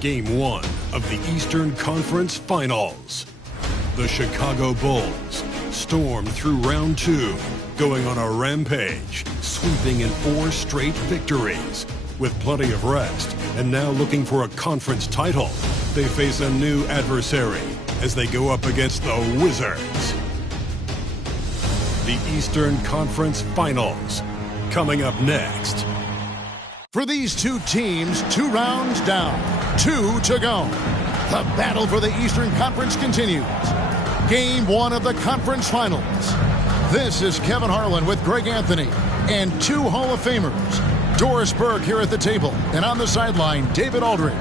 Game 1 of the Eastern Conference Finals. The Chicago Bulls stormed through round 2, going on a rampage, sweeping in 4 straight victories. With plenty of rest and now looking for a conference title, they face a new adversary as they go up against the Wizards. The Eastern Conference Finals, coming up next. For these two teams, 2 rounds down, 2 to go. The battle for the Eastern Conference continues. Game 1 of the conference finals. This is Kevin Harlan with Greg Anthony and 2 Hall of Famers. Doris Burke here at the table, and on the sideline, David Aldridge.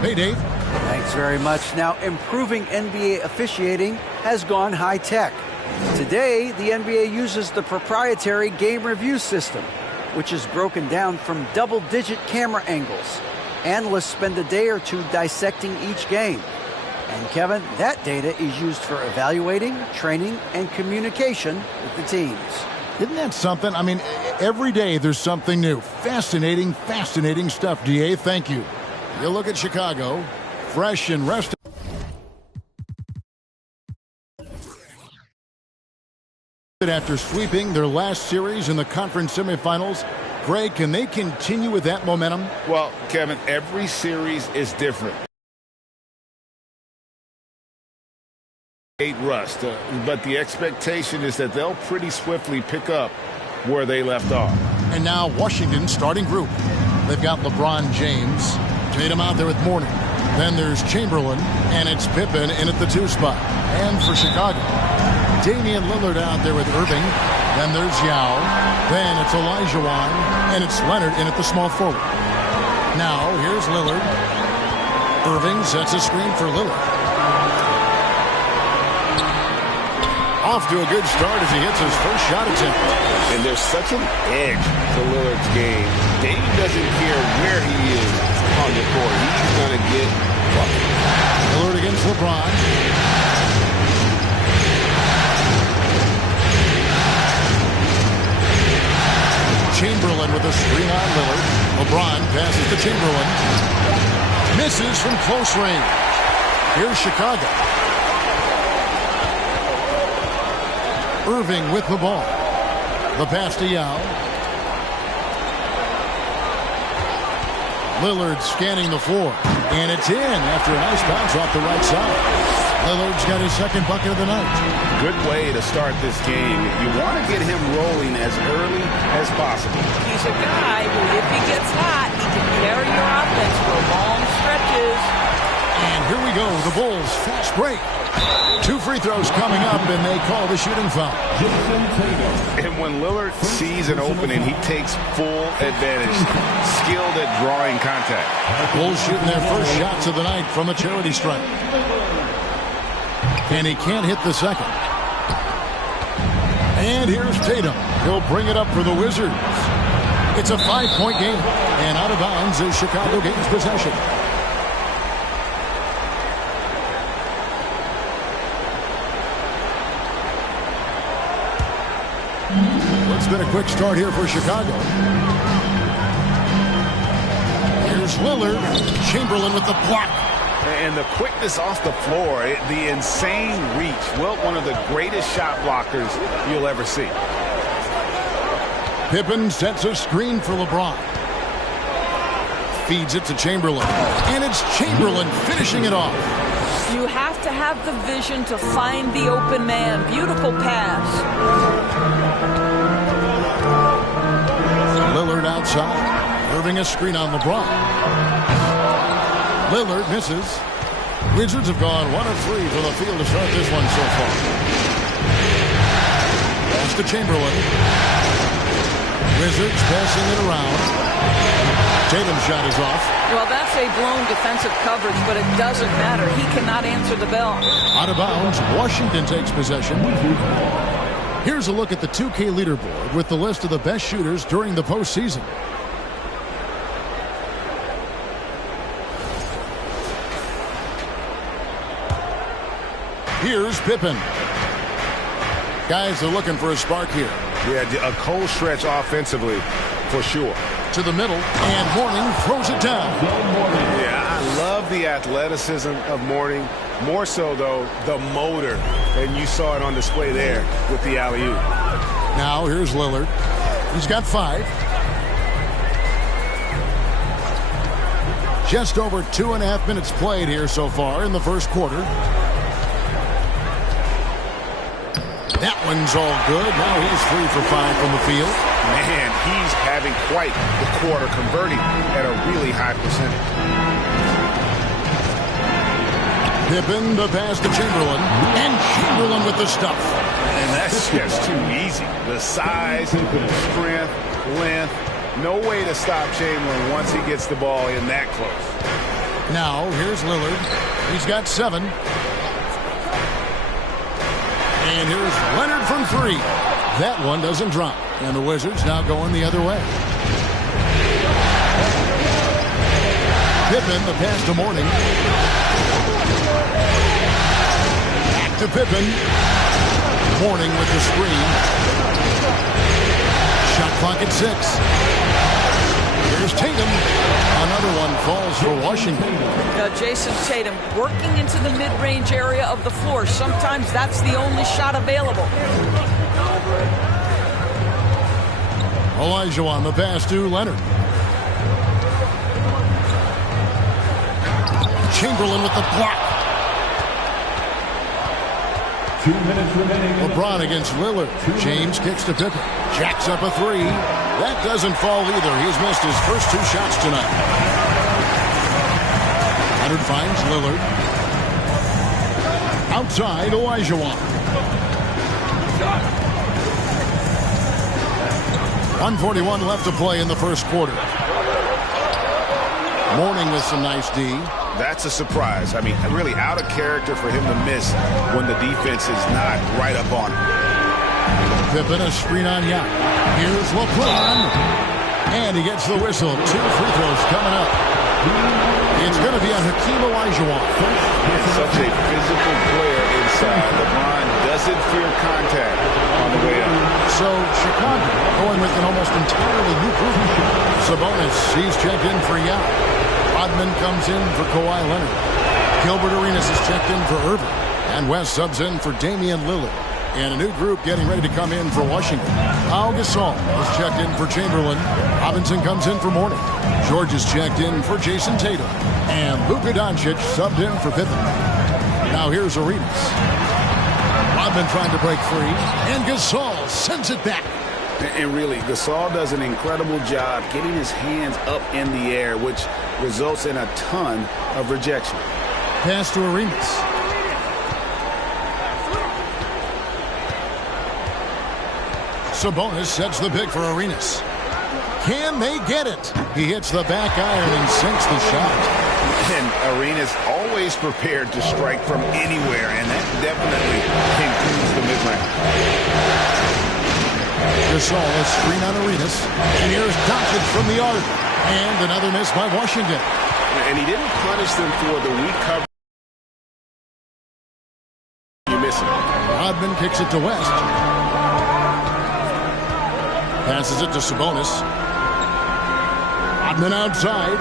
Hey, Dave. Thanks very much. Now, improving NBA officiating has gone high-tech. Today, the NBA uses the proprietary game review system, which is broken down from double-digit camera angles. Analysts spend a day or 2 dissecting each game. And, Kevin, that data is used for evaluating, training, and communication with the teams. Isn't that something? I mean, every day there's something new. Fascinating, fascinating stuff, DA. Thank you. You look at Chicago, fresh and rested. After sweeping their last series in the conference semifinals, Greg, can they continue with that momentum? Well, Kevin, every series is different. Rust, but the expectation is that they'll pretty swiftly pick up where they left off. And now Washington's starting group. They've got LeBron James, Tatum out there with Mourning. Then there's Chamberlain, and it's Pippen in at the 2 spot. And for Chicago, Damian Lillard out there with Irving. Then there's Yao. Then it's Olajuwon, and it's Leonard in at the small forward. Now here's Lillard. Irving sets a screen for Lillard. Off to a good start as he hits his first shot attempt. And there's such an edge to Lillard's game. Dame doesn't care where he is on the court. He's going to get bucket. Lillard against LeBron. Chamberlain with a screen on Lillard. LeBron passes to Chamberlain. Misses from close range. Here's Chicago. Irving with the ball. The pass to Yao. Lillard scanning the floor. And it's in after a nice bounce off the right side. Lillard's got his second bucket of the night. Good way to start this game. You want to get him rolling as early as possible. He's a guy who, if he gets hot, he can carry your offense for long stretches. And here we go. The Bulls fast break. 2 free throws coming up, and they call the shooting foul. And when Lillard sees an opening, he takes full advantage. Skilled at drawing contact. Bulls shooting their first shots of the night from a charity stripe. And he can't hit the second. And here's Tatum. He'll bring it up for the Wizards. It's a 5-point game. And out of bounds as Chicago gains possession. It's been a quick start here for Chicago. Here's Lillard. Chamberlain with the block. And the quickness off the floor, the insane reach. Well, one of the greatest shot blockers you'll ever see. Pippen sets a screen for LeBron. Feeds it to Chamberlain. And it's Chamberlain finishing it off. You have to have the vision to find the open man. Beautiful pass. Lillard outside. Irving a screen on LeBron. Lillard misses. Wizards have gone 1 of 3 from the field to start this one so far. Pass to Chamberlain. Wizards passing it around. Tatum's shot is off. Well, that's a blown defensive coverage, but it doesn't matter. He cannot answer the bell. Out of bounds, Washington takes possession. Here's a look at the 2K leaderboard with the list of the best shooters during the postseason. Here's Pippen. Guys are looking for a spark here. Yeah, a cold stretch offensively, for sure. To the middle, and Mourning throws it down. Yeah, I love the athleticism of Mourning. More so, though, the motor. And you saw it on display there with the alley-oop. Now here's Lillard. He's got 5. Just over 2.5 minutes played here so far in the first quarter. That one's all good. Now he's 3 for 5 from the field. Man, he's having quite the quarter, converting at a really high percentage. Pippen the pass to Chamberlain. And Chamberlain with the stuff. And that's just too easy. The size, strength, length. No way to stop Chamberlain once he gets the ball in that close. Now here's Lillard. He's got 7. And here's Leonard from 3. That one doesn't drop. And the Wizards now going the other way. Pippen, the pass to Mourning. Back to Pippen. Mourning with the screen. Shot clock at 6. Here's Tatum. Another one falls for Washington. Jason Tatum working into the mid-range area of the floor. Sometimes that's the only shot available. Olajuwon the pass to Leonard. Chamberlain with the block. 2 minutes remaining. LeBron against Lillard. James kicks to Pippen. Jacks up a 3. That doesn't fall either. He's missed his first 2 shots tonight. Leonard finds Lillard. Outside, Olajuwon. 1:41 left to play in the first quarter. Mourning with some nice D. That's a surprise. I mean, really out of character for him to miss when the defense is not right up on him. Pippen a screen on Young. Here's LeBron. And he gets the whistle. 2 free throws coming up. It's going to be on Hakeem Olajuwon. Such a physical player inside. LeBron doesn't fear contact on the way up. So Chicago going with an almost entirely new group. Sabonis, he's checked in for Young. Rodman comes in for Kawhi Leonard. Gilbert Arenas is checked in for Irving. And West subs in for Damian Lillard. And a new group getting ready to come in for Washington. Pau Gasol is checked in for Chamberlain. Robinson comes in for Mourning. George is checked in for Jason Tatum. And Luka Doncic subbed in for Pippen. Now here's Arenas. Rodman trying to break free. And Gasol sends it back. And really, Gasol does an incredible job getting his hands up in the air, which results in a ton of rejection. Pass to Arenas. Sabonis sets the pick for Arenas. Can they get it? He hits the back iron and sinks the shot. And Arenas always prepared to strike from anywhere, and that definitely includes the mid-range. Gasol a screen on Arenas. And here's Doncic from the arc. And another miss by Washington. And he didn't punish them for the weak cover. You miss it. Rodman kicks it to West. Passes it to Sabonis. Rodman outside.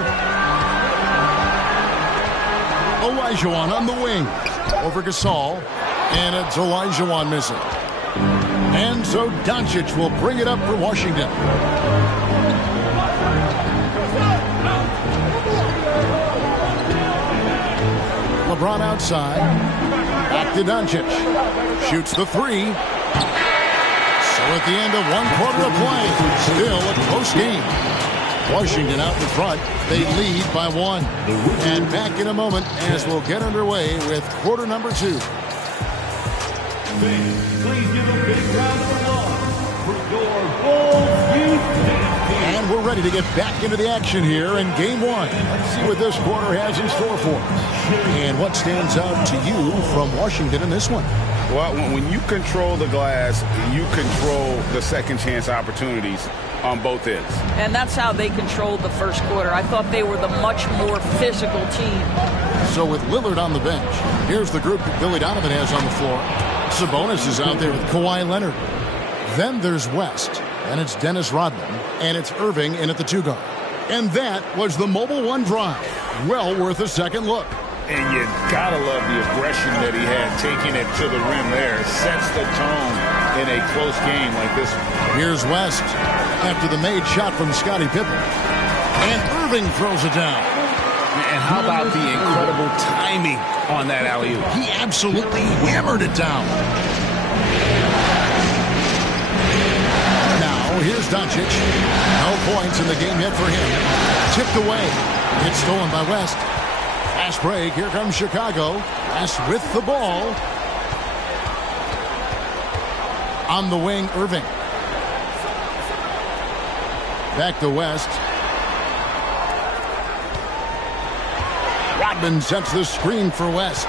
Olajuwon on the wing. Over Gasol. And it's Olajuwon missing. And so Doncic will bring it up for Washington. LeBron outside. Back to Doncic. Shoots the 3. So at the end of 1 quarter of play, still a close game. Washington out in front. They lead by 1. And back in a moment as we'll get underway with quarter number 2. Please give a big round of applause for your Bulls Youth. And we're ready to get back into the action here in game 1. Let's see what this quarter has in store for us. And what stands out to you from Washington in this one? Well, when you control the glass, you control the second chance opportunities on both ends. And that's how they controlled the first quarter. I thought they were the much more physical team. So with Lillard on the bench, here's the group that Billy Donovan has on the floor. Sabonis is out there with Kawhi Leonard. Then there's West, and it's Dennis Rodman, and it's Irving in at the 2 guard. And that was the Mobile One drive. Well worth a second look. And you gotta love the aggression that he had, taking it to the rim there. Sets the tone in a close game like this one. Here's West after the made shot from Scottie Pippen. And Irving throws it down. And how about the incredible timing on that alley-oop? He absolutely hammered it down. Now, here's Doncic. No points in the game yet for him. Tipped away. It's stolen by West. Fast break. Here comes Chicago. West with the ball. On the wing, Irving. Back to West. Rodman sets the screen for West.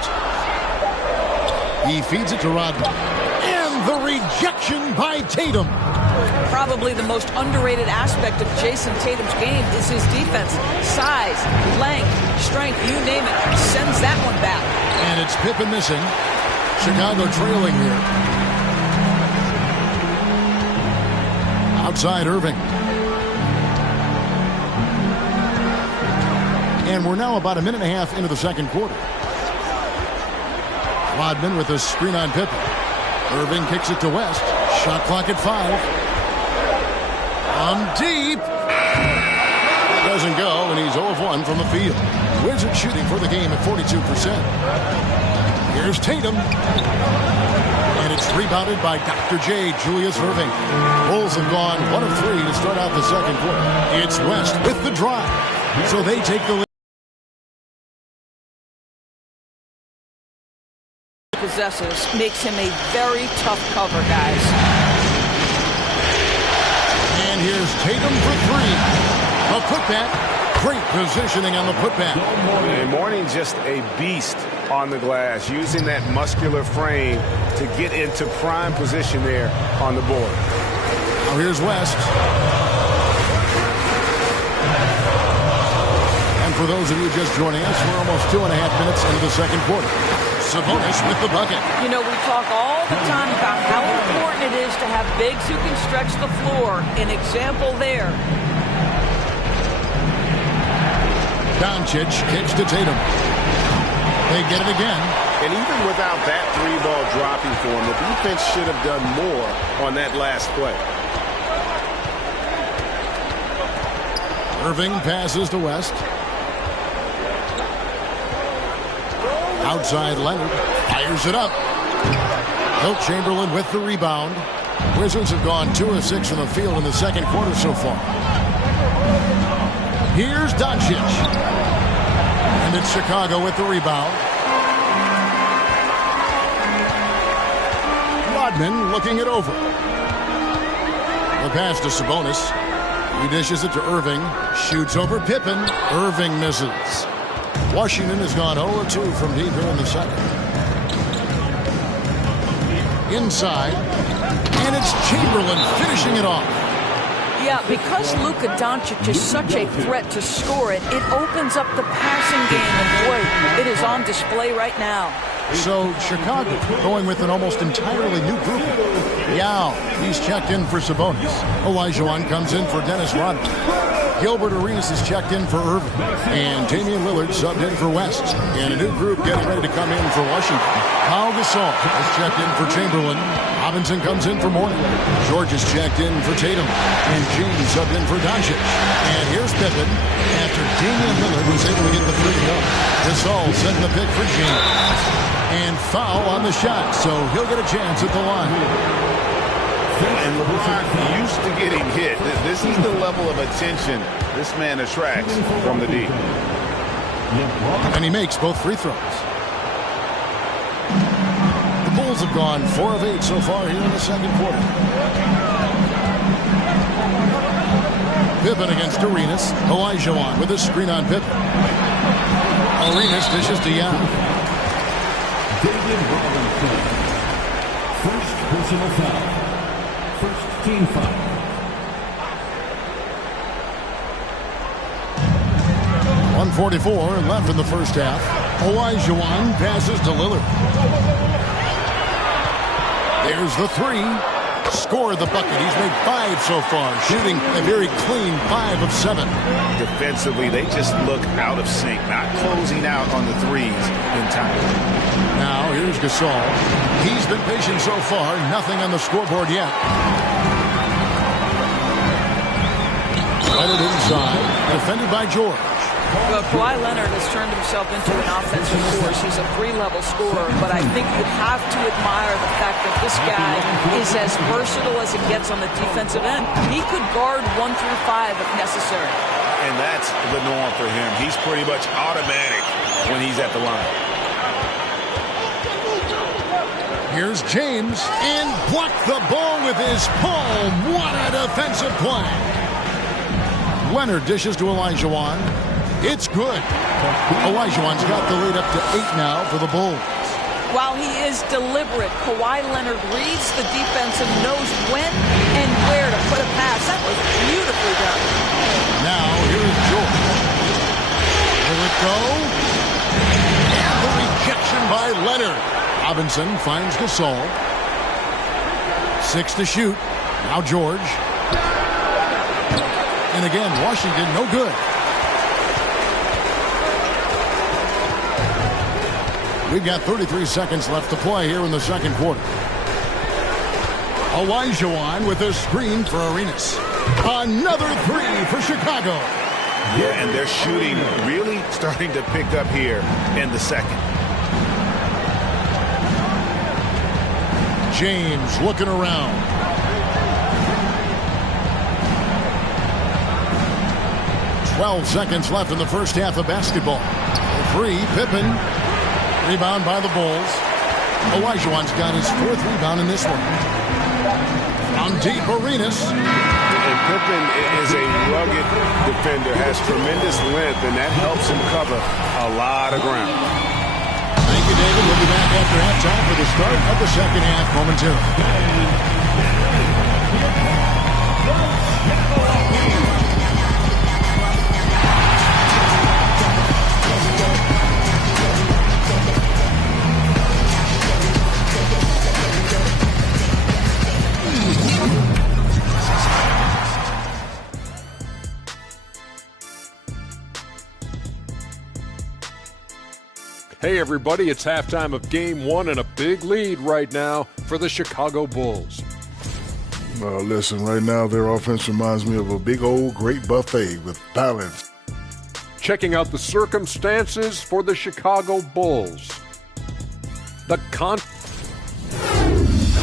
He feeds it to Rodman. And the rejection by Tatum. Probably the most underrated aspect of Jason Tatum's game is his defense. Size, length, strength, you name it. Sends that one back. And it's Pippen missing. Chicago trailing here. Outside Irving. And we're now about a minute and a half into the second quarter. Rodman with a screen on Pippen. Irving kicks it to West. Shot clock at 5. Deep. Doesn't go, and he's 0 of 1 from the field. Wizards shooting for the game at 42%. Here's Tatum. And it's rebounded by Dr. J, Julius Irving. Bulls have gone 1 of 3 to start out the second quarter. It's West with the drive. So they take the lead. Possesses makes him a very tough cover, guys. And here's Tatum for 3. A putback. Great positioning on the putback. And Mourning just a beast on the glass, using that muscular frame to get into prime position there on the board. Now here's West. And for those of you just joining us, we're almost 2.5 minutes into the second quarter. Sabonis with the bucket. You know, we talk all the time about how important it is to have bigs who can stretch the floor. An example there. Doncic kicks to Tatum. They get it again. And even without that 3-ball dropping for him, the defense should have done more on that last play. Irving passes to West. Outside Leonard. Fires it up. Wilt Chamberlain with the rebound. Wizards have gone 2 of 6 from the field in the second quarter so far. Here's Doncic. And it's Chicago with the rebound. Rodman looking it over. The pass to Sabonis. He dishes it to Irving. Shoots over Pippen. Irving misses. Washington has gone 0-2 from deep here in the second. Inside. And it's Chamberlain finishing it off. Yeah, because Luka Doncic is such a threat to score it, it opens up the passing game. And boy, it is on display right now. So Chicago going with an almost entirely new group. Yao, he's checked in for Sabonis. Olajuwon comes in for Dennis Rodman. Gilbert Arenas is checked in for Irving. And Damian Lillard subbed in for West. And a new group getting ready to come in for Washington. Pau Gasol is checked in for Chamberlain. Robinson comes in for Mourning. George is checked in for Tatum. And James subbed in for Doncic. And here's Pippen after Damian Lillard was able to get the 3-1. Gasol setting the pick for James. And foul on the shot, so he'll get a chance at the line. And LeBron used to getting hit. This is the level of attention this man attracts from the D. And he makes both free throws. The Bulls have gone 4 of 8 so far here in the second quarter. Pippen against Arenas. Olajuwon with a screen on Pippen. Arenas dishes to Yao. David Robinson. First personal foul. First team foul. .144 left in the first half. Olajuwon passes to Lillard. There's the 3. scored the bucket. He's made 5 so far, shooting a very clean 5 of 7. Defensively, they just look out of sync, not closing out on the threes in time. Now, here's Gasol. He's been patient so far, nothing on the scoreboard yet. Leonard inside, defended by George. Well, Kawhi Leonard has turned himself into an offensive force. He's a 3-level scorer, but I think you have to admire the fact that this guy is as versatile as it gets on the defensive end. He could guard 1 through 5 if necessary. And that's the norm for him. He's pretty much automatic when he's at the line. Here's James, and blocked the ball with his palm. What a defensive play. Leonard dishes to Olajuwon. It's good. Olajuwon's got the lead up to 8 now for the Bulls. While he is deliberate, Kawhi Leonard reads the defense and knows when and where to put a pass. That was beautifully done. Now, here is George. Will it go? And the rejection by Leonard. Robinson finds Gasol. 6 to shoot. Now George. And again, Washington no good. We've got 33 seconds left to play here in the second quarter. Olajuwon with a screen for Arenas. Another 3 for Chicago. Yeah, and their shooting really starting to pick up here in the second. James looking around. Twelve seconds left in the first half of basketball. 3, Pippen. Rebound by the Bulls. Olajuwon's got his 4th rebound in this one. On deep, Arenas. And Pippen is a rugged defender, has tremendous length, and that helps him cover a lot of ground. Thank you, David. We'll be back after halftime for the start of the second half momentarily. Hey everybody, it's halftime of Game 1 and a big lead right now for the Chicago Bulls. Listen, right now their offense reminds me of a big old great buffet with balance. Checking out the circumstances for the Chicago Bulls. And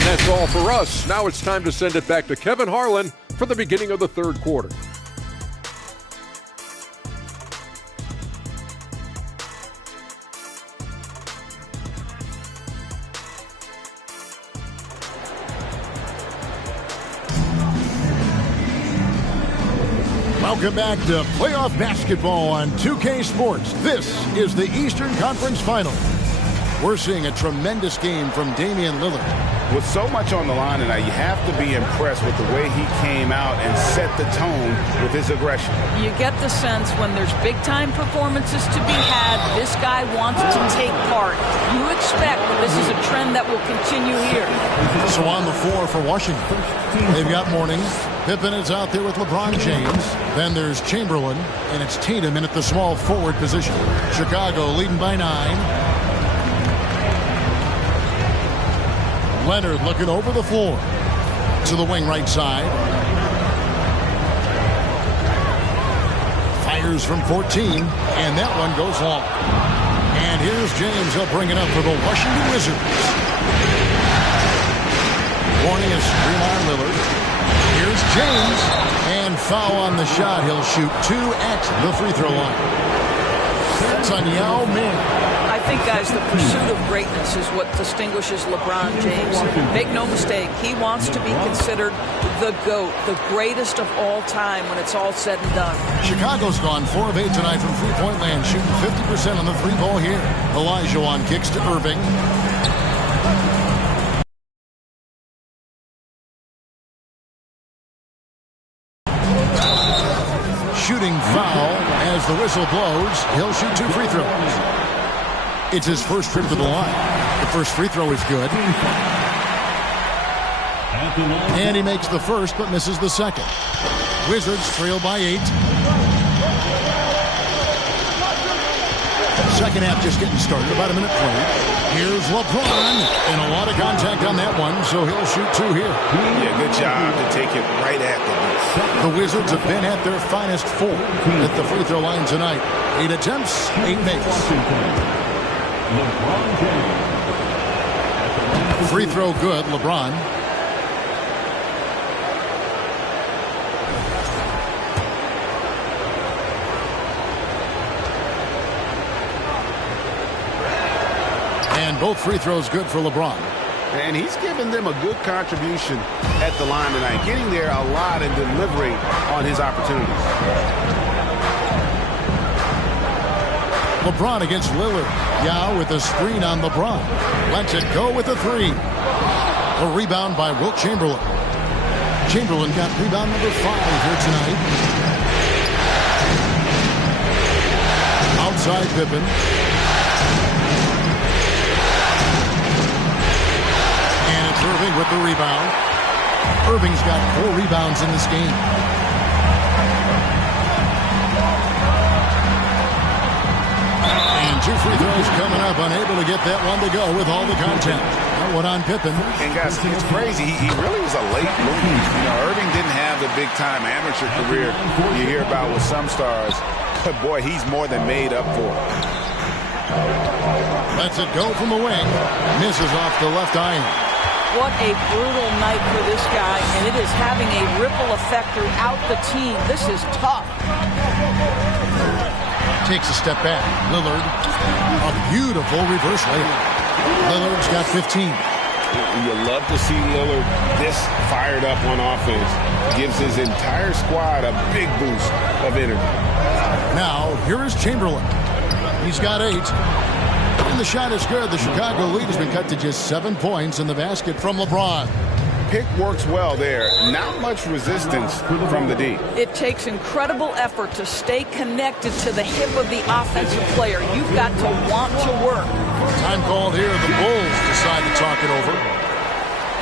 that's all for us. Now it's time to send it back to Kevin Harlan for the beginning of the third quarter. Welcome back to playoff basketball on 2K Sports. This is the Eastern Conference Final. We're seeing a tremendous game from Damian Lillard. With so much on the line tonight, you have to be impressed with the way he came out and set the tone with his aggression. You get the sense when there's big-time performances to be had, this guy wants to take part. You expect that this is a trend that will continue here. So on the floor for Washington, they've got Mourning. Pippen is out there with LeBron James. Then there's Chamberlain, and it's Tatum in at the small forward position. Chicago leading by 9. Leonard looking over the floor to the wing right side. Fires from 14, and that one goes long. And here's James. He'll bring it up for the Washington Wizards. Warning is screen on Lillard. Here's James, and foul on the shot. He'll shoot 2 at the free throw line. That's on Yao Ming. I think, guys, the pursuit of greatness is what distinguishes LeBron James. Make no mistake, he wants to be considered the GOAT, the greatest of all time when it's all said and done. Chicago's gone 4 of 8 tonight from three-point land, shooting 50% on the three ball here. Olajuwon kicks to Irving. Shooting foul as the whistle blows. He'll shoot 2 free throws. It's his first trip to the line. The first free throw is good. And he makes the first but misses the second. Wizards trail by 8. Second half just getting started, about a minute played. Here's LeBron, and a lot of contact on that one, so he'll shoot 2 here. Yeah, good job to take it right at the net. The Wizards have been at their finest 4 at the free throw line tonight. 8 attempts, 8 makes. Free throw good, LeBron. And both free throws good for LeBron. And he's given them a good contribution at the line tonight, getting there a lot and delivering on his opportunities. LeBron against Lillard. Yao with a screen on LeBron. Lets it go with a 3. A rebound by Wilt Chamberlain. Chamberlain got rebound number 5 here tonight. Outside Pippen. Irving with the rebound. Irving's got 4 rebounds in this game. And 2 free throws coming up. Unable to get that one to go with all the contact. That one on Pippen. And guys, it's crazy. He really was a late bloomer. You know, Irving didn't have the big-time amateur career you hear about with some stars. But boy, he's more than made up for it. Lets it go from the wing. Misses off the left iron. What a brutal night for this guy, and it is having a ripple effect throughout the team. This is tough. Takes a step back. Lillard, a beautiful reverse layup. Lillard's got 15. You love to see Lillard this fired up on offense. Gives his entire squad a big boost of energy. Now, here is Chamberlain. He's got 8. And the shot is good. The Chicago lead has been cut to just 7 points in the basket from LeBron. Pick works well there. Not much resistance from the D. It takes incredible effort to stay connected to the hip of the offensive player. You've got to want to work. Time called here. The Bulls decide to talk it over.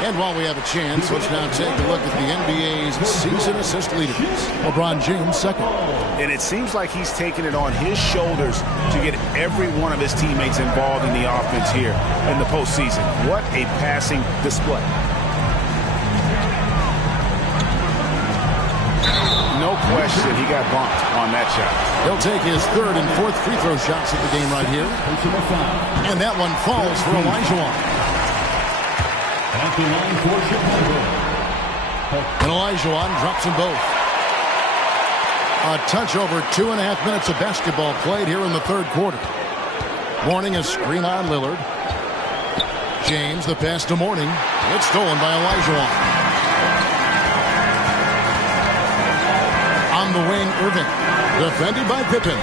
And while we have a chance, let's now take a look at the NBA's season assist leaders. LeBron James, second. And it seems like he's taking it on his shoulders to get every one of his teammates involved in the offense here in the postseason. What a passing display. No question he got bumped on that shot. He'll take his 3rd and 4th free throw shots of the game right here. And that one falls for Olajuwon. At the line for Chicago. And Olajuwon drops them both. A touch over 2.5 minutes of basketball played here in the 3rd quarter. Mourning a screen on Lillard. James, the pass to Mourning. It's stolen by Olajuwon. On the wing, Irving. Defended by Pippen.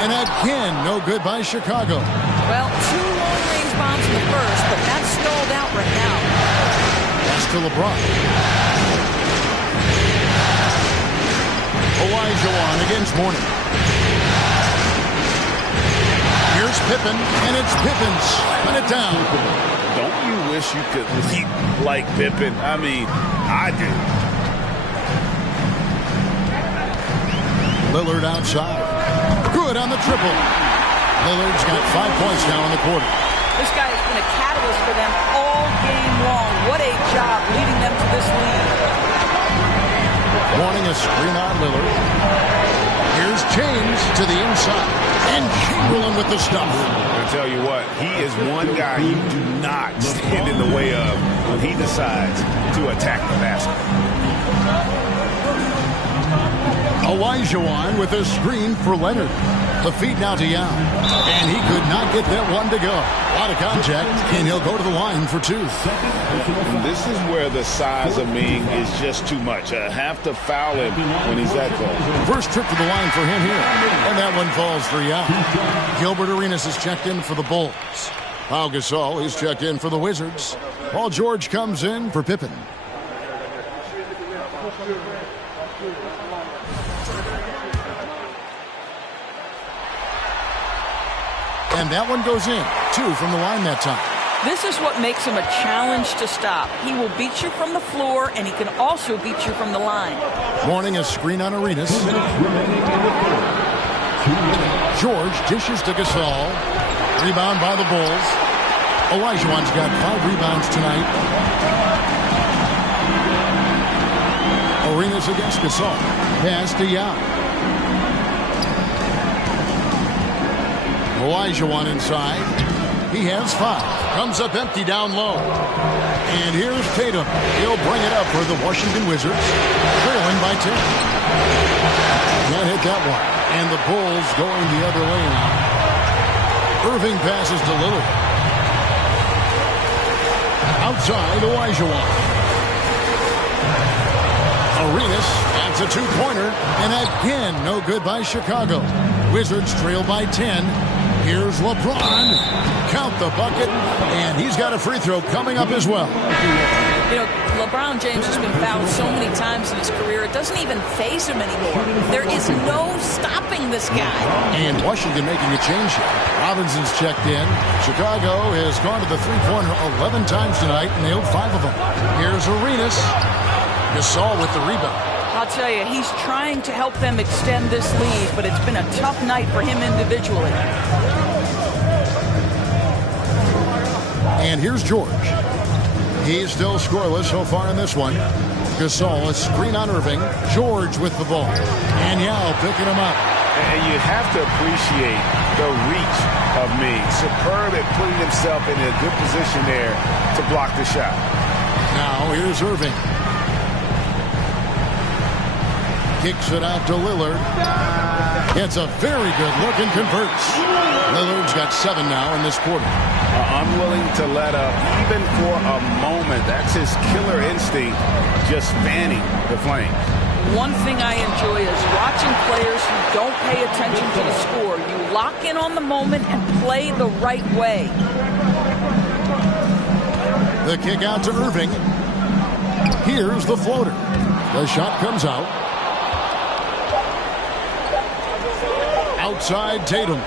And again, no good by Chicago. Well, 2 long-range bombs in the first, but that's stalled out right now. Pass to LeBron. Olajuwon against Mourning. Here's Pippen, and it's Pippen spin it down. Don't you wish you could leap like Pippen? I mean, I do. Lillard outside. Good on the triple. Lillard's got 5 points now in the quarter. This guy has been a catalyst for them all game long. What a job leading them to this lead. Warning a screen on Lillard. Here's James to the inside. And Chamberlain with the stuff. I tell you what, he is one guy you do not stand in the way of when he decides to attack the basket. Olajuwon with a screen for Leonard. The feed now to Yao. And he could not get that one to go. A lot of contact, and he'll go to the line for 2. This is where the size of Ming is just too much. I have to foul him when he's that close. First trip to the line for him here. And that one falls for Yao. Gilbert Arenas is checked in for the Bulls. Pau Gasol is checked in for the Wizards. Paul George comes in for Pippen. And that one goes in. 2 from the line that time. This is what makes him a challenge to stop. He will beat you from the floor, and he can also beat you from the line. Mourning a screen on Arenas. George dishes to Gasol. Rebound by the Bulls. Olajuwon's got 5 rebounds tonight. Arenas against Gasol. Pass to Yao. Olajuwon inside. He has 5. Comes up empty down low. And here's Tatum. He'll bring it up for the Washington Wizards. Trailing by 10. Can't hit that one. And the Bulls going the other way now. Irving passes to Lillard. Outside, Olajuwon. Arenas adds a 2-pointer. And again, no good by Chicago. Wizards trail by 10. Here's LeBron. Count the bucket. And he's got a free throw coming up as well. You know, LeBron James has been fouled so many times in his career, it doesn't even faze him anymore. There is no stopping this guy. And Washington making a change here. Robinson's checked in. Chicago has gone to the three-pointer 11 times tonight, nailed 5 of them. Here's Arenas. Gasol with the rebound. I'll tell you, he's trying to help them extend this lead, but it's been a tough night for him individually. And here's George. He's still scoreless so far in this one. Gasol, a screen on Irving. George with the ball. And Yao picking him up. And you have to appreciate the reach of Ming. Superb at putting himself in a good position there to block the shot. Now here's Irving. Kicks it out to Lillard. Gets a very good look and converts. Lillard's got 7 now in this quarter. Unwilling to let up even for a moment. That's his killer instinct, just fanning the flames. One thing I enjoy is watching players who don't pay attention to the score. You lock in on the moment and play the right way. The kick out to Irving. Here's the floater. The shot comes out. Outside Tatum.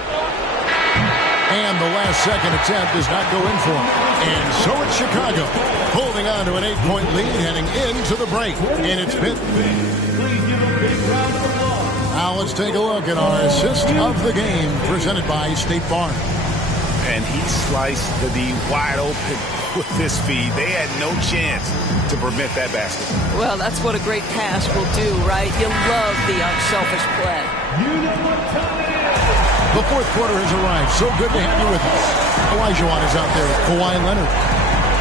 And the last-second attempt does not go in for him. And so it's Chicago, holding on to an 8-point lead, heading into the break. And it's Pitt. Now let's take a look at our assist of the game, presented by State Farm. And he sliced the D wide open with this feed. They had no chance to prevent that basket. Well, that's what a great pass will do, right? You love the unselfish play. The fourth quarter has arrived. So good to have you with us. Olajuwon is out there with Kawhi Leonard.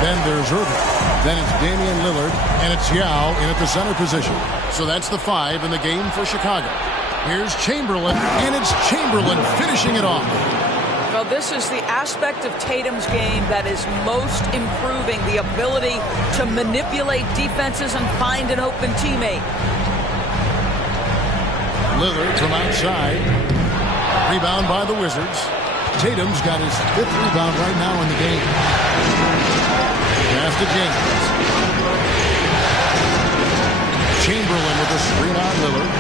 Then there's Irving. Then it's Damian Lillard. And it's Yao in at the center position. So that's the 5 in the game for Chicago. Here's Chamberlain. And it's Chamberlain finishing it off. Well, this is the aspect of Tatum's game that is most improving, the ability to manipulate defenses and find an open teammate. Lillard from outside. Rebound by the Wizards. Tatum's got his 5th rebound right now in the game. Pass to James. Chamberlain with a screen on Lillard.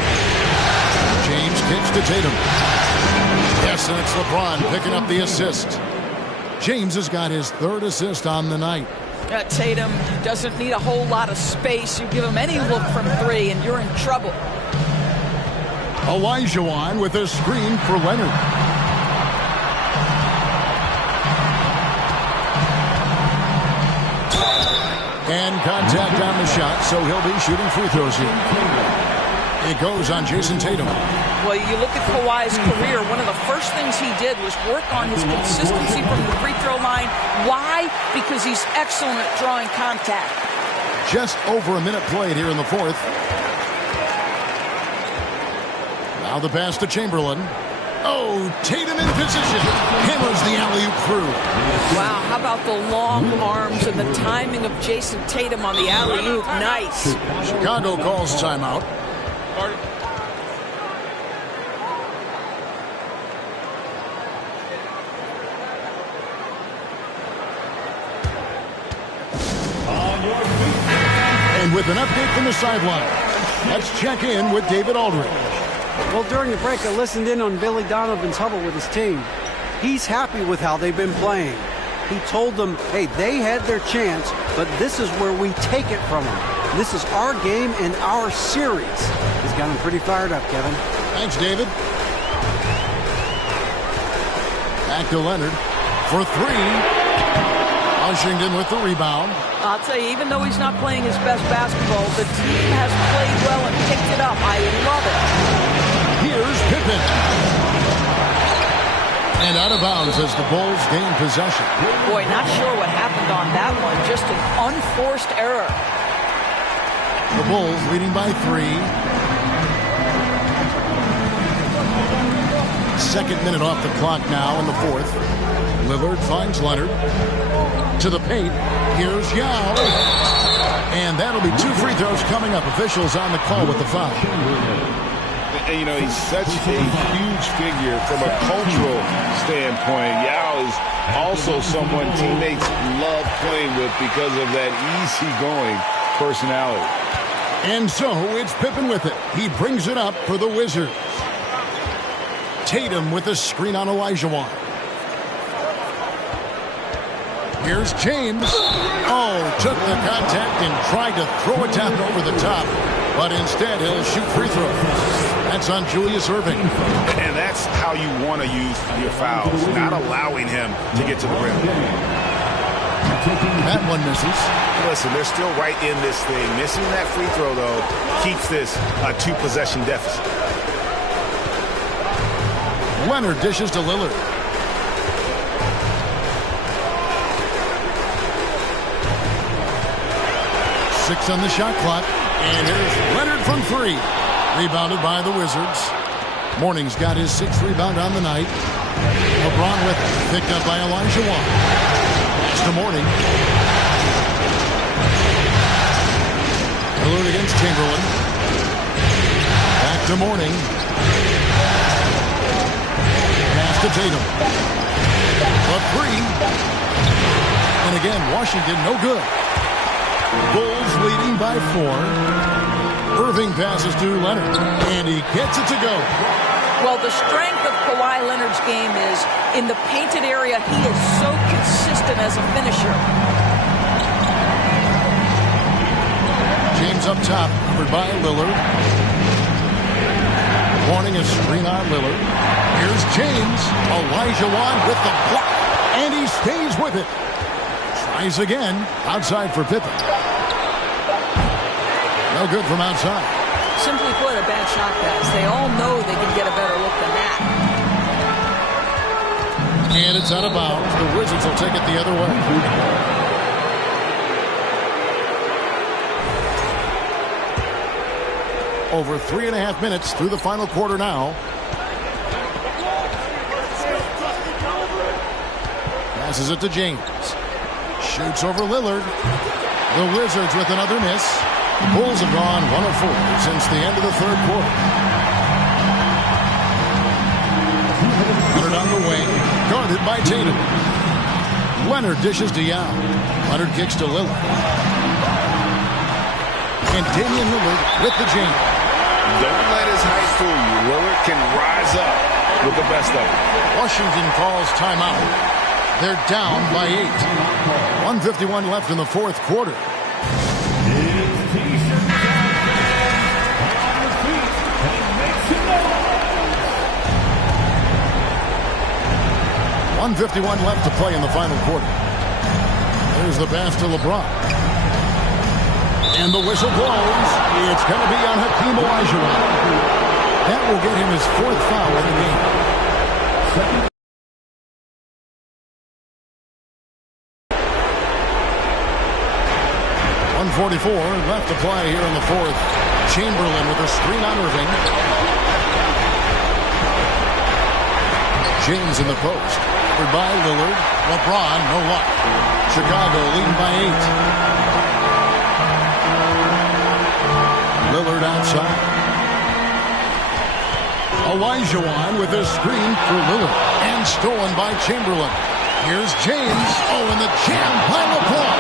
James kicks to Tatum. Yes, and it's LeBron picking up the assist. James has got his 3rd assist on the night. Tatum doesn't need a whole lot of space. You give him any look from 3 and you're in trouble. Olajuwon with a screen for Leonard. And contact on the shot, so he'll be shooting free throws here. It goes on Jason Tatum. Well, you look at Kawhi's career, one of the first things he did was work on his consistency from the free throw line. Why? Because he's excellent at drawing contact. Just over a minute played here in the 4th. Now the pass to Chamberlain. Oh, Tatum in position. Hammers the alley-oop through. Wow, how about the long arms and the timing of Jason Tatum on the alley-oop? Nice. Chicago calls timeout. And with an update from the sideline, let's check in with David Aldridge. Well, during the break, I listened in on Billy Donovan's huddle with his team. He's happy with how they've been playing. He told them, hey, they had their chance, but this is where we take it from them. This is our game and our series. He's got him pretty fired up, Kevin. Thanks, David. Back to Leonard for three. Washington with the rebound. I'll tell you, even though he's not playing his best basketball, the team has played well and picked it up. I love it. Here's Pippen. And out of bounds as the Bulls gain possession. Boy, not sure what happened on that one. Just an unforced error. The Bulls leading by 3. Second minute off the clock now in the fourth. Lillard finds Leonard. To the paint. Here's Yao. And that'll be 2 free throws coming up. Officials on the call with the foul. And, you know, he's such a huge figure from a cultural standpoint. Yao is also someone teammates love playing with because of that easygoing personality. And so it's Pippen with it. He brings it up for the Wizards. Tatum with a screen on Olajuwon. Here's James. Oh, took the contact and tried to throw it down over the top. But instead, he'll shoot free throws. That's on Julius Erving. And that's how you want to use your fouls, not allowing him to get to the rim. That one misses. Listen, they're still right in this thing. Missing that free throw, though, keeps this a 2-possession deficit. Leonard dishes to Lillard. Six on the shot clock. And here's Leonard from 3. Rebounded by the Wizards. Mourning's got his 6th rebound on the night. LeBron with it. Picked up by Olajuwon. Pass to Mourning. Lillard against Chamberlain. Back to Mourning. Pass to Tatum. A 3. And again, Washington no good. Bulls leading by 4. Erving passes to Leonard, and he gets it to go. Well, the strength of Kawhi Leonard's game is in the painted area. He is so consistent as a finisher. James up top, covered by Lillard. Mourning a screen on Lillard. Here's James. Olajuwon with the block, and he stays with it. Tries again, outside for Pippen. No good from outside. Simply put, a bad shot pass. They all know they can get a better look than that. And it's out of bounds. The Wizards will take it the other way. Over 3.5 minutes through the final quarter now. Passes it to James. Shoots over Lillard. The Wizards with another miss. The Bulls have gone 1 of 4 since the end of the third quarter. Leonard on the wing, guarded by Tatum. Leonard dishes to Yao. Leonard kicks to Lillard. And Damian Lillard with the jam. Don't let his height fool you. Lillard can rise up with the best of it. Washington calls timeout. They're down by 8. 1:51 left in the fourth quarter. 1:51 left to play in the final quarter. There's the pass to LeBron. And the whistle blows. It's going to be on Hakeem Olajuwon. That will get him his 4th foul of the game. 1:44 left to play here in the fourth. Chamberlain with a screen on Erving. James in the post. Covered by Lillard. LeBron, no luck. Chicago leading by 8. Lillard outside. Olajuwon with a screen for Lillard. And stolen by Chamberlain. Here's James. Oh, and the jam by LeBron.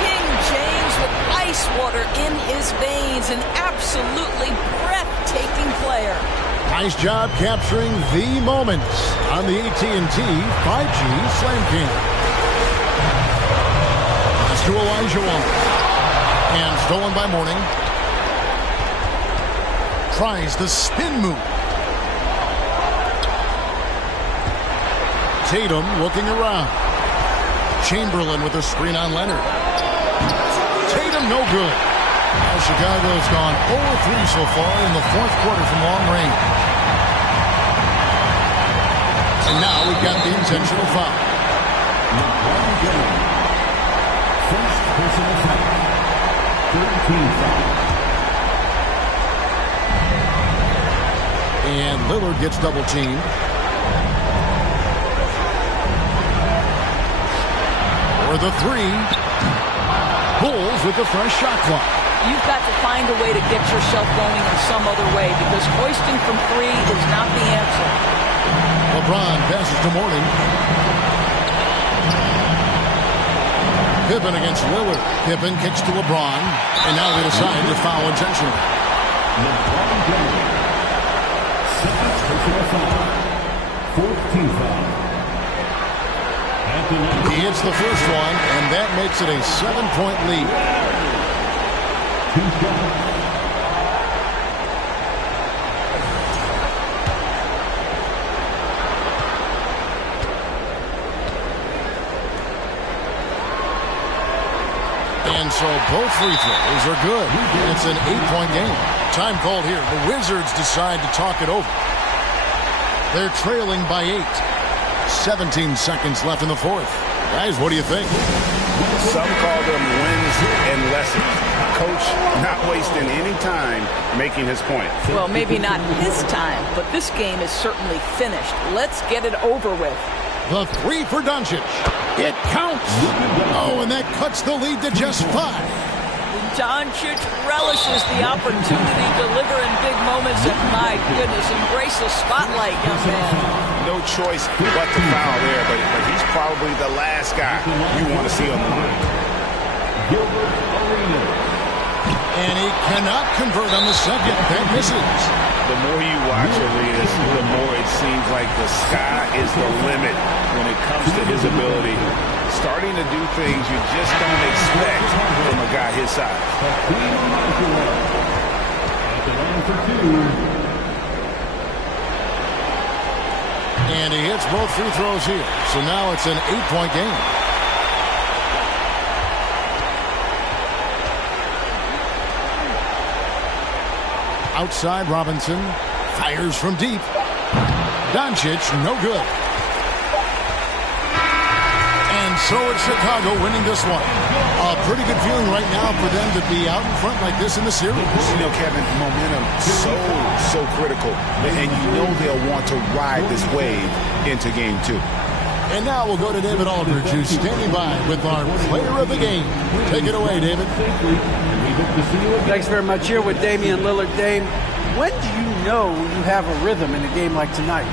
King James with ice water in his veins. An absolutely breathtaking player. Nice job capturing the moments on the AT&T 5G Slam King. to Olajuwon. And stolen by Mourning. Tries the spin move. Tatum looking around. Chamberlain with a screen on Leonard. Tatum no good. Now Chicago's gone 0-3 so far in the fourth quarter from long range. And now we've got the intentional foul. First personal foul. 13 foul. And Lillard gets double teamed. For the three. Bulls with the fresh shot clock. You've got to find a way to get yourself going in some other way because hoisting from three is not the answer. LeBron passes to Mourning. Pippen against Lillard. Pippen kicks to LeBron. And now they decide to foul intentionally. LeBron James. Second personal foul. 14 foul. He hits the first one, and that makes it a 7-point lead. And so both free throws are good. It's an 8-point game. Time called here. The Wizards decide to talk it over. They're trailing by 8. 17 seconds left in the fourth. Guys, what do you think? Some call them wins and lessons. Coach not wasting any time making his point. Well, maybe not his time, but this game is certainly finished. Let's get it over with. The three for Doncic. It counts. Oh, and that cuts the lead to just 5. Doncic relishes the opportunity to deliver in big moments, and my goodness, embrace the spotlight, young man. No choice but to foul there, but he's probably the last guy you want to see on the line. And he cannot convert on the second. That misses. The more you watch Arenas, the more it seems like the sky is the limit when it comes to his ability. Starting to do things you just don't expect from a guy his size. And he hits both free throws here. So now it's an 8-point game. Outside, Robinson fires from deep. Doncic, no good. And so it's Chicago winning this one. A pretty good feeling right now for them to be out in front like this in the series. You know, Kevin, momentum so critical. And you know they'll want to ride this wave into game 2. And now we'll go to David Aldridge, who's standing by with our player of the game. Take it away, David. Thanks very much. Here with Damian Lillard. Dame, when do you know you have a rhythm in a game like tonight?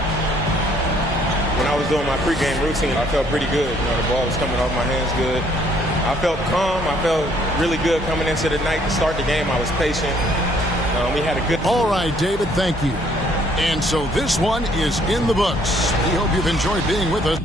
When I was doing my pregame routine, I felt pretty good. You know, the ball was coming off my hands good. I felt calm. I felt really good coming into the night to start the game. I was patient. We had a good... All right, David, thank you. And so this one is in the books. We hope you've enjoyed being with us.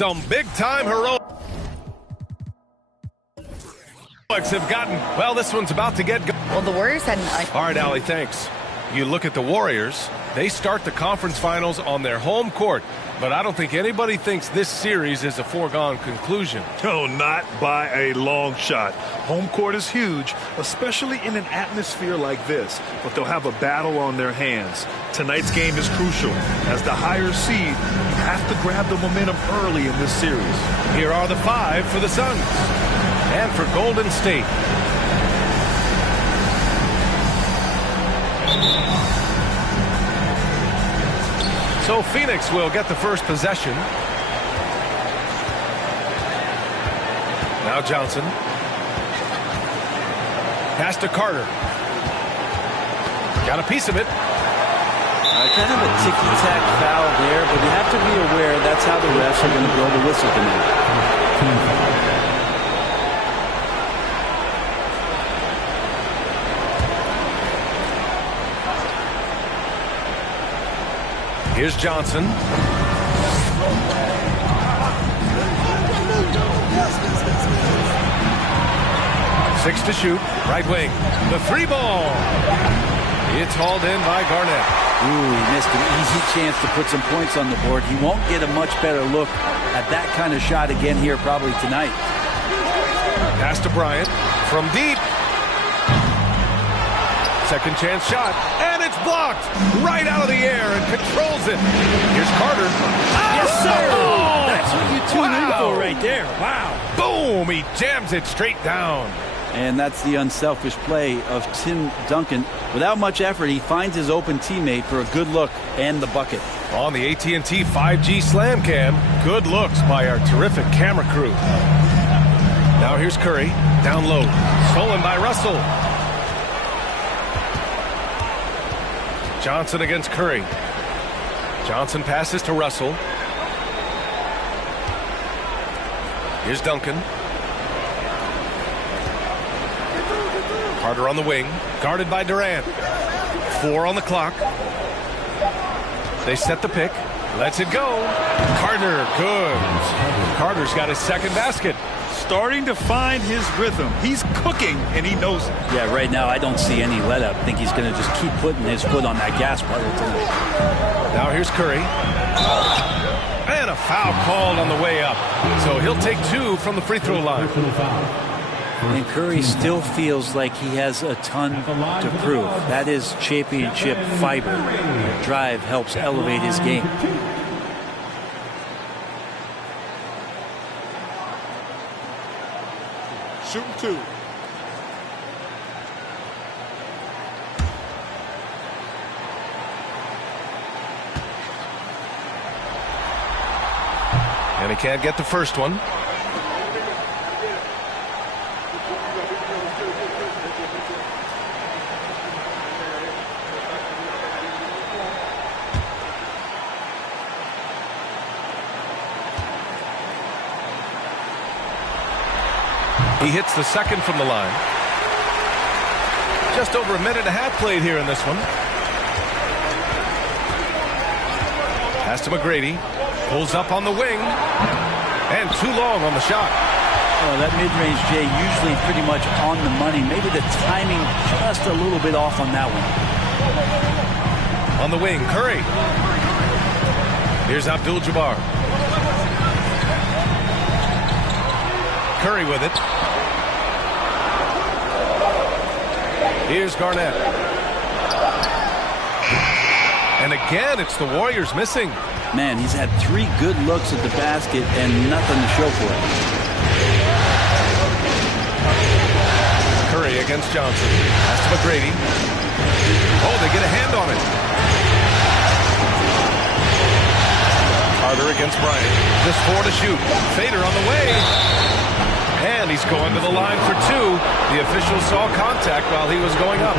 some big-time heroics have gotten. Well, this one's about to get going. Well, the Warriors had All right, Allie, thanks. You look at the Warriors, they start the conference finals on their home court, but I don't think anybody thinks this series is a foregone conclusion. No, not by a long shot. Home court is huge, especially in an atmosphere like this, but they'll have a battle on their hands. Tonight's game is crucial. As the higher seed, you have to grab the momentum early in this series. Here are the 5 for the Suns and for Golden State. So Phoenix will get the first possession. Now Johnson. Pass to Carter. Got a piece of it. Kind of a ticky-tack foul there, but you have to be aware that's how the refs are going to blow the whistle tonight. Here's Johnson. 6 to shoot. Right wing. The 3 ball. It's hauled in by Garnett. Ooh, he missed an easy chance to put some points on the board. He won't get a much better look at that kind of shot again here probably tonight. Pass to Bryant from deep. Second chance shot, and it's blocked right out of the air and controls it. Here's Carter. Yes, sir. Oh! That's what you tune in for right there. Wow. Boom! He jams it straight down. And that's the unselfish play of Tim Duncan. Without much effort, he finds his open teammate for a good look and the bucket. On the AT&T 5G Slam Cam, good looks by our terrific camera crew. Now here's Curry, down low, stolen by Russell. Johnson against Curry. Johnson passes to Russell. Here's Duncan. Carter on the wing, guarded by Durant. 4 on the clock. They set the pick. Lets it go. Carter, good. Carter's got his second basket. Starting to find his rhythm. He's cooking, and he knows it. Yeah, right now I don't see any let-up. I think he's going to just keep putting his foot on that gas pedal tonight. Now here's Curry. And a foul called on the way up. So he'll take 2 from the free throw line. And Curry still feels like he has a ton to prove. That is championship fiber. Drive helps elevate his game. Shooting 2. And he can't get the first one. He hits the second from the line. Just over a minute and a half played here in this one. Pass to McGrady. Pulls up on the wing. And too long on the shot. Oh, that mid-range, Jay, usually pretty much on the money. Maybe the timing just a little bit off on that one. On the wing, Curry. Here's Abdul-Jabbar. Curry with it. Here's Garnett. And again, it's the Warriors missing. Man, he's had 3 good looks at the basket and nothing to show for it. Curry against Johnson. Pass to McGrady. Oh, they get a hand on it. Carter against Bryant. Just 4 to shoot. Fader on the way. And he's going to the line for 2. The official saw contact while he was going up.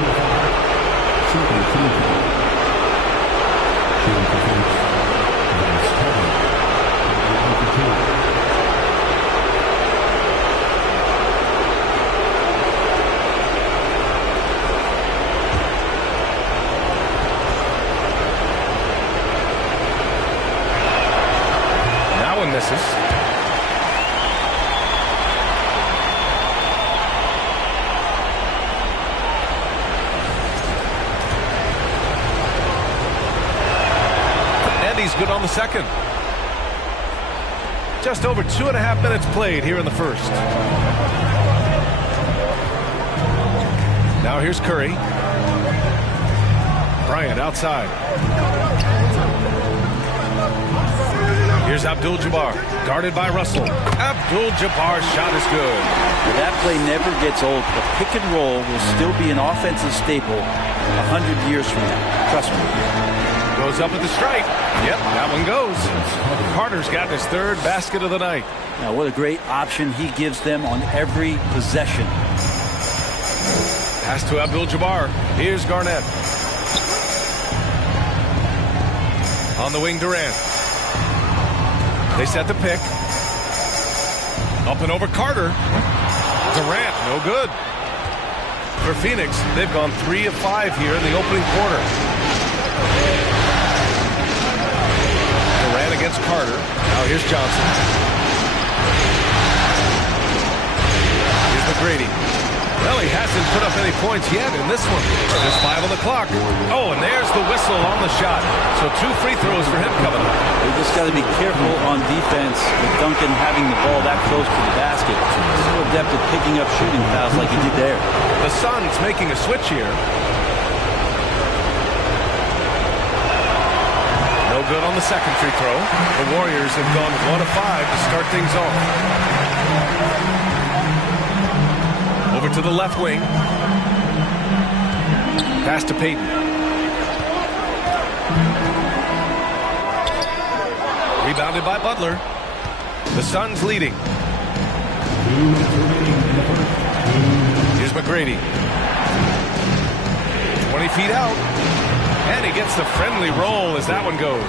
Now one misses. on the second. Just over 2.5 minutes played here in the first. Now here's Curry. Bryant outside. Here's Abdul-Jabbar, guarded by Russell. Abdul-Jabbar's shot is good. Well, that play never gets old. The pick and roll will still be an offensive staple 100 years from now. Trust me. Goes up with the strike. Yep, that one goes. Carter's got his third basket of the night. Now, what a great option he gives them on every possession. Pass to Abdul-Jabbar. Here's Garnett. On the wing, Durant. They set the pick. Up and over Carter. Durant, no good. For Phoenix, they've gone 3 of 5 here in the opening quarter. Durant against Carter. Now here's Johnson. Here's McGrady. Well, he hasn't put up any points yet in this one. There's 5 on the clock. Oh, and there's the whistle on the shot. So 2 free throws for him coming up. You just got to be careful on defense with Duncan having the ball that close to the basket. He's so adept at picking up shooting fouls like he did there. The Suns making a switch here. No good on the second free throw. The Warriors have gone 1 of 5 to start things off. Over to the left wing. Pass to Payton. Rebounded by Butler. The Suns leading. Here's McGrady. 20 feet out. And he gets the friendly roll as that one goes.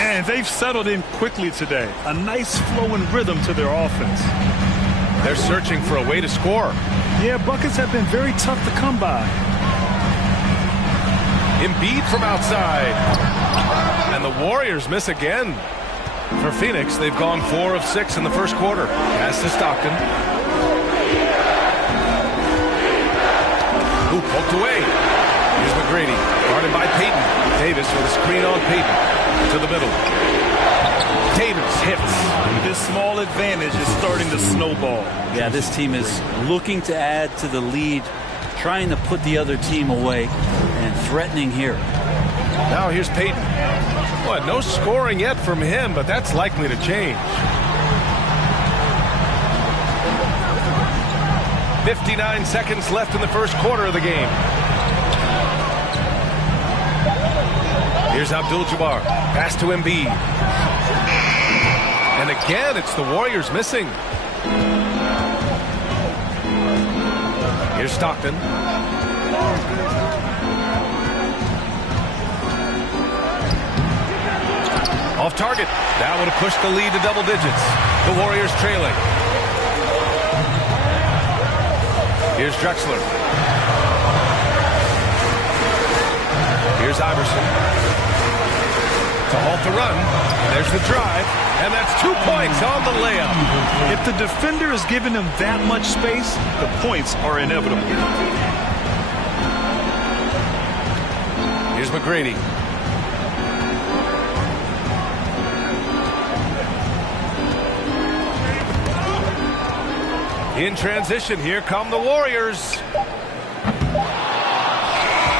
And they've settled in quickly today. A nice flowing rhythm to their offense. They're searching for a way to score. Yeah, buckets have been very tough to come by. Embiid from outside. And the Warriors miss again. For Phoenix, they've gone 4 of 6 in the first quarter. Pass to Stockton. Who poked away. Here's McGrady, guarded by Payton. Davis with a screen on Payton. To the middle. Davis hits. This small advantage is starting to snowball. Yeah, this team is looking to add to the lead, trying to put the other team away, and threatening here. Now here's Payton. What, no scoring yet from him, but that's likely to change. 59 seconds left in the first quarter of the game. Here's Abdul-Jabbar. Pass to Embiid. And again, it's the Warriors missing. Here's Stockton. Off target. That would have pushed the lead to double digits. The Warriors trailing. Here's Drexler. Here's Iverson. To halt the run. There's the drive. And that's 2 points on the layup. If the defender is giving him that much space, the points are inevitable. Here's McGrady. In transition, here come the Warriors.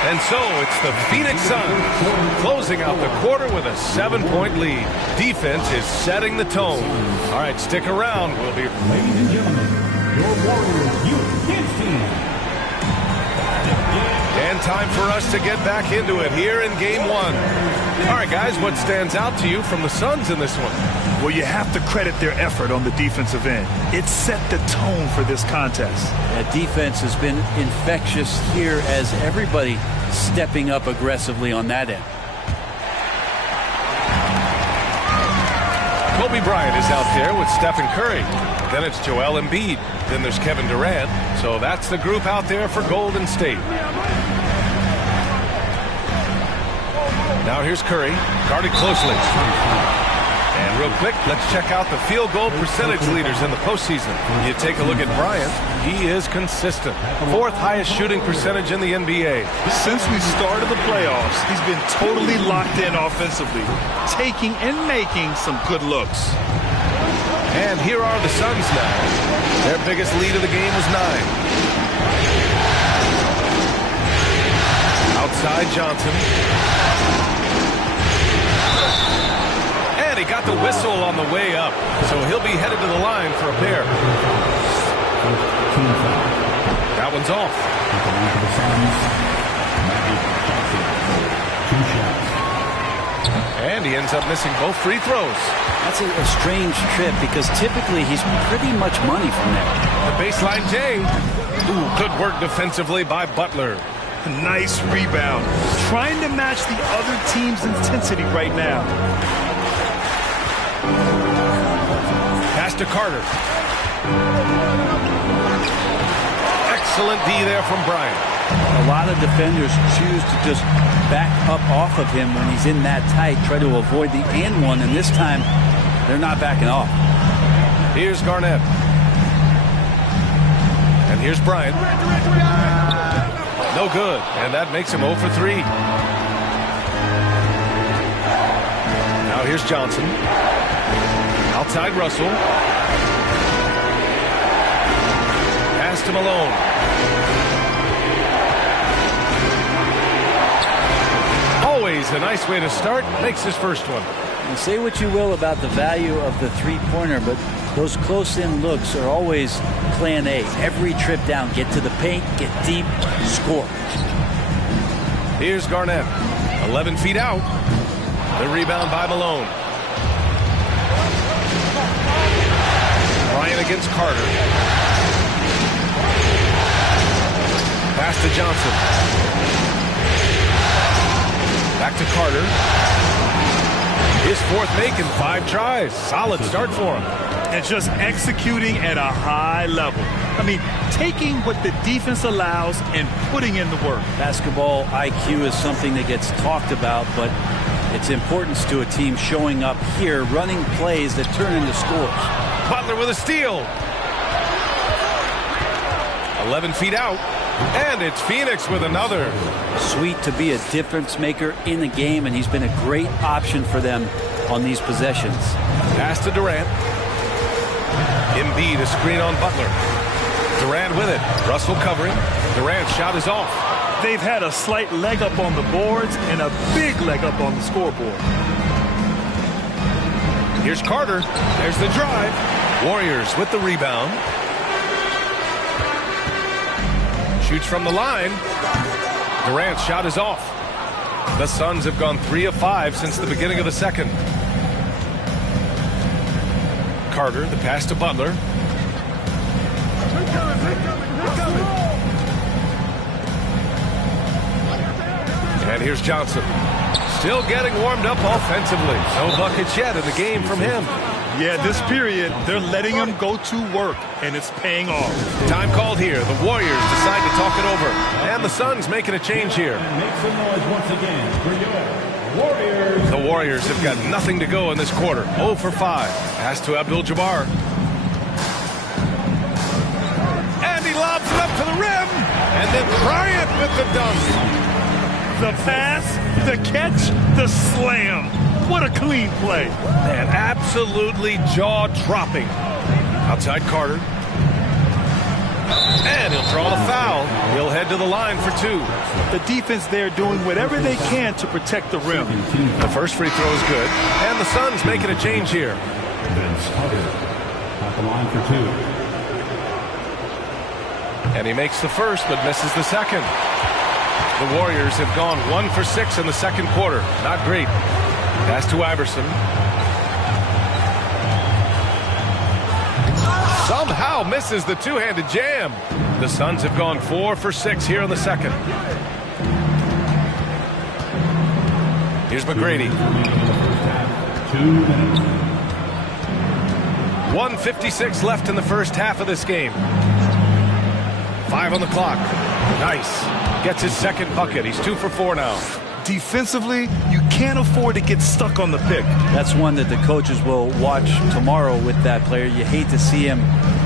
And so it's the Phoenix Suns closing out the quarter with a 7-point lead. Defense is setting the tone. All right, stick around. We'll be... Ladies and gentlemen, your Warriors Youth Kids team. And time for us to get back into it here in Game 1. All right, guys, what stands out to you from the Suns in this one? Well, you have to credit their effort on the defensive end. It set the tone for this contest. That defense has been infectious here as everybody stepping up aggressively on that end. Kobe Bryant is out there with Stephen Curry. Then it's Joel Embiid. Then there's Kevin Durant. So that's the group out there for Golden State. Now here's Curry, guarded closely. And Real quick, let's check out the field goal percentage leaders in the postseason. You take a look at Bryant. He is consistent. 4th highest shooting percentage in the NBA. Since we started the playoffs, he's been totally locked in offensively, taking and making some good looks. And here are the Suns now. Their biggest lead of the game was 9. Outside Johnson. And he got the whistle on the way up. So he'll be headed to the line for a pair. That one's off. And he ends up missing both free throws. That's a strange trip because typically he's pretty much money from there. The baseline J. Ooh, good work defensively by Butler. Nice rebound. Trying to match the other team's intensity right now. Pass to Carter. Excellent D there from Bryant. A lot of defenders choose to just back up off of him when he's in that tight, try to avoid the and one, and this time they're not backing off. Here's Garnett. And here's Bryant. No good, and that makes him 0 for 3. Now here's Johnson. Outside Russell. Pass to Malone. Always a nice way to start. Makes his first one. And say what you will about the value of the three-pointer, but those close-in looks are always plan A. Every trip down, get to the paint, get deep, score. Here's Garnett. 11 feet out. The rebound by Malone. Bryant against Carter. Pass to Johnson. Back to Carter. His 4th make in 5 tries. Solid start for him. And just executing at a high level. I mean, taking what the defense allows and putting in the work. Basketball IQ is something that gets talked about, but its importance to a team showing up here, running plays that turn into scores. Butler with a steal. 11 feet out. And it's Phoenix with another. Sweet to be a difference maker in the game, and he's been a great option for them on these possessions. Pass to Durant. Embiid, a screen on Butler. Durant with it. Russell covering. Durant's shot is off. They've had a slight leg up on the boards and a big leg up on the scoreboard. Here's Carter. There's the drive. Warriors with the rebound. Shoots from the line. Durant's shot is off. The Suns have gone 3 of 5 since the beginning of the second. Carter, the pass to Butler. And here's Johnson. Still getting warmed up offensively. No buckets yet in the game from him. Yeah, this period, they're letting him go to work, and it's paying off. Time called here. The Warriors decide to talk it over. And the Suns making a change here. Make some noise once again for your Warriors. The Warriors have got nothing to go in this quarter. 0 for 5. Pass to Abdul-Jabbar. And he lobs it up to the rim. And then Bryant with the dunk. The pass, the catch, the slam. What a clean play. Man, absolutely jaw-dropping. Outside Carter. And he'll draw the foul. He'll head to the line for 2. The defense there doing whatever they can to protect the rim. The first free throw is good. And the Suns making a change here. Vince Carter at the line for 2. And he makes the first but misses the second. The Warriors have gone 1 for 6 in the second quarter. Not great. Pass to Iverson. Somehow misses the two-handed jam. The Suns have gone 4 for 6 here in the second. Here's McGrady. 2 minutes. 1:56 left in the first half of this game. 5 on the clock. Nice. Gets his second bucket. He's 2 for 4 now. Defensively, you can't afford to get stuck on the pick. That's one that the coaches will watch tomorrow with that player. You hate to see him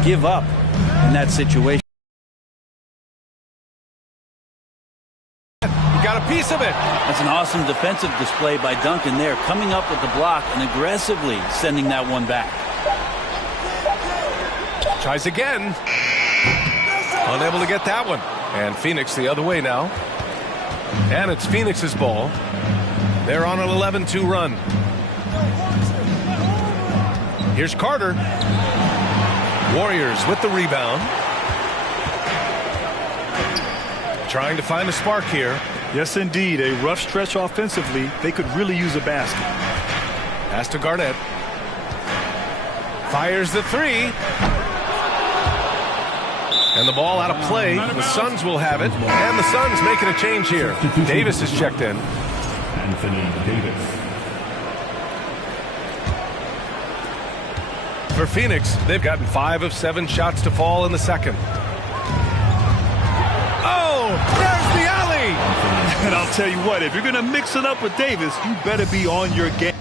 give up in that situation. Got a piece of it. That's an awesome defensive display by Duncan there, coming up with the block and aggressively sending that one back. Tries again. Unable to get that one. And Phoenix the other way now. And it's Phoenix's ball. They're on an 11-2 run. Here's Carter. Warriors with the rebound. Trying to find a spark here. Yes, indeed. A rough stretch offensively. They could really use a basket. Pass to Garnett. Fires the three. And the ball out of play. The Suns will have it. And the Suns making a change here. Davis is checked in. Anthony Davis. For Phoenix, they've gotten 5 of 7 shots to fall in the second. Oh, there's the alley. And I'll tell you what, if you're going to mix it up with Davis, you better be on your game.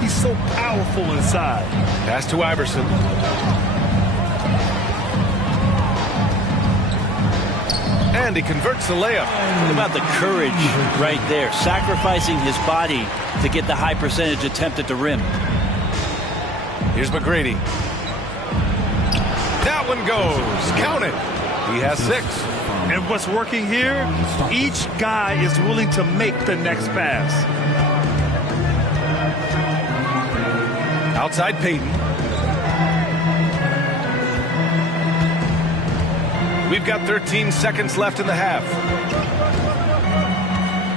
He's so powerful inside. Pass to Iverson. And he converts the layup. What about the courage right there? Sacrificing his body to get the high percentage attempt at the rim. Here's McGrady. That one goes. Count it. He has 6. And what's working here? Each guy is willing to make the next pass. Outside Payton. We've got 13 seconds left in the half.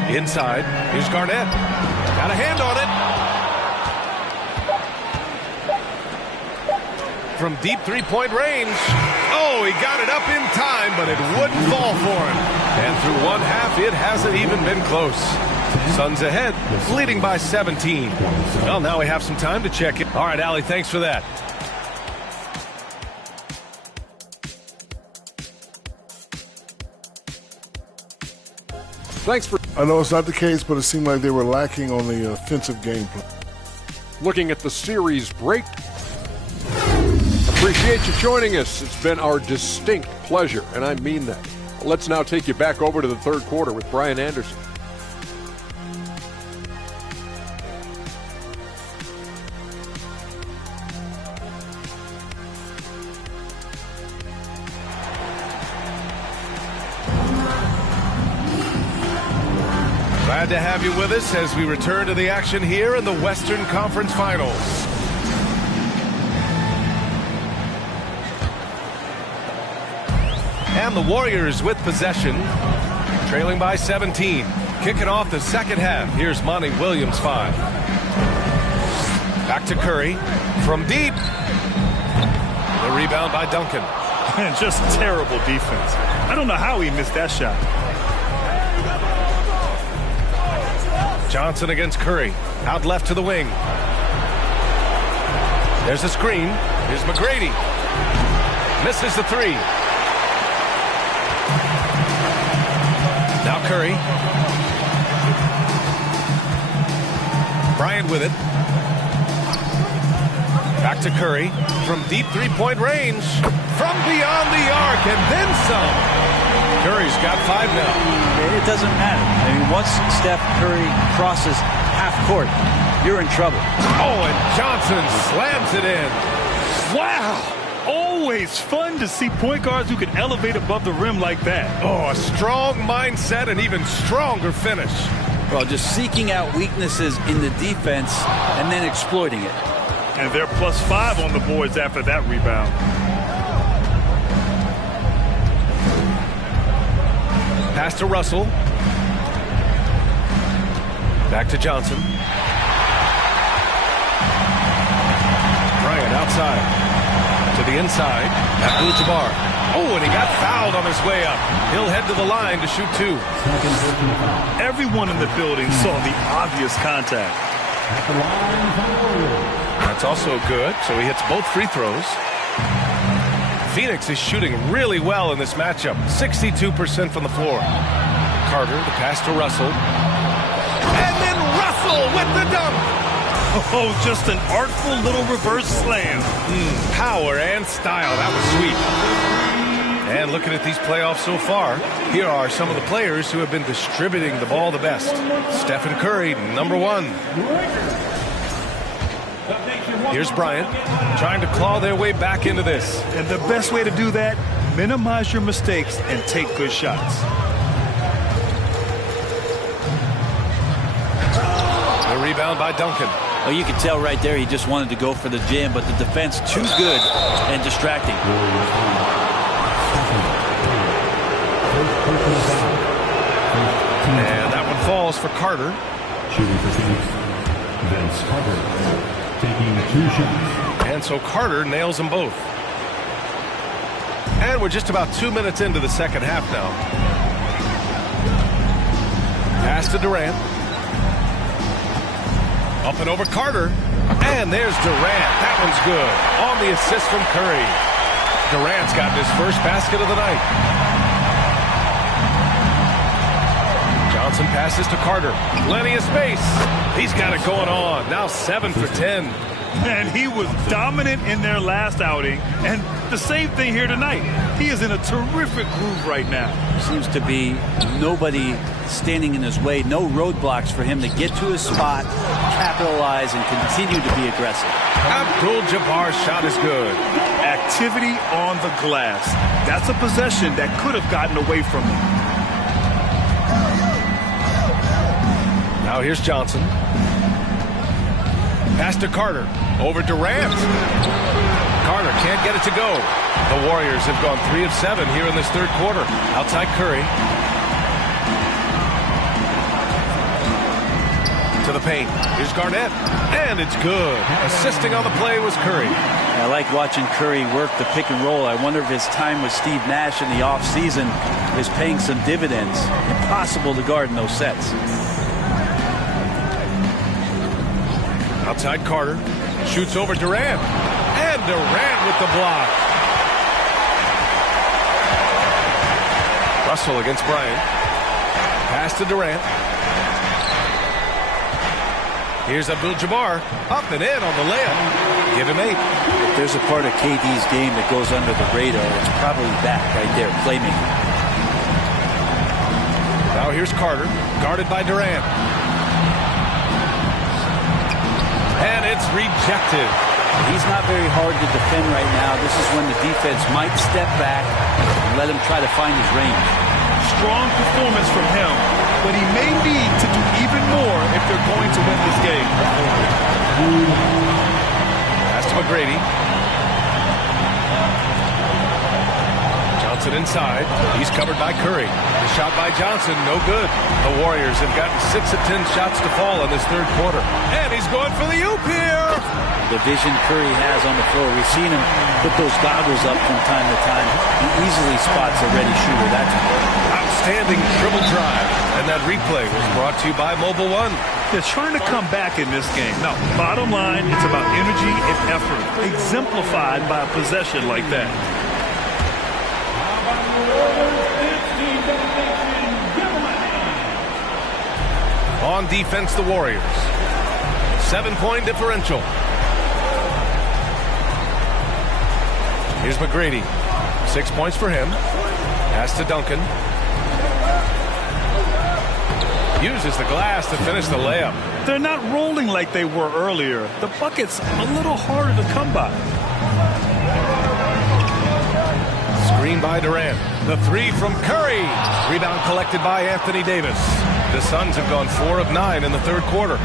Inside. Here's Garnett. Got a hand on it. From deep three-point range. Oh, he got it up in time, but it wouldn't fall for him. And through one half, it hasn't even been close. Suns ahead, leading by 17. Well, now we have some time to check it. All right, Allie, thanks for that. Thanks for... I know it's not the case, but it seemed like they were lacking on the offensive gameplay. Looking at the series break. Appreciate you joining us. It's been our distinct pleasure, and I mean that. Let's now take you back over to the third quarter with Brian Anderson. Glad to have you with us as we return to the action here in the Western Conference Finals. And the Warriors with possession, trailing by 17. Kicking off the second half. Here's Monty Williams, 5. Back to Curry from deep. The rebound by Duncan. And just terrible defense. I don't know how he missed that shot. Johnson against Curry. Out left to the wing. There's a screen. Here's McGrady. Misses the 3. Now Curry. Bryant with it. Back to Curry. From deep three-point range. From beyond the arc and then some. Curry's got 5 now. It doesn't matter. I mean, once Steph Curry crosses half court, you're in trouble. Oh, and Johnson slams it in. Wow. Always fun to see point guards who can elevate above the rim like that. Oh, a strong mindset and even stronger finish. Well, just seeking out weaknesses in the defense and then exploiting it. And they're +5 on the boards after that rebound. Pass to Russell. Back to Johnson. Bryant outside. To the inside. Abdul-Jabbar. Oh, and he got fouled on his way up. He'll head to the line to shoot 2. Everyone in the building saw the obvious contact. That's also good, so he hits both free throws. Phoenix is shooting really well in this matchup. 62% from the floor. Carter, the pass to Russell. And then Russell with the dunk. Oh, just an artful little reverse slam. Power and style. That was sweet. And looking at these playoffs so far, here are some of the players who have been distributing the ball the best. Stephen Curry, number 1. Here's Bryant trying to claw their way back into this. And the best way to do that, minimize your mistakes and take good shots. The rebound by Duncan. Oh, you can tell right there he just wanted to go for the jam, but the defense too good and distracting. And that one falls for Carter. Shooting for Phoenix, Vince Carter, taking 2 shots. And so Carter nails them both. And we're just about 2 minutes into the second half now. Pass to Durant. Up and over Carter. And there's Durant. That one's good. On the assist from Curry. Durant's got his first basket of the night. Johnson passes to Carter. Plenty of space. He's got it going on. Now 7 for 10. And he was dominant in their last outing. And the same thing here tonight. He is in a terrific groove right now. Seems to be nobody standing in his way. No roadblocks for him to get to his spot, capitalize, and continue to be aggressive. Abdul-Jabbar's shot is good. Activity on the glass. That's a possession that could have gotten away from him. Now here's Johnson. Pass to Carter. Over Durant. Carter can't get it to go. The Warriors have gone 3 of 7 here in this third quarter. Outside Curry. To the paint. Here's Garnett. And it's good. Assisting on the play was Curry. I like watching Curry work the pick and roll. I wonder if his time with Steve Nash in the offseason is paying some dividends. Impossible to guard in those sets. Outside Carter. Shoots over Durant. And Durant with the block. Russell against Bryant. Pass to Durant. Here's Abdul-Jabbar. Up and in on the layup. Give him 8. If there's a part of KD's game that goes under the radar, it's probably that right there, playmaking. Now here's Carter. Guarded by Durant. And it's rejected. He's not very hard to defend right now. This is when the defense might step back and let him try to find his range. Strong performance from him, but he may need to do even more if they're going to win this game. Pass to McGrady. Johnson inside. He's covered by Curry. The shot by Johnson, no good. The Warriors have gotten 6 of 10 shots to fall in this third quarter. And he's going for the oop here. The vision Curry has on the floor. We've seen him put those goggles up from time to time. He easily spots a ready shooter. That's important. Outstanding dribble drive. And that replay was brought to you by Mobile One. They're trying to come back in this game. Now, bottom line, it's about energy and effort, exemplified by a possession like that. On defense, the Warriors. 7-point differential. Here's McGrady. 6 points for him. Pass to Duncan. Uses the glass to finish the layup. They're not rolling like they were earlier. The bucket's a little harder to come by. Screen by Durant. The 3 from Curry. Rebound collected by Anthony Davis. The Suns have gone 4 of 9 in the third quarter.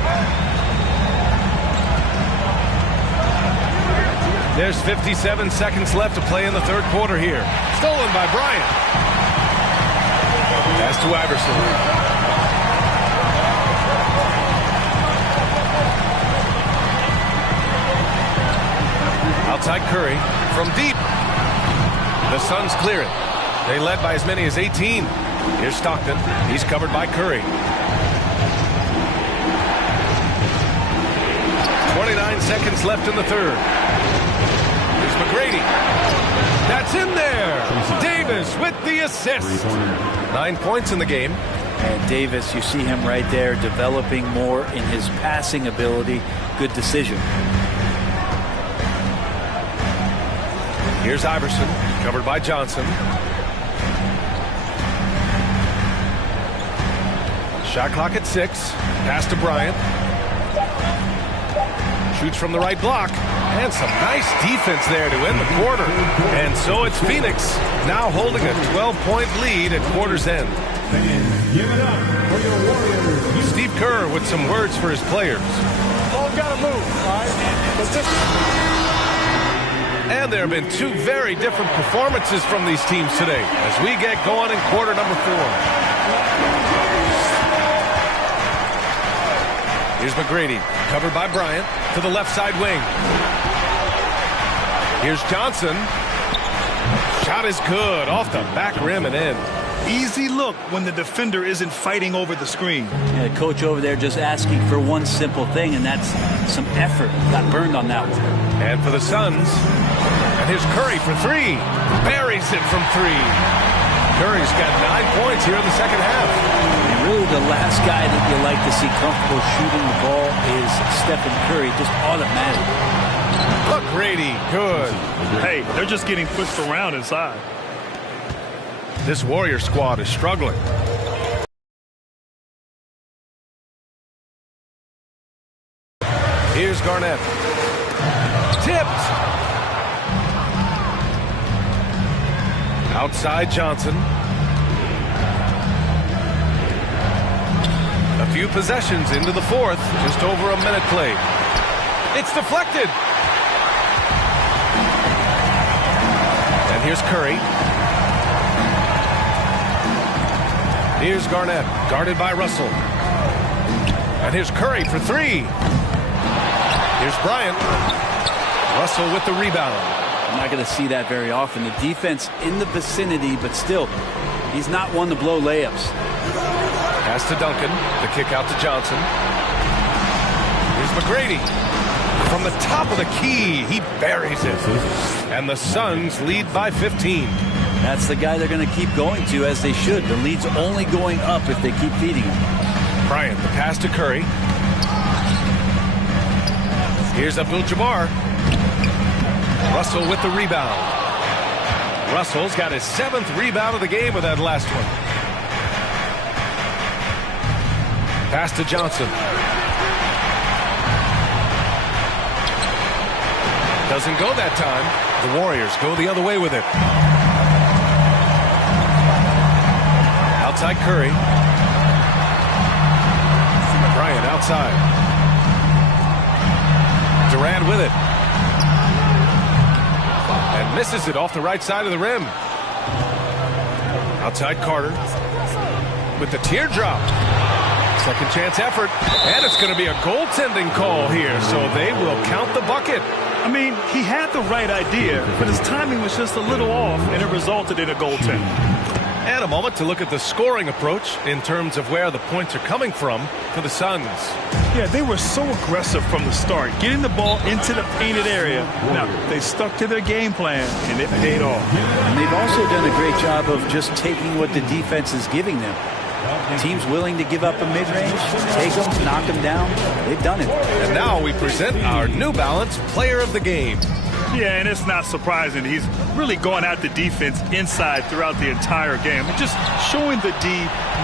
There's 57 seconds left to play in the third quarter here. Stolen by Bryant. Pass to Iverson. Outside Curry from deep. The Suns clear it. They led by as many as 18. Here's Stockton. He's covered by Curry. 29 seconds left in the third. Here's McGrady. That's in there. Davis with the assist. 9 points in the game. And Davis, you see him right there developing more in his passing ability. Good decision. Here's Iverson, covered by Johnson. Shot clock at 6. Pass to Bryant. Shoots from the right block. And some nice defense there to end the quarter. And so it's Phoenix now holding a 12-point lead at quarter's end. Give it up for your Warriors. Steve Kerr with some words for his players. Ball got to move, all right? But just... And there have been 2 very different performances from these teams today as we get going in quarter number 4. Here's McGrady, covered by Bryant, to the left side wing. Here's Johnson. Shot is good, off the back rim and in. Easy look when the defender isn't fighting over the screen. Yeah, coach over there just asking for one simple thing, and that's some effort. Got burned on that one. And for the Suns, and here's Curry for 3. Buries it from 3. Curry's got 9 points here in the second half. And really the last guy that you like to see comfortable shooting the ball is Stephen Curry, just automatic. McGrady, good. Hey, they're just getting pushed around inside. This Warrior squad is struggling. Here's Garnett. Tipped. Outside Johnson. A few possessions into the fourth. Just over a minute played. It's deflected. And here's Curry. Here's Garnett, guarded by Russell. And here's Curry for 3. Here's Bryant. Russell with the rebound. I'm not going to see that very often. The defense in the vicinity, but still, he's not one to blow layups. Pass to Duncan. The kick out to Johnson. Here's McGrady. From the top of the key, he buries it. And the Suns lead by 15. That's the guy they're going to keep going to, as they should. The lead's only going up if they keep feeding him. Bryant, the pass to Curry. Here's Abdul-Jabbar. Russell with the rebound. Russell's got his 7th rebound of the game with that last one. Pass to Johnson. Doesn't go that time. The Warriors go the other way with it. Outside Curry. Bryant outside. Durant with it. And misses it off the right side of the rim. Outside Carter. With the teardrop. Second chance effort. And it's going to be a goaltending call here, so they will count the bucket. I mean, he had the right idea, but his timing was just a little off, and it resulted in a goaltend. And a moment to look at the scoring approach in terms of where the points are coming from for the Suns. Yeah, they were so aggressive from the start, getting the ball into the painted area. Now, they stuck to their game plan, and it paid off. And they've also done a great job of just taking what the defense is giving them. Teams willing to give up a mid-range, take them, knock them down. They've done it. And now we present our New Balance Player of the Game. Yeah, and it's not surprising. He's really going at the defense inside throughout the entire game. Just showing the D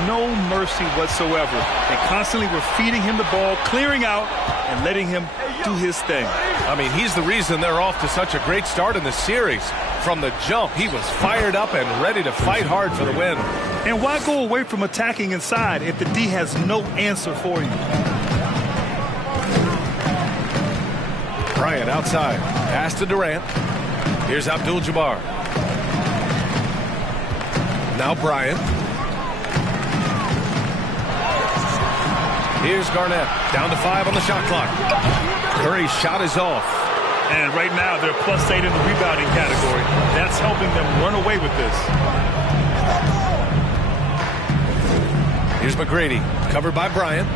no mercy whatsoever. They constantly were feeding him the ball, clearing out, and letting him do his thing. I mean, he's the reason they're off to such a great start in the series. From the jump, he was fired up and ready to fight hard for the win. And why go away from attacking inside if the D has no answer for you? Bryant outside. Pass to Durant. Here's Abdul-Jabbar. Now Bryant. Here's Garnett. Down to 5 on the shot clock. Curry's shot is off. And right now, they're +8 in the rebounding category. That's helping them run away with this. Here's McGrady, covered by Bryant.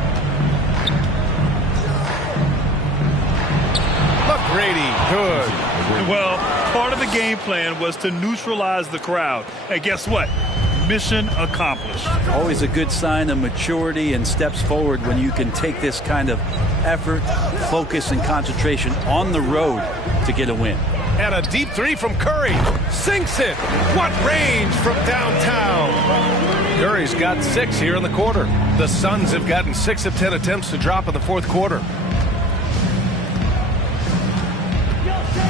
McGrady, good. Well, part of the game plan was to neutralize the crowd. And guess what? Mission accomplished. Always a good sign of maturity and steps forward when you can take this kind of effort, focus, and concentration on the road to get a win. And a deep three from Curry. Sinks it. What range from downtown. Curry's got 6 here in the quarter. The Suns have gotten 6 of 10 attempts to drop in the fourth quarter.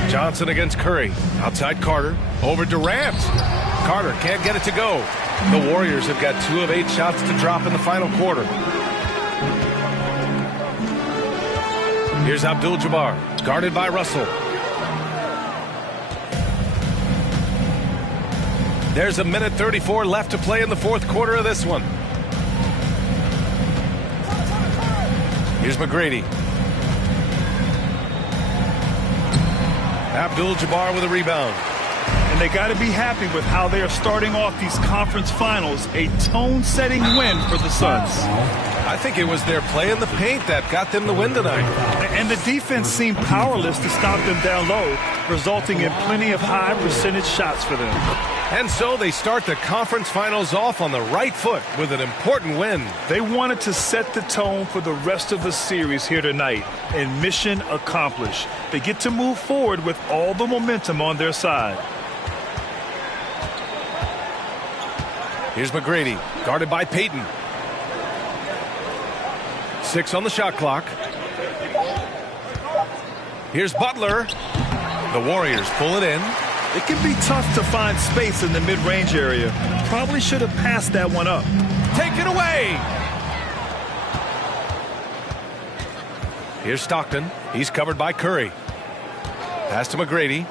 Johnson against Curry. Outside Carter. Over Durant. Carter can't get it to go. The Warriors have got 2 of 8 shots to drop in the final quarter. Here's Abdul-Jabbar, guarded by Russell. There's 1:34 left to play in the fourth quarter of this one. Here's McGrady. Abdul-Jabbar with a rebound. And they got to be happy with how they are starting off these conference finals. A tone-setting win for the Suns. I think it was their play in the paint that got them the win tonight. And the defense seemed powerless to stop them down low, resulting in plenty of high percentage shots for them. And so they start the conference finals off on the right foot with an important win. They wanted to set the tone for the rest of the series here tonight, and mission accomplished. They get to move forward with all the momentum on their side. Here's McGrady, guarded by Payton. 6 on the shot clock. Here's Butler. The Warriors pull it in. It can be tough to find space in the mid-range area. Probably should have passed that one up. Take it away. Here's Stockton. He's covered by Curry. Pass to McGrady.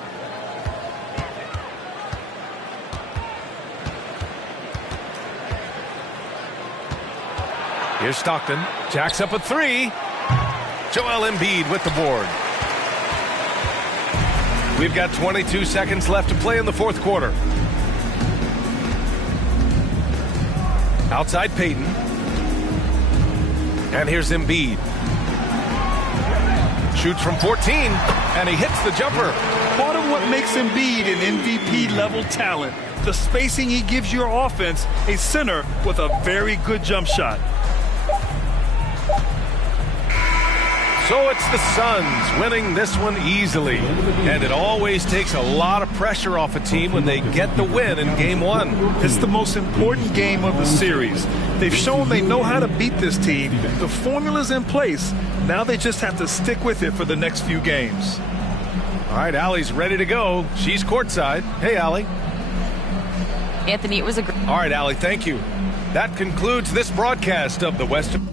Here's Stockton. Jacks up a 3. Joel Embiid with the board. We've got 22 seconds left to play in the fourth quarter. Outside Payton. And here's Embiid. Shoots from 14, and he hits the jumper. Part of what makes Embiid an MVP-level talent, the spacing he gives your offense, a center with a very good jump shot. So it's the Suns winning this one easily. And it always takes a lot of pressure off a team when they get the win in Game 1. It's the most important game of the series. They've shown they know how to beat this team. The formula's in place. Now they just have to stick with it for the next few games. All right, Allie's ready to go. She's courtside. Hey, Allie. Anthony, it was a great... All right, Allie, thank you. That concludes this broadcast of the Western...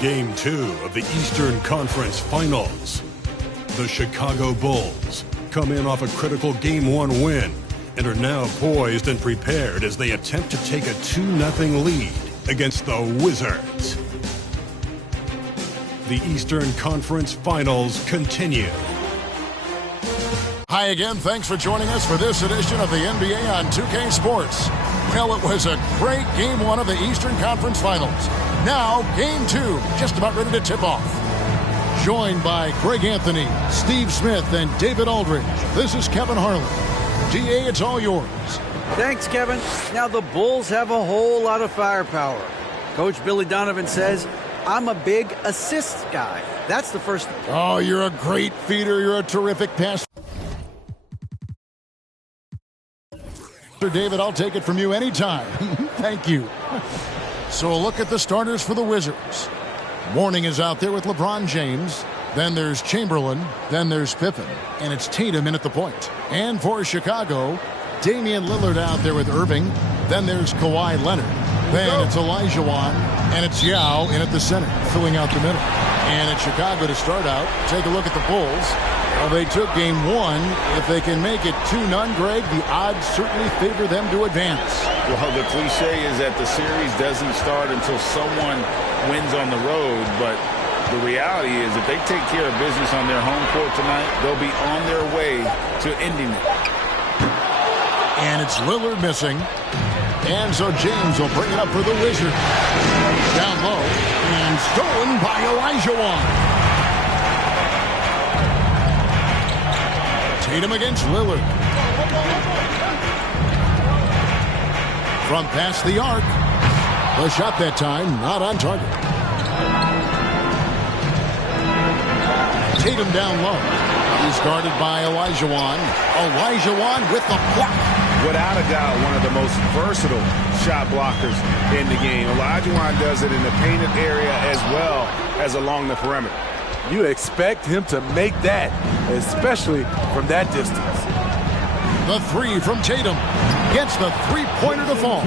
Game 2 of the Eastern Conference Finals. The Chicago Bulls come in off a critical Game 1 win and are now poised and prepared as they attempt to take a 2-0 lead against the Wizards. The Eastern Conference Finals continue. Hi again. Thanks for joining us for this edition of the NBA on 2K Sports. Well, it was a great Game 1 of the Eastern Conference Finals. Now, Game 2, just about ready to tip off. Joined by Greg Anthony, Steve Smith, and David Aldridge, this is Kevin Harlan. DA, it's all yours. Thanks, Kevin. Now the Bulls have a whole lot of firepower. Coach Billy Donovan says, I'm a big assist guy. That's the first. Oh, you're a great feeder. You're a terrific passer. David, I'll take it from you anytime. Thank you. So a look at the starters for the Wizards. Mourning is out there with LeBron James. Then there's Chamberlain. Then there's Pippen. And it's Tatum in at the point. And for Chicago, Damian Lillard out there with Irving. Then there's Kawhi Leonard. Then it's Olajuwon. And it's Yao in at the center, filling out the middle. And at Chicago to start out, take a look at the Bulls. Well, they took Game 1. If they can make it 2-0, Greg, the odds certainly favor them to advance. Well, the cliche is that the series doesn't start until someone wins on the road, but the reality is if they take care of business on their home court tonight, they'll be on their way to ending it. And it's Lillard missing. And so James will bring it up for the Wizards. Down low. And stolen by Olajuwon. Tatum against Lillard. From past the arc. The shot that time not on target. Tatum down low. He's guarded by Olajuwon. Olajuwon with the block. Without a doubt, one of the most versatile shot blockers in the game. Olajuwon does it in the painted area as well as along the perimeter. You expect him to make that, especially from that distance. The three from Tatum gets the three-pointer to fall.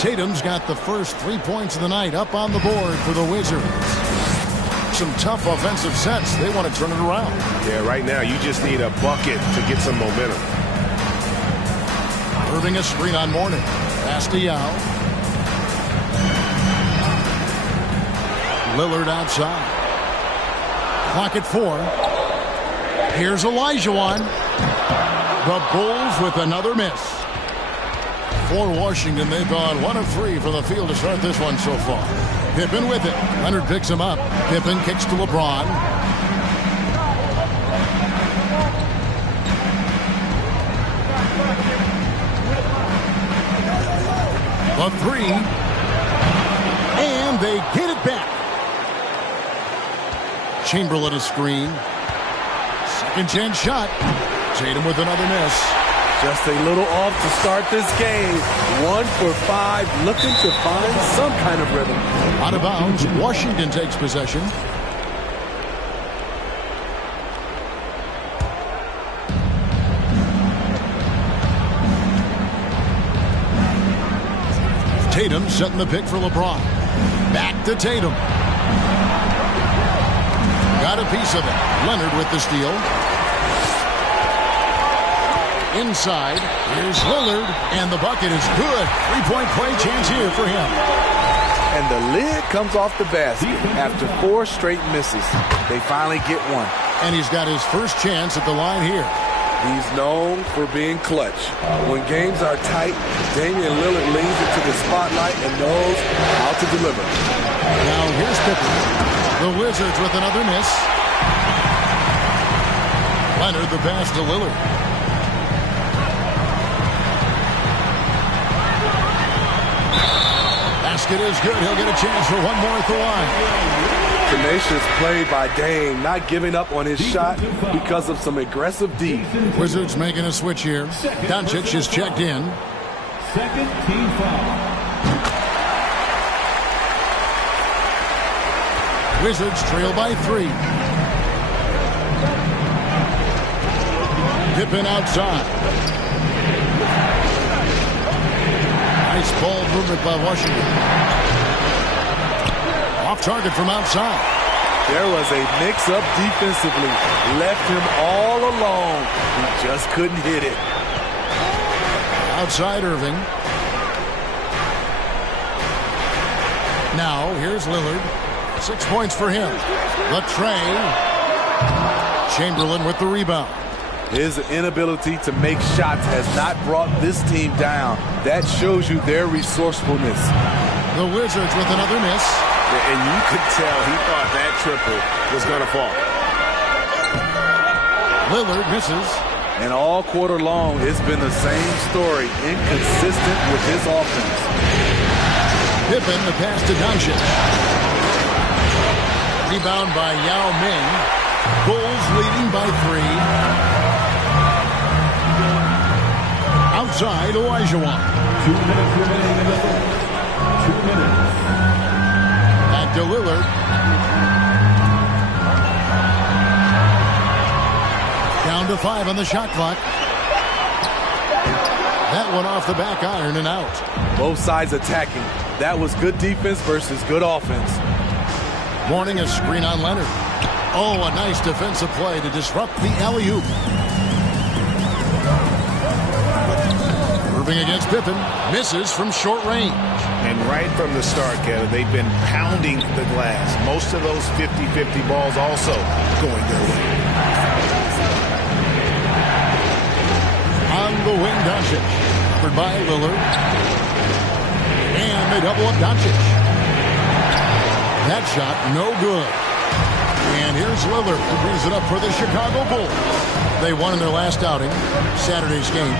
Tatum's got the first 3 points of the night up on the board for the Wizards. Some tough offensive sets. They want to turn it around. Yeah, right now you just need a bucket to get some momentum. Irving a screen on Mourning. Pass to Yao. Lillard outside. Clock at 4. Here's Olajuwon. The Bulls with another miss. For Washington, they've gone 1 of 3 from the field to start this one so far. Pippen with it. Leonard picks him up. Pippen kicks to LeBron. The 3. And they get it back. Chamberlain a screen. Second chance shot. Tatum with another miss. Just a little off to start this game. 1 for 5, looking to find some kind of rhythm. Out of bounds, Washington takes possession. Tatum setting the pick for LeBron. Back to Tatum. Got a piece of it. Leonard with the steal. Inside, here's Lillard, and the bucket is good. Three-point play chance here for him. And the lid comes off the basket after 4 straight misses. They finally get one. And he's got his first chance at the line here. He's known for being clutch. When games are tight, Damian Lillard leans into the spotlight and knows how to deliver. Now here's Pippen. The Wizards with another miss. Leonard the pass to Lillard. Basket is good. He'll get a chance for one more at the line. Tenacious play by Dame, not giving up on his shot because of some aggressive D. Wizards making a switch here. Doncic is checked in. Second team foul. Wizards trail by 3. Pippen outside. Nice ball movement by Washington. Off target from outside. There was a mix-up defensively. Left him all alone. He just couldn't hit it. Outside Irving. Now here's Lillard. 6 points for him. Latrey. Chamberlain with the rebound. His inability to make shots has not brought this team down. That shows you their resourcefulness. The Wizards with another miss. And you could tell he thought that triple was going to fall. Lillard misses. And all quarter long, it's been the same story. Inconsistent with his offense. Pippen, the pass to Doncic. Rebound by Yao Ming. Bulls leading by 3. Outside, Olajuwon. 2 minutes remaining in the third. 2 minutes. Back to Lillard. Down to 5 on the shot clock. That one off the back iron and out. Both sides attacking. That was good defense versus good offense. Morning a screen on Leonard. Oh, a nice defensive play to disrupt the alley-oop. Irving against Pippen. Misses from short range. And right from the start, Kevin, they've been pounding the glass. Most of those 50-50 balls also going their way. On the wing, Doncic. Covered by Lillard. And they double up Doncic. That shot, no good. And here's Lillard, who brings it up for the Chicago Bulls. They won in their last outing, Saturday's game.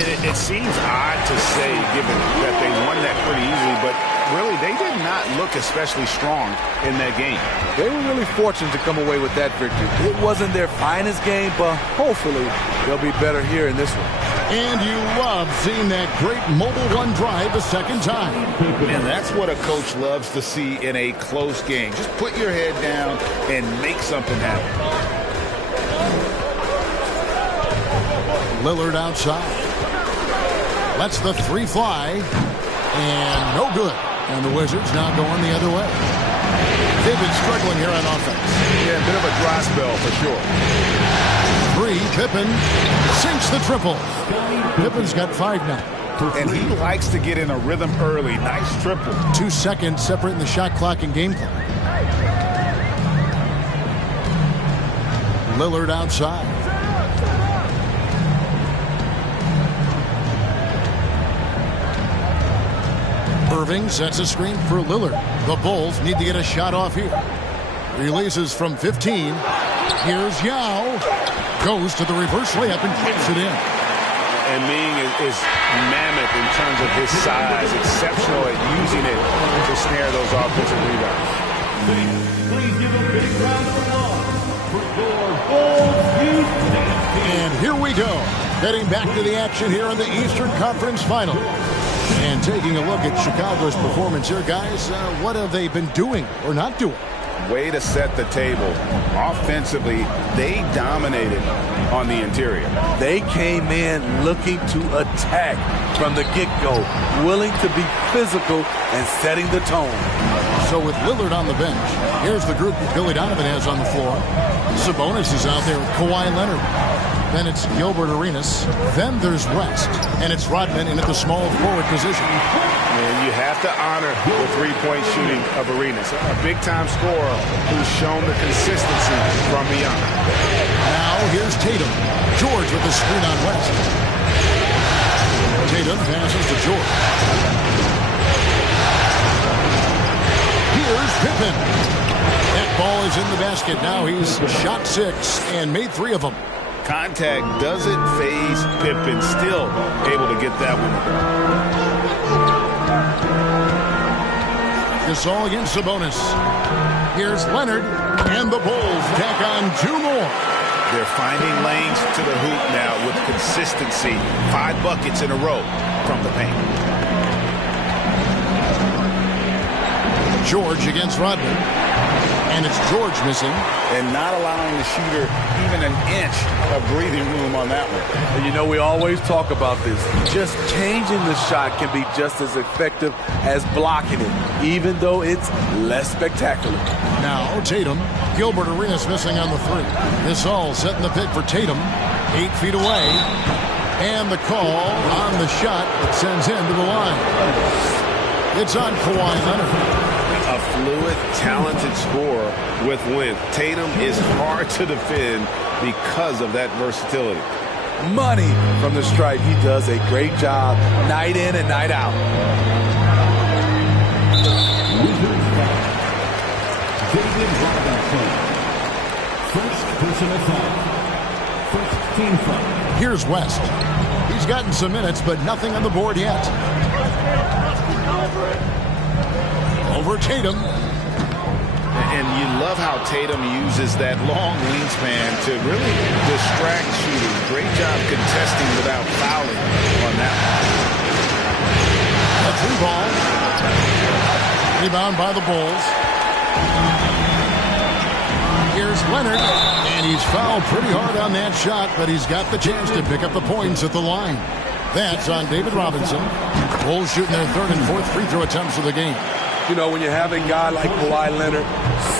It seems odd to say, given that they won that pretty easily, but really, they did not look especially strong in that game. They were really fortunate to come away with that victory. It wasn't their finest game, but hopefully they'll be better here in this one. And you love seeing that great mobile run drive a second time. Man, that's what a coach loves to see in a close game. Just put your head down and make something happen. Lillard outside. Lets the 3 fly. And no good. And the Wizards now going the other way. They've been struggling here on offense. Yeah, a bit of a dry spell for sure. 3, Pippen sinks the triple. Pippen's got 5 now. And he likes to get in a rhythm early. Nice triple. 2 seconds separating the shot clock and game clock. Lillard outside. Irving sets a screen for Lillard. The Bulls need to get a shot off here. Releases from 15. Here's Yao. Goes to the reverse layup and kicks it in. And Ming is mammoth in terms of his size. Exceptional at using it to snare those offensive rebounds. Please give a big round of applause for your Bulls Houston. And here we go. Heading back to the action here in the Eastern Conference Final. And taking a look at Chicago's performance here, guys. What have they been doing or not doing? Way to set the table. Offensively, they dominated on the interior. They came in looking to attack from the get-go, willing to be physical and setting the tone. So with Lillard on the bench, here's the group that Billy Donovan has on the floor. Sabonis is out there with Kawhi Leonard. Then it's Gilbert Arenas. Then there's West. And it's Rodman in at the small forward position. And you have to honor the three-point shooting of Arenas. A big-time scorer who's shown the consistency from beyond. Now here's Tatum. George with the screen on West. Tatum passes to George. Here's Pippen. That ball is in the basket. Now he's shot 6 and made 3 of them. Contact doesn't faze Pippen. Still able to get that one. Gasol against Sabonis. Here's Leonard. And the Bulls tack on 2 more. They're finding lanes to the hoop now with consistency. 5 buckets in a row from the paint. George against Rodman. And it's George missing. And not allowing the shooter even an inch of breathing room on that one. And you know, we always talk about this. Just changing the shot can be just as effective as blocking it, even though it's less spectacular. Now Tatum. Gilbert Arenas missing on the 3. Gasol setting the pick for Tatum. 8 feet away. And the call on the shot that sends him to the line. It's on Kawhi Leonard. A fluid, talented scorer with length. Tatum is hard to defend because of that versatility. Money from the stripe. He does a great job night in and night out. David Robinson. First personal foul. First team foul. Here's West. He's gotten some minutes, but nothing on the board yet. Over Tatum. And you love how Tatum uses that long wingspan to really distract shooters. Great job contesting without fouling on that one. A 3-ball. Rebound by the Bulls. Here's Leonard. And he's fouled pretty hard on that shot, but he's got the chance to pick up the points at the line. That's on David Robinson. Bulls shooting their 3rd and 4th free throw attempts of the game. You know, when you have a guy like Kawhi Leonard,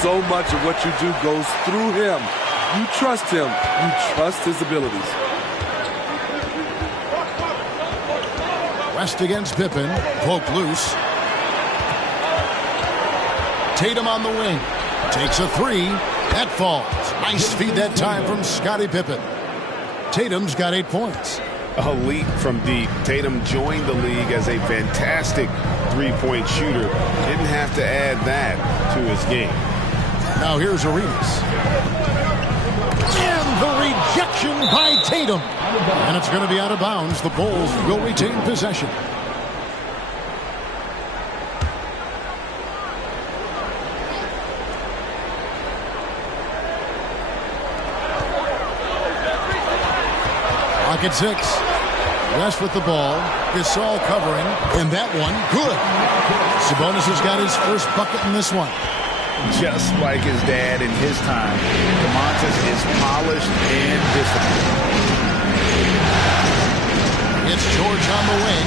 so much of what you do goes through him. You trust him. You trust his abilities. West against Pippen. Poke loose. Tatum on the wing. Takes a 3. That falls. Nice feed that time from Scottie Pippen. Tatum's got 8 points. A leap from deep. Tatum joined the league as a fantastic three-point shooter. Didn't have to add that to his game. Now here's Arenas. And the rejection by Tatum. And it's going to be out of bounds. The Bulls will retain possession. Clock at 6. West with the ball. Gasol covering. And that one, good. Sabonis has got his first bucket in this one. Just like his dad in his time, Domantas is polished and disciplined. It's George on the wing.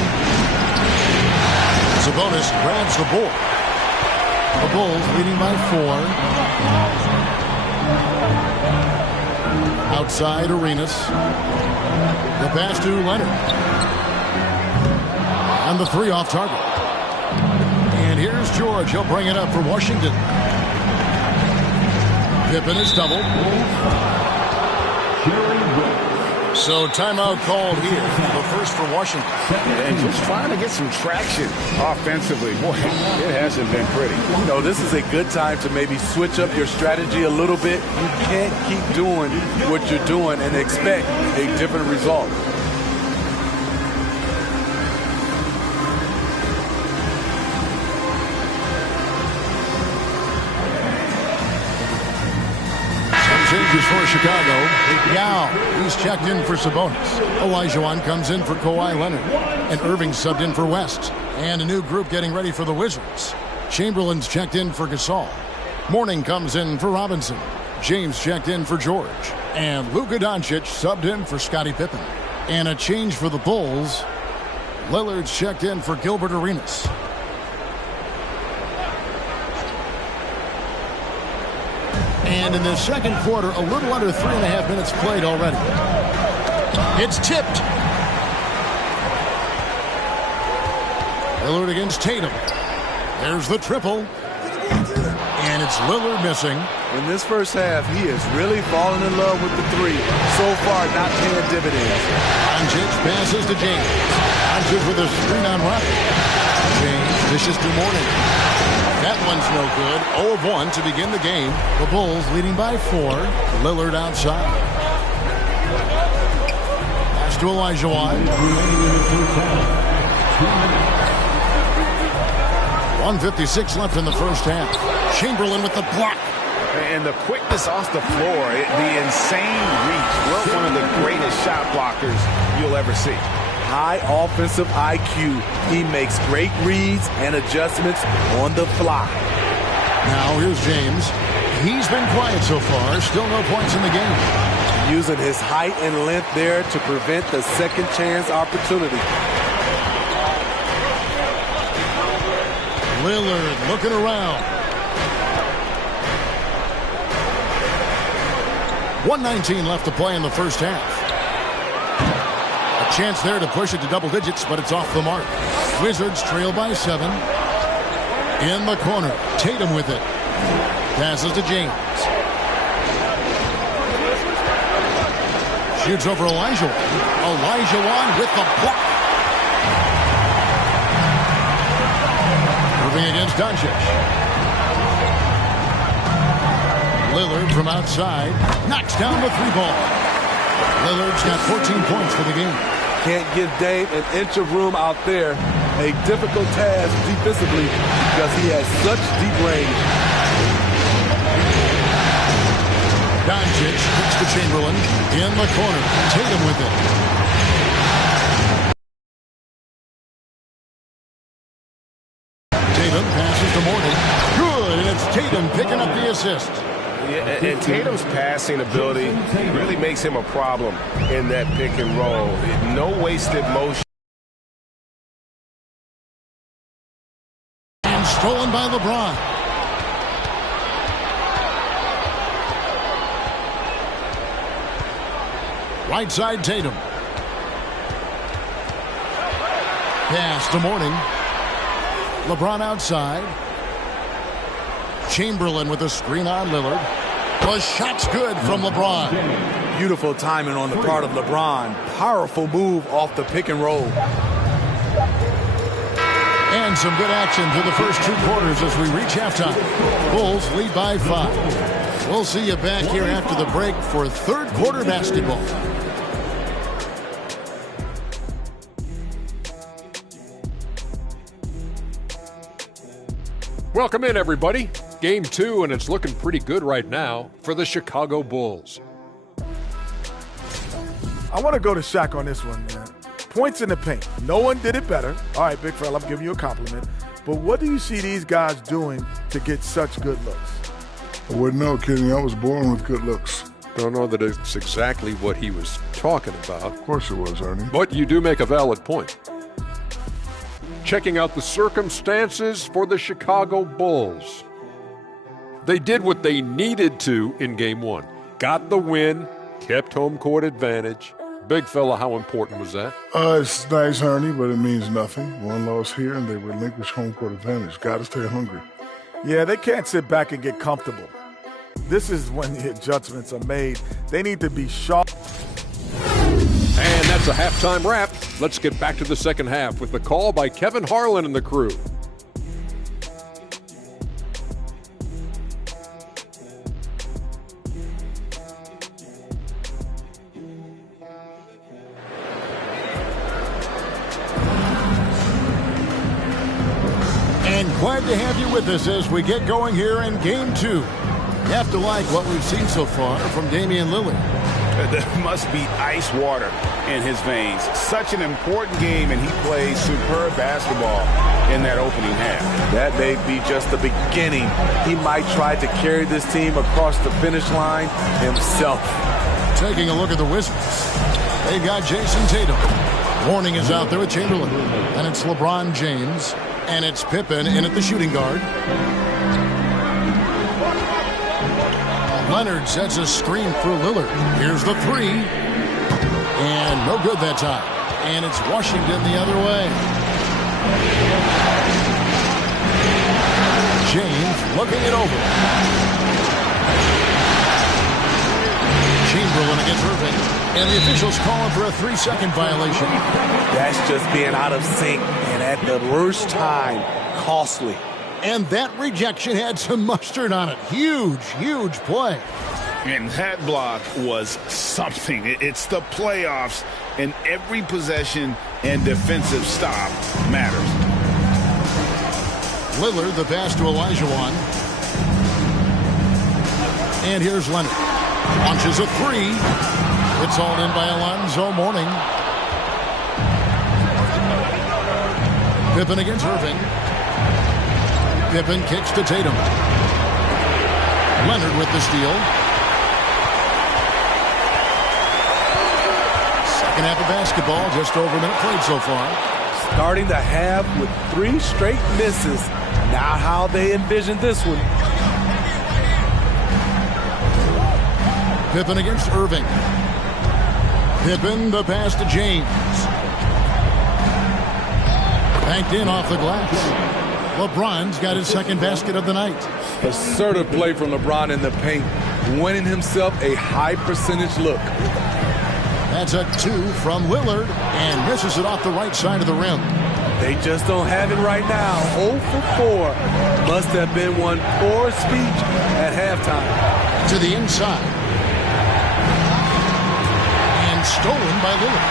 Sabonis grabs the ball. The Bulls leading by 4. Outside Arenas. The pass to Leonard. And the 3 off target. And here's George. He'll bring it up for Washington. Pippen is doubled. So timeout called here. The first for Washington. And just trying to get some traction offensively. Boy, it hasn't been pretty. You know, this is a good time to maybe switch up your strategy a little bit. You can't keep doing what you're doing and expect a different result. Changes for Chicago. Yao, he's checked in for Sabonis. Olajuwon comes in for Kawhi Leonard. And Irving subbed in for West. And a new group getting ready for the Wizards. Chamberlain's checked in for Gasol. Mourning comes in for Robinson. James checked in for George. And Luka Doncic subbed in for Scottie Pippen. And a change for the Bulls. Lillard's checked in for Gilbert Arenas. And in the second quarter, a little under 3.5 minutes played already. It's tipped. Lillard against Tatum. There's the triple. And it's Lillard missing. In this first half, he is really falling in love with the three. So far, not paying dividends. Doncic passes to James. Doncic with a screen on Rocket. James dishes to Mourning. That one's no good. 0 of 1 to begin the game. The Bulls leading by 4. Lillard outside. Pass to Elijah Wan. 1:56 left in the first half. Chamberlain with the block. And the quickness off the floor, the insane reach. Well, one of the greatest shot blockers you'll ever see. High offensive IQ. He makes great reads and adjustments on the fly. Now here's James. He's been quiet so far. Still no points in the game. Using his height and length there to prevent the second chance opportunity. Lillard looking around. 1:19 left to play in the first half. A chance there to push it to double digits, but it's off the mark. Wizards trail by 7. In the corner, Tatum with it. Passes to James. Shoots over Elijah. Elijah Wan with the block. Moving against Doncic. Lillard from outside knocks down the 3-ball. Lillard's got 14 points for the game. Can't give Dame an inch of room out there. A difficult task defensively because he has such deep range. Doncic kicks to Chamberlain in the corner. Tatum with it. Tatum passes to Mourning. Good, and it's Tatum picking up the assist. Yeah, and Tatum's passing ability really makes him a problem in that pick and roll. No wasted motion. And stolen by LeBron. Right side Tatum. Pass to Mourning. LeBron outside. Chamberlain with a screen on Lillard. The shot's good from LeBron. Beautiful timing on the part of LeBron. Powerful move off the pick and roll. And some good action through the first 2 quarters as we reach halftime. Bulls lead by 5. We'll see you back here after the break for third quarter basketball. Welcome in, everybody. Game 2, and it's looking pretty good right now for the Chicago Bulls. I want to go to Shaq on this one, man. Points in the paint. No one did it better. All right, big fella, I'm giving you a compliment. But what do you see these guys doing to get such good looks? I wouldn't know, Kenny. I was born with good looks. Don't know that it's exactly what he was talking about. Of course it was, Ernie. But you do make a valid point. Checking out the circumstances for the Chicago Bulls. They did what they needed to in Game 1. Got the win, kept home court advantage. Big fella, how important was that? It's nice, Ernie, but it means nothing. One loss here, and they relinquish home court advantage. Got to stay hungry. Yeah, they can't sit back and get comfortable. This is when the adjustments are made. They need to be sharp. And that's a halftime wrap. Let's get back to the second half with the call by Kevin Harlan and the crew. And glad to have you with us as we get going here in Game 2. You have to like what we've seen so far from Damian Lillard. There must be ice water in his veins. Such an important game, and he plays superb basketball in that opening half. That may be just the beginning. He might try to carry this team across the finish line himself. Taking a look at the Wizards. They've got Jason Tatum. Mourning is out there with Chamberlain. And it's LeBron James. And it's Pippen in at the shooting guard. Leonard sets a screen for Lillard. Here's the 3. And no good that time. And it's Washington the other way. James looking it over. Chamberlain against Irving. And the officials calling for a 3-second violation. That's just being out of sync. And at the worst time, costly. And that rejection had some mustard on it. Huge, huge play. And that block was something. It's the playoffs, and every possession and defensive stop matters. Lillard, the pass to Olajuwon. And here's Leonard. Launches a three. It's all in by Alonzo Mourning. Pippen against Irving. Pippen kicks to Tatum. Leonard with the steal. Second half of basketball, just over a minute played so far. Starting the half with 3 straight misses. Not how they envisioned this one. Pippen against Irving. Pippen, the pass to James. Banked in off the glass. LeBron's got his second basket of the night. Assertive play from LeBron in the paint, winning himself a high percentage look. That's a 2 from Lillard, and misses it off the right side of the rim. They just don't have it right now. 0 for 4. Must have been one poor speech at halftime. To the inside. And stolen by Lillard.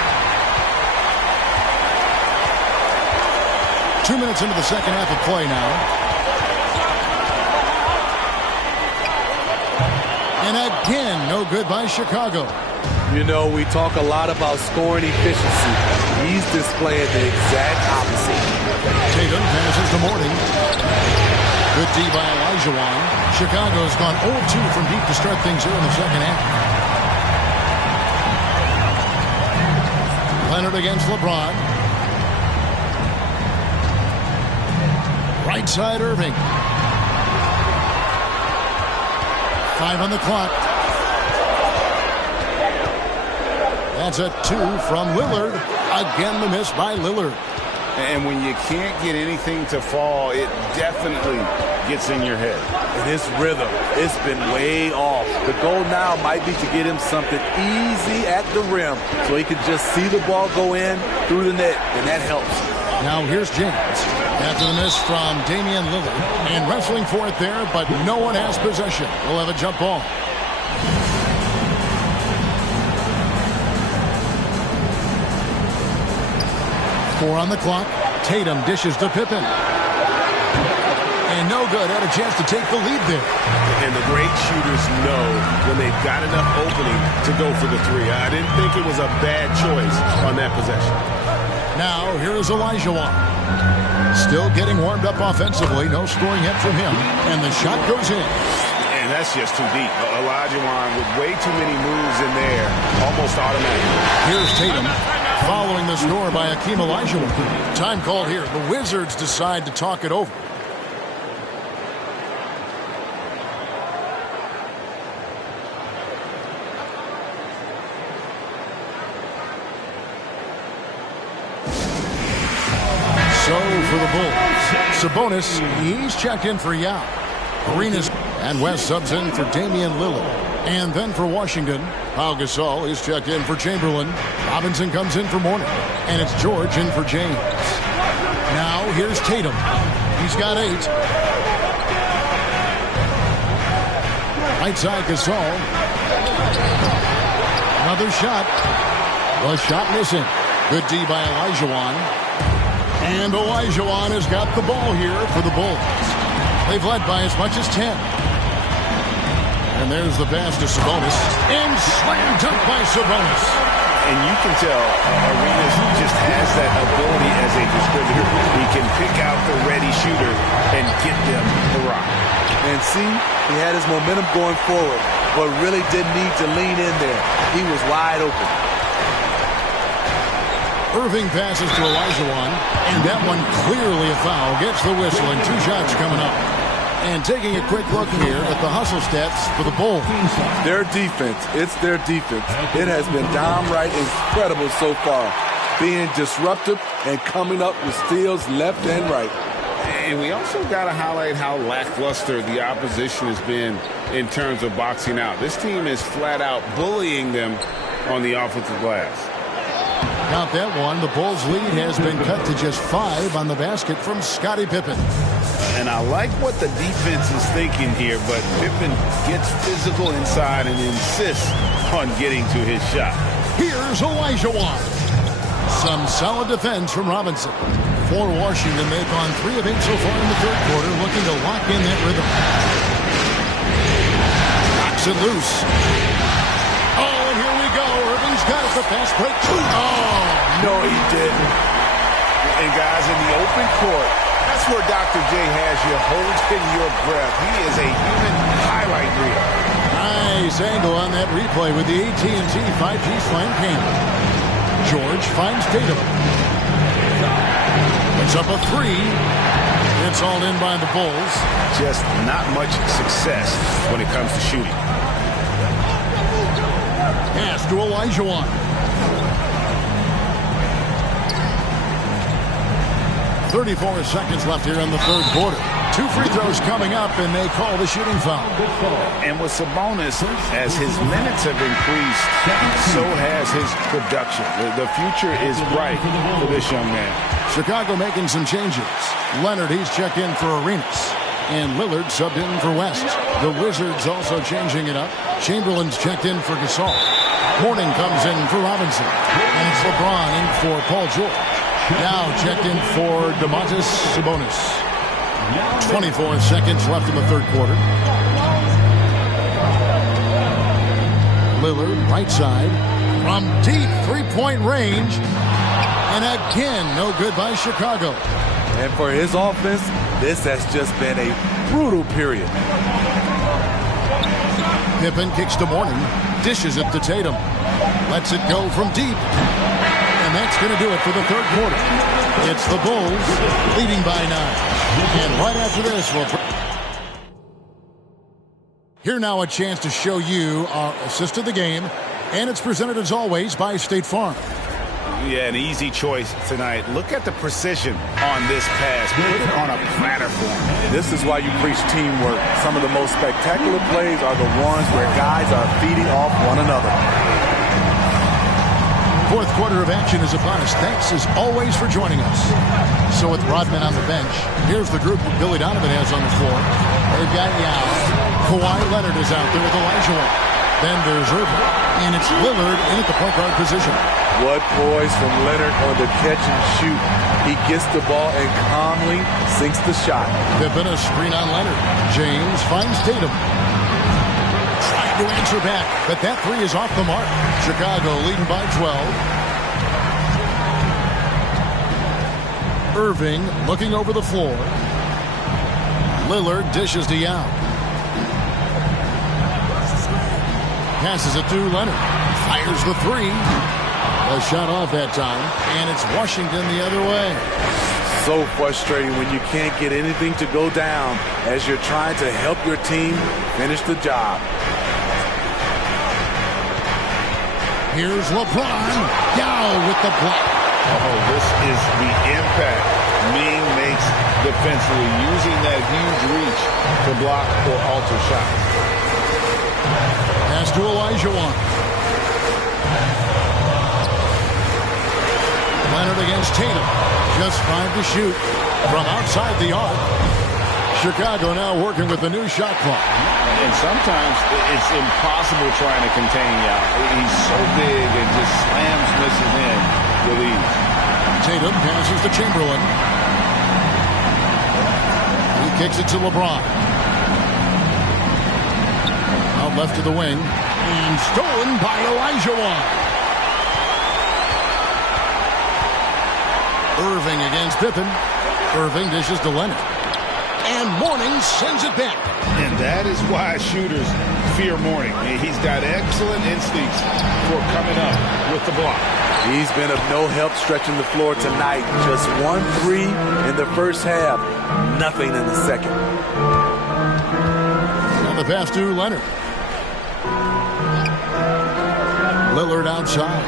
2 minutes into the second half of play now. And again, no good by Chicago. You know, we talk a lot about scoring efficiency. He's displaying the exact opposite. Tatum passes to Mourning. Good D by Olajuwon. Chicago's gone 0-2 from deep to start things here in the second half. Leonard against LeBron. Right side Irving. 5 on the clock. That's a 2 from Lillard. Again, the miss by Lillard. And when you can't get anything to fall, it definitely gets in your head. And his rhythm, it's been way off. The goal now might be to get him something easy at the rim so he can just see the ball go in through the net, and that helps. Now here's James. After the miss from Damian Lillard. And wrestling for it there, but no one has possession. We'll have a jump ball. Four on the clock. Tatum dishes to Pippen. And no good. Had a chance to take the lead there. And the great shooters know when they've got enough opening to go for the three. I didn't think it was a bad choice on that possession. Now, here is Olajuwon. Still getting warmed up offensively. No scoring yet from him. And the shot goes in. And that's just too deep. Olajuwon with way too many moves in there. Almost automatic. Here's Tatum. Following the score by Hakeem Olajuwon. Time called here. The Wizards decide to talk it over. So for the Bulls, Sabonis, he's checked in for Yao. Arenas and West subs in for Damian Lillard. And then for Washington, Pau Gasol is checked in for Chamberlain. Robinson comes in for Mourning. And it's George in for James. Now here's Tatum. He's got 8. Right side Gasol. Another shot. The shot missing. Good D by Olajuwon. And Olajuwon has got the ball here for the Bulls. They've led by as much as 10. And there's the pass to Sabonis. And slam dunk by Sabonis. And you can tell Arenas just has that ability as a distributor. He can pick out the ready shooter and get them the rock. And see, he had his momentum going forward, but really didn't need to lean in there. He was wide open. Irving passes to Olajuwon, and that one clearly a foul. Gets the whistle, and 2 shots coming up. And taking a quick look here at the hustle stats for the Bulls. Their defense, it's their defense. It has been downright incredible so far, being disruptive and coming up with steals left and right. And we also got to highlight how lackluster the opposition has been in terms of boxing out. This team is flat out bullying them on the offensive glass. Count that one. The Bulls' lead has been cut to just 5 on the basket from Scottie Pippen. And I like what the defense is thinking here, but Pippen gets physical inside and insists on getting to his shot. Here's Olajuwon. Some solid defense from Robinson. For Washington, they've gone 3 of 8 so far in the third quarter, looking to lock in that rhythm. Knocks it loose. Oh, and here we go. Irving's got it. The fast break. Oh, no, he didn't. And guys, in the open court, that's where Dr. J has you holding your breath. He is a human highlight reel. Nice angle on that replay with the AT&T 5G slam cam. George finds Tatum. It's up a 3. It's all in by the Bulls. Just not much success when it comes to shooting. Pass to Olajuwon. 34 seconds left here in the third quarter. 2 free throws coming up, and they call the shooting foul. And with Sabonis, as his minutes have increased, so has his production. The future is bright for this young man. Chicago making some changes. Leonard, he's checked in for Arenas. And Lillard subbed in for West. The Wizards also changing it up. Chamberlain's checked in for Gasol. Horning comes in for Robinson. And it's LeBron in for Paul George. Now checked in for Domantas Sabonis. 24 seconds left in the third quarter. Lillard, right side. From deep three-point range. And again, no good by Chicago. And for his offense, this has just been a brutal period. Pippen kicks to Mourning. Dishes it to Tatum. Lets it go from deep. And that's going to do it for the third quarter. It's the Bulls leading by 9. And right after this, we'll... Here now a chance to show you our assist of the game. And it's presented as always by State Farm. Yeah, an easy choice tonight. Look at the precision on this pass. Put it on a platter for him. This is why you preach teamwork. Some of the most spectacular plays are the ones where guys are feeding off one another. Fourth quarter of action is upon us. Thanks as always for joining us. So with Rodman on the bench, here's the group that Billy Donovan has on the floor. They've got Yao. Kawhi Leonard is out there with Olajuwon. Then there's Irving. And it's Lillard in at the point guard position. What poise from Leonard on the catch and shoot. He gets the ball and calmly sinks the shot. Pippen a screen on Leonard. James finds Tatum. Trying to answer back, but that 3 is off the mark. Chicago leading by 12. Irving looking over the floor. Lillard dishes to Yao. Passes it to Leonard. Fires the 3. A shot off that time. And it's Washington the other way. So frustrating when you can't get anything to go down as you're trying to help your team finish the job. Here's LeBron. Yao with the block. Oh, this is the impact Ming makes defensively, using that huge reach to block or alter shots. Pass to Olajuwon. Leonard against Tatum. Just 5 to shoot from outside the arc. Chicago now working with the new shot clock. And sometimes it's impossible trying to contain Yao. He's so big and just slams misses in with ease. Tatum passes to Chamberlain. He kicks it to LeBron. Out left to the wing. And stolen by Olajuwon. Irving against Pippen. Irving dishes to Leonard. And Mourning sends it back. And that is why shooters fear Mourning. He's got excellent instincts for coming up with the block. He's been of no help stretching the floor tonight. Just 1 3 in the first half. Nothing in the second. the pass to Leonard. Lillard outside.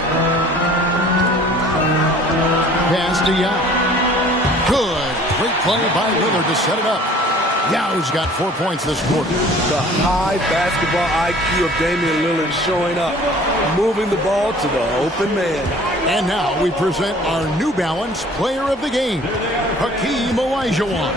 Pass to Yao. Good. Great play by Lillard to set it up. Yao's got 4 points this quarter. The high basketball IQ of Damian Lillard showing up, moving the ball to the open man. And now we present our New Balance Player of the Game, Hakeem Olajuwon.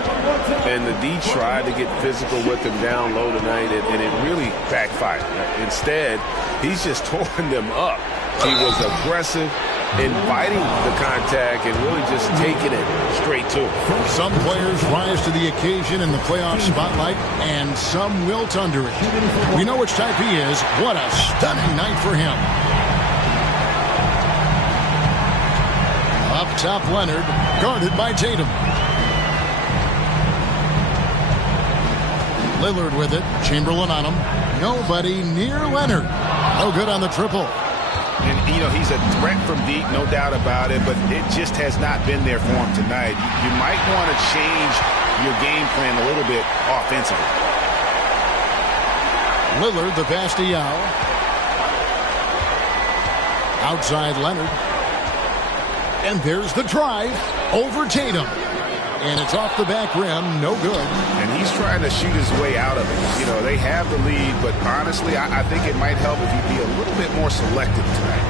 And the D tried to get physical with him down low tonight, and it really backfired. Instead, he's just torn them up. He was aggressive, inviting the contact, and really just taking it straight to him. Some players rise to the occasion in the playoff spotlight, and some wilt under it. We know which type he is. What a stunning night for him. Up top, Leonard, guarded by Tatum. Lillard with it. Chamberlain on him. Nobody near Leonard. No good on the triple. And, you know, he's a threat from deep, no doubt about it, but it just has not been there for him tonight. You might want to change your game plan a little bit offensively. Lillard, the pass to Yao. Outside Leonard. And there's the drive over Tatum. And it's off the back rim, no good. And he's trying to shoot his way out of it. You know, they have the lead, but honestly, I think it might help if he'd be a little bit more selective tonight.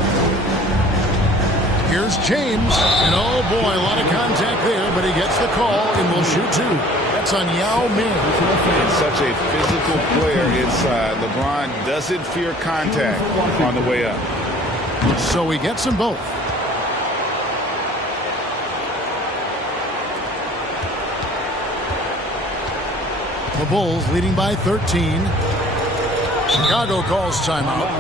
Here's James. And oh boy, a lot of contact there, but he gets the call and will shoot two. That's on Yao Ming. And such a physical player inside. LeBron doesn't fear contact on the way up. So he gets them both. The Bulls leading by 13. Chicago calls timeout.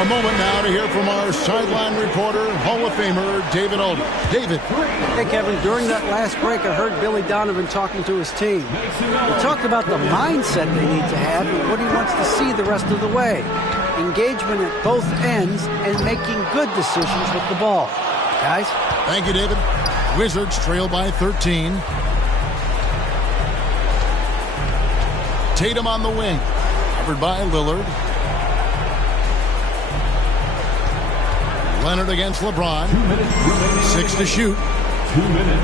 A moment now to hear from our sideline reporter, Hall of Famer David Aldridge. David. Hey, Kevin, during that last break, I heard Billy Donovan talking to his team. He talked about the mindset they need to have and what he wants to see the rest of the way. Engagement at both ends and making good decisions with the ball. Guys? Thank you, David. Wizards trail by 13. Tatum on the wing. Covered by Lillard. Leonard against LeBron. 6 to shoot. 2 minutes.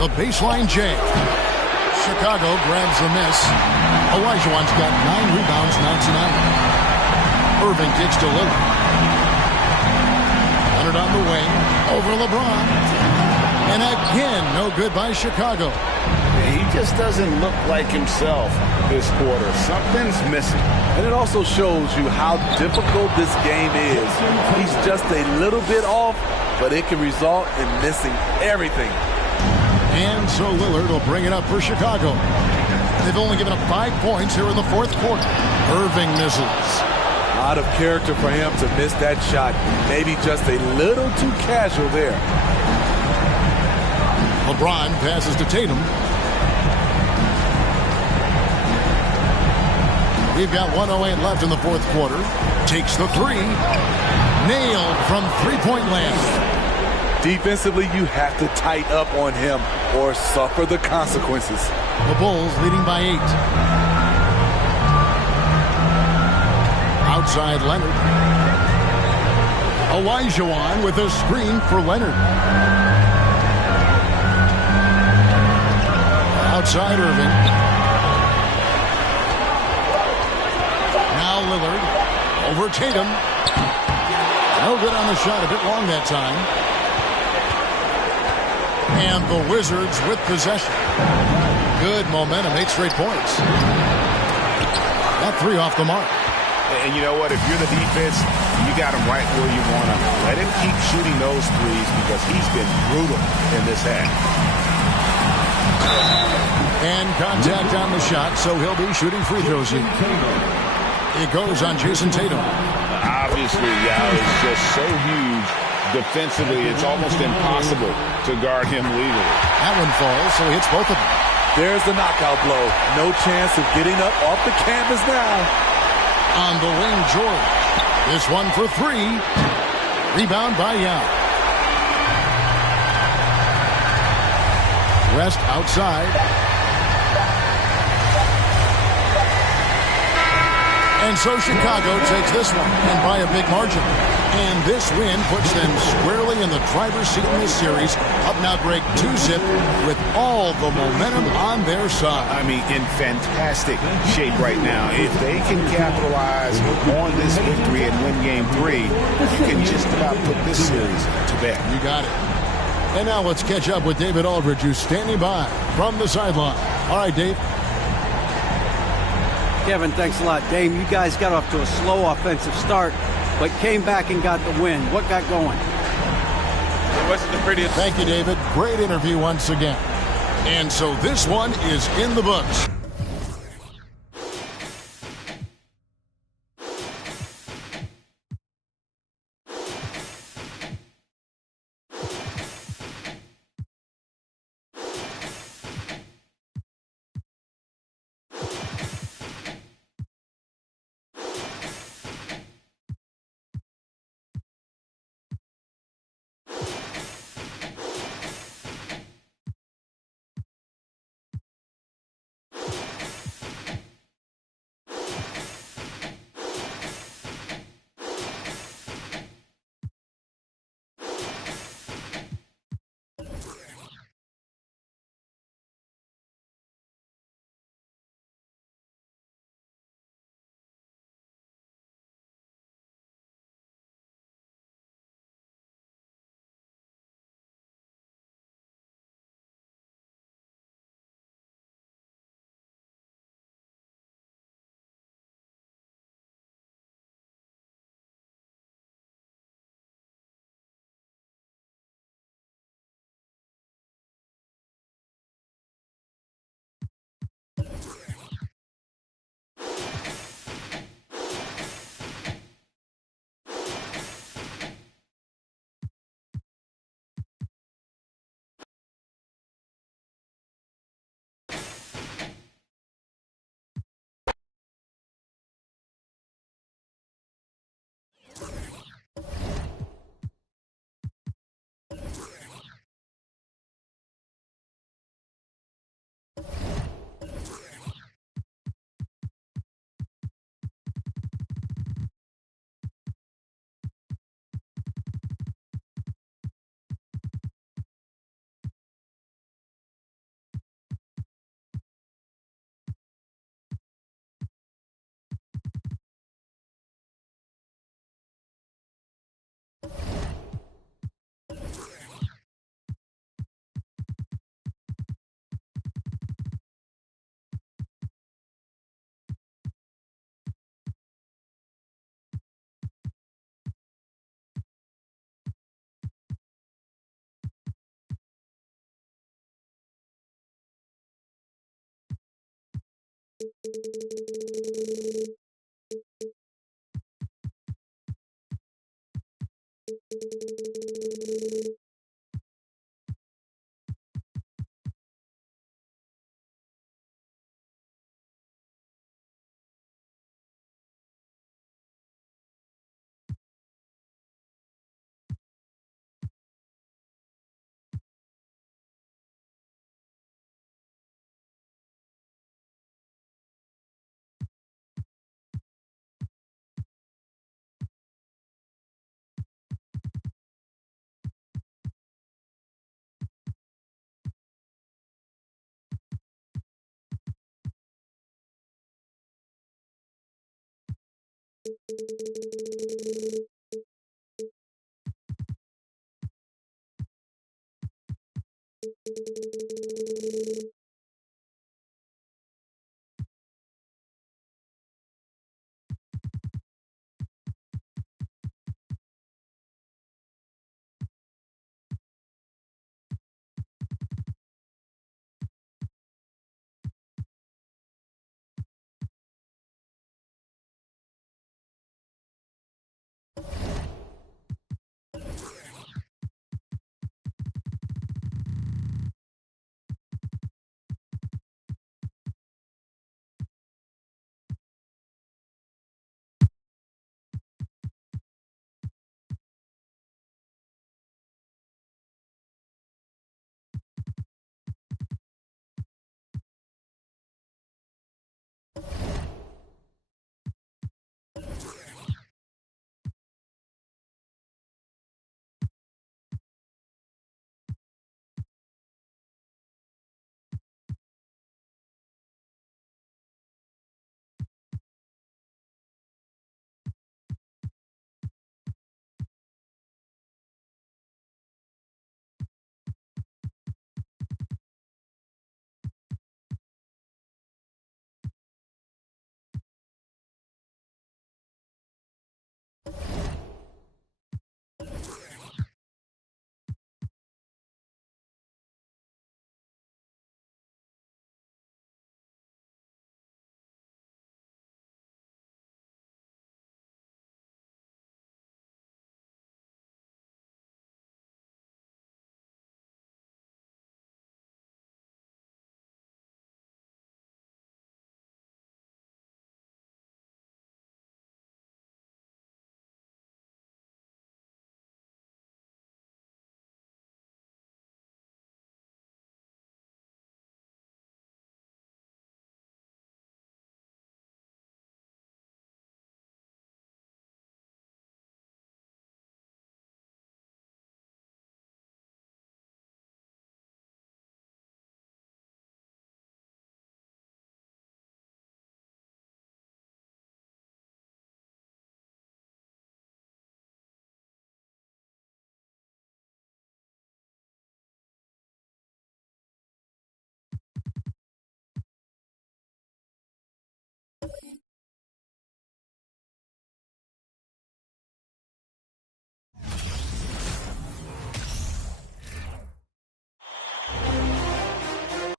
The baseline J. Chicago grabs the miss. Olajuwon's got 9 rebounds, 9 tonight. Irving kicks to Lillard. Leonard on the wing. Over LeBron. And again, no good by Chicago. He just doesn't look like himself this quarter. Something's missing. And it also shows you how difficult this game is. He's just a little bit off, but it can result in missing everything. And so Lillard will bring it up for Chicago. They've only given up 5 points here in the fourth quarter. Irving misses. Out of character for him to miss that shot. Maybe just a little too casual there. LeBron passes to Tatum. We've got 1:08 left in the fourth quarter. Takes the three. Nailed from three-point land. Defensively, you have to tighten up on him or suffer the consequences. The Bulls leading by 8. Outside Leonard. Olajuwon with a screen for Leonard. Outside Irving. Now Lillard. Over Tatum. No good on the shot. A bit long that time. And the Wizards with possession. Good momentum. 8 straight points. That 3 off the mark. And you know what? If you're the defense, you got him right where you want him. Let him keep shooting those threes because he's been brutal in this half. And contact on the shot, so he'll be shooting free throws. It goes on Jason Tatum. Obviously, Yao is just so huge defensively, it's almost impossible to guard him legally. That one falls, so he hits both of them. There's the knockout blow. No chance of getting up off the canvas now. On the wing, George. This one for 3. Rebound by Yao. West outside. And so Chicago takes this one, and by a big margin. And this win puts them squarely in the driver's seat in this series. Up now, Greg, 2-zip with all the momentum on their side. I mean, in fantastic shape right now. If they can capitalize on this victory and win Game 3, you can just about put this series to bed. You got it. And now let's catch up with David Aldridge, who's standing by from the sideline. All right, Dave. Kevin, thanks a lot. Dame, you guys got off to a slow offensive start, but came back and got the win. What got going? It wasn't the prettiest. Thank you, David. Great interview once again. And so this one is in the books.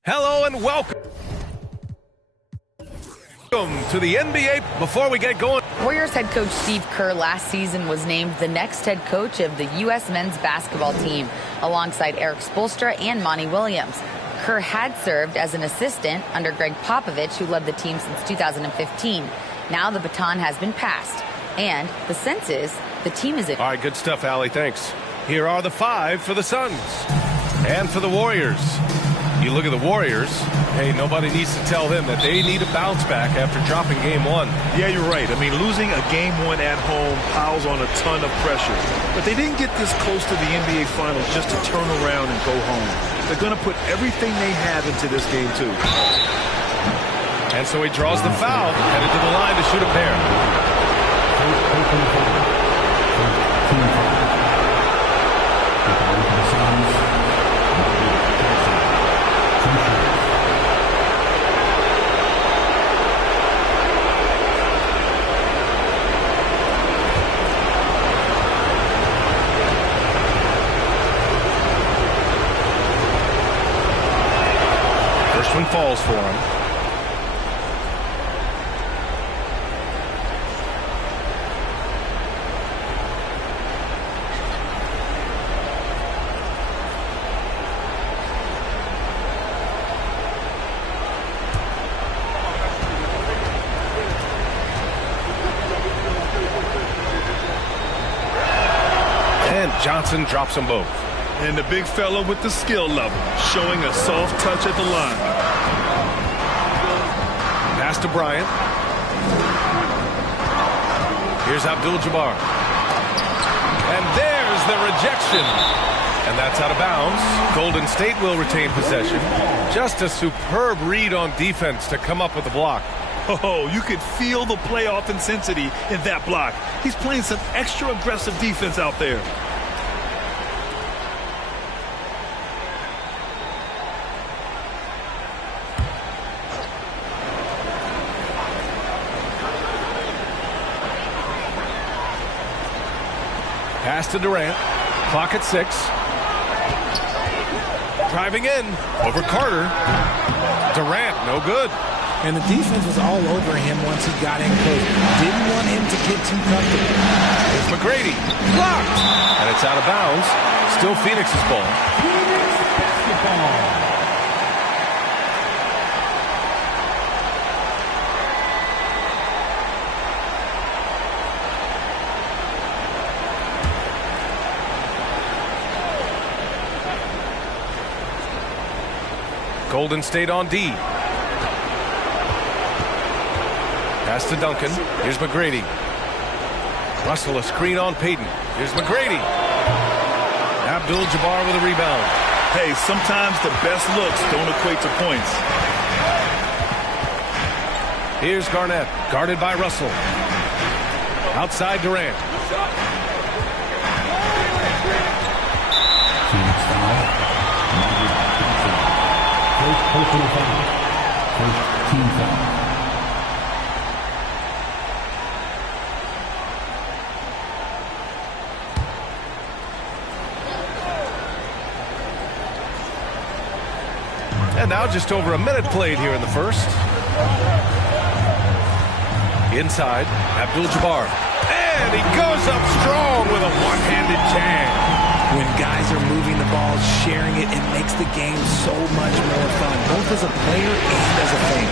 Hello and welcome to the NBA. Before we get going, Warriors head coach Steve Kerr last season was named the next head coach of the U.S. men's basketball team, alongside Eric Spoelstra and Monty Williams. Kerr had served as an assistant under Greg Popovich, who led the team since 2015. Now the baton has been passed, and the sense is the team is in. All right, good stuff, Allie. Thanks. Here are the 5 for the Suns and for the Warriors. You look at the Warriors, hey, nobody needs to tell them that they need a bounce back after dropping game 1. Yeah, you're right. I mean, losing a game 1 at home piles on a ton of pressure. But they didn't get this close to the NBA Finals just to turn around and go home. They're going to put everything they have into this game, too. And so he draws the foul, headed to the line to shoot a pair. First one falls for him. And Johnson drops them both. And the big fella with the skill level, showing a soft touch at the line. Pass to Bryant. Here's Abdul-Jabbar. And there's the rejection. And that's out of bounds. Golden State will retain possession. Just a superb read on defense to come up with the block. Oh, you could feel the playoff intensity in that block. He's playing some extra aggressive defense out there. Pass to Durant. Clock at 6. Driving in. Over Carter. Durant, no good. And the defense was all over him once he got in close. Didn't want him to get too comfortable. Here's McGrady. Blocked. And it's out of bounds. Still Phoenix's ball. Phoenix basketball. Golden State on D. Pass to Duncan. Here's McGrady. Russell a screen on Payton. Here's McGrady. Abdul-Jabbar with a rebound. Hey, sometimes the best looks don't equate to points. Here's Garnett. Guarded by Russell. Outside Durant. First team foul. And now just over a minute played here in the first. Inside, Abdul-Jabbar. And he goes up strong with a one-handed jam. When guys are moving the ball, sharing it, it makes the game so much more fun, both as a player and as a fan.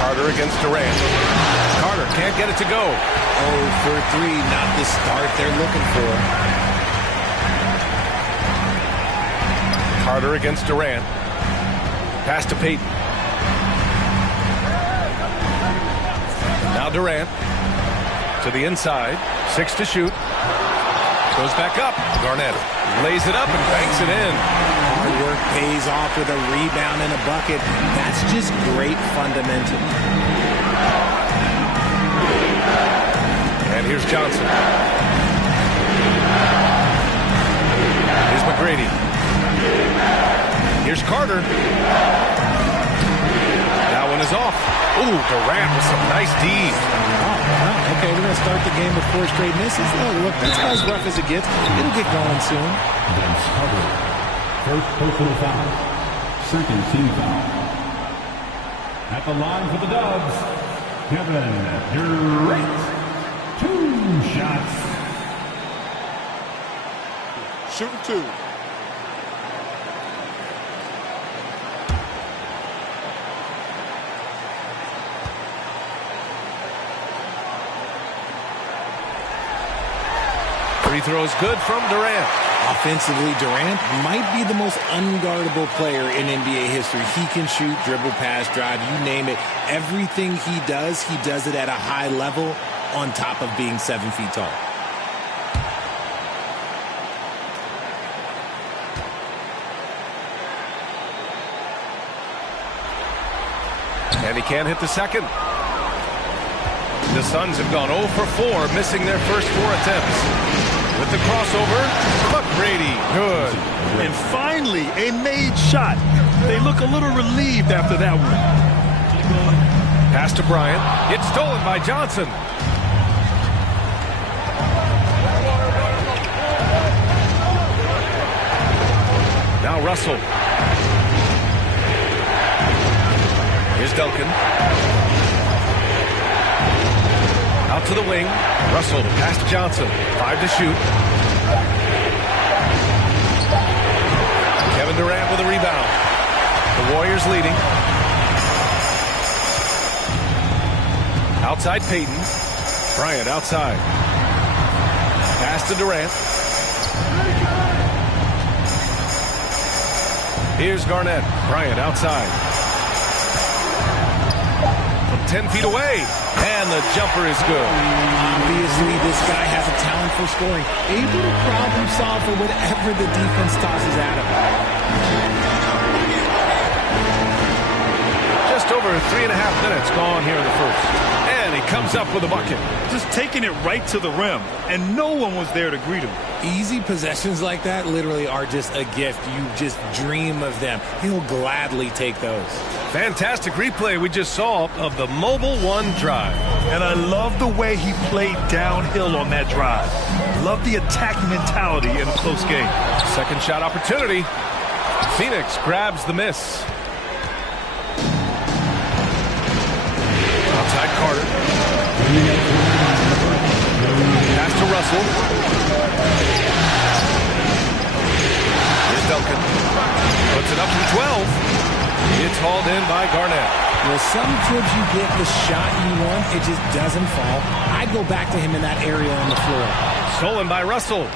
Carter against Durant. Carter can't get it to go. 0 for 3, not the start they're looking for. Carter against Durant. Pass to Payton. Now Durant to the inside. 6 to shoot. Goes back up. Garnett lays it up and banks it in. Hard work pays off with a rebound and a bucket. That's just great fundamental. And here's Johnson. Here's McGrady. Here's Carter. That one is off. Ooh, Durant with some nice D. Okay, we're going to start the game with 4 straight misses. Oh, look, that's about as rough as it gets. It'll get going soon. Vince Carter. First personal foul. Second team foul. At the line for the Dubs, Kevin Durant. 2 shots. Shooting 2. Free throw is good from Durant. Offensively, Durant might be the most unguardable player in NBA history. He can shoot, dribble, pass, drive, you name it. Everything he does it at a high level on top of being 7 feet tall. And he can't hit the second. The Suns have gone 0 for 4, missing their first 4 attempts. With the crossover, McGrady, good. And finally, a made shot. They look a little relieved after that one. Pass to Bryant. It's stolen by Johnson. Now Russell. Here's Duncan. Out to the wing. Russell to pass to Johnson. 5 to shoot. Kevin Durant with a rebound. The Warriors leading. Outside Payton. Bryant outside. Pass to Durant. Here's Garnett. Bryant outside. From 10 feet away. And the jumper is good. Obviously, this guy has a talent for scoring. Able to problem solve for whatever the defense tosses at him. Just over 3.5 minutes gone here in the first. And he comes up with a bucket. Just taking it right to the rim, and no one was there to greet him. Easy possessions like that literally are just a gift. You just dream of them. He'll gladly take those. Fantastic replay we just saw of the Mobile One drive. And I love the way he played downhill on that drive. Love the attacking mentality in a close game. Second shot opportunity. Phoenix grabs the miss. Outside Carter. Pass to Russell. Here's Duncan. Puts it up from 12. It's hauled in by Garnett. Well, sometimes you get the shot you want, it just doesn't fall. I'd go back to him in that area on the floor. Stolen by Russell.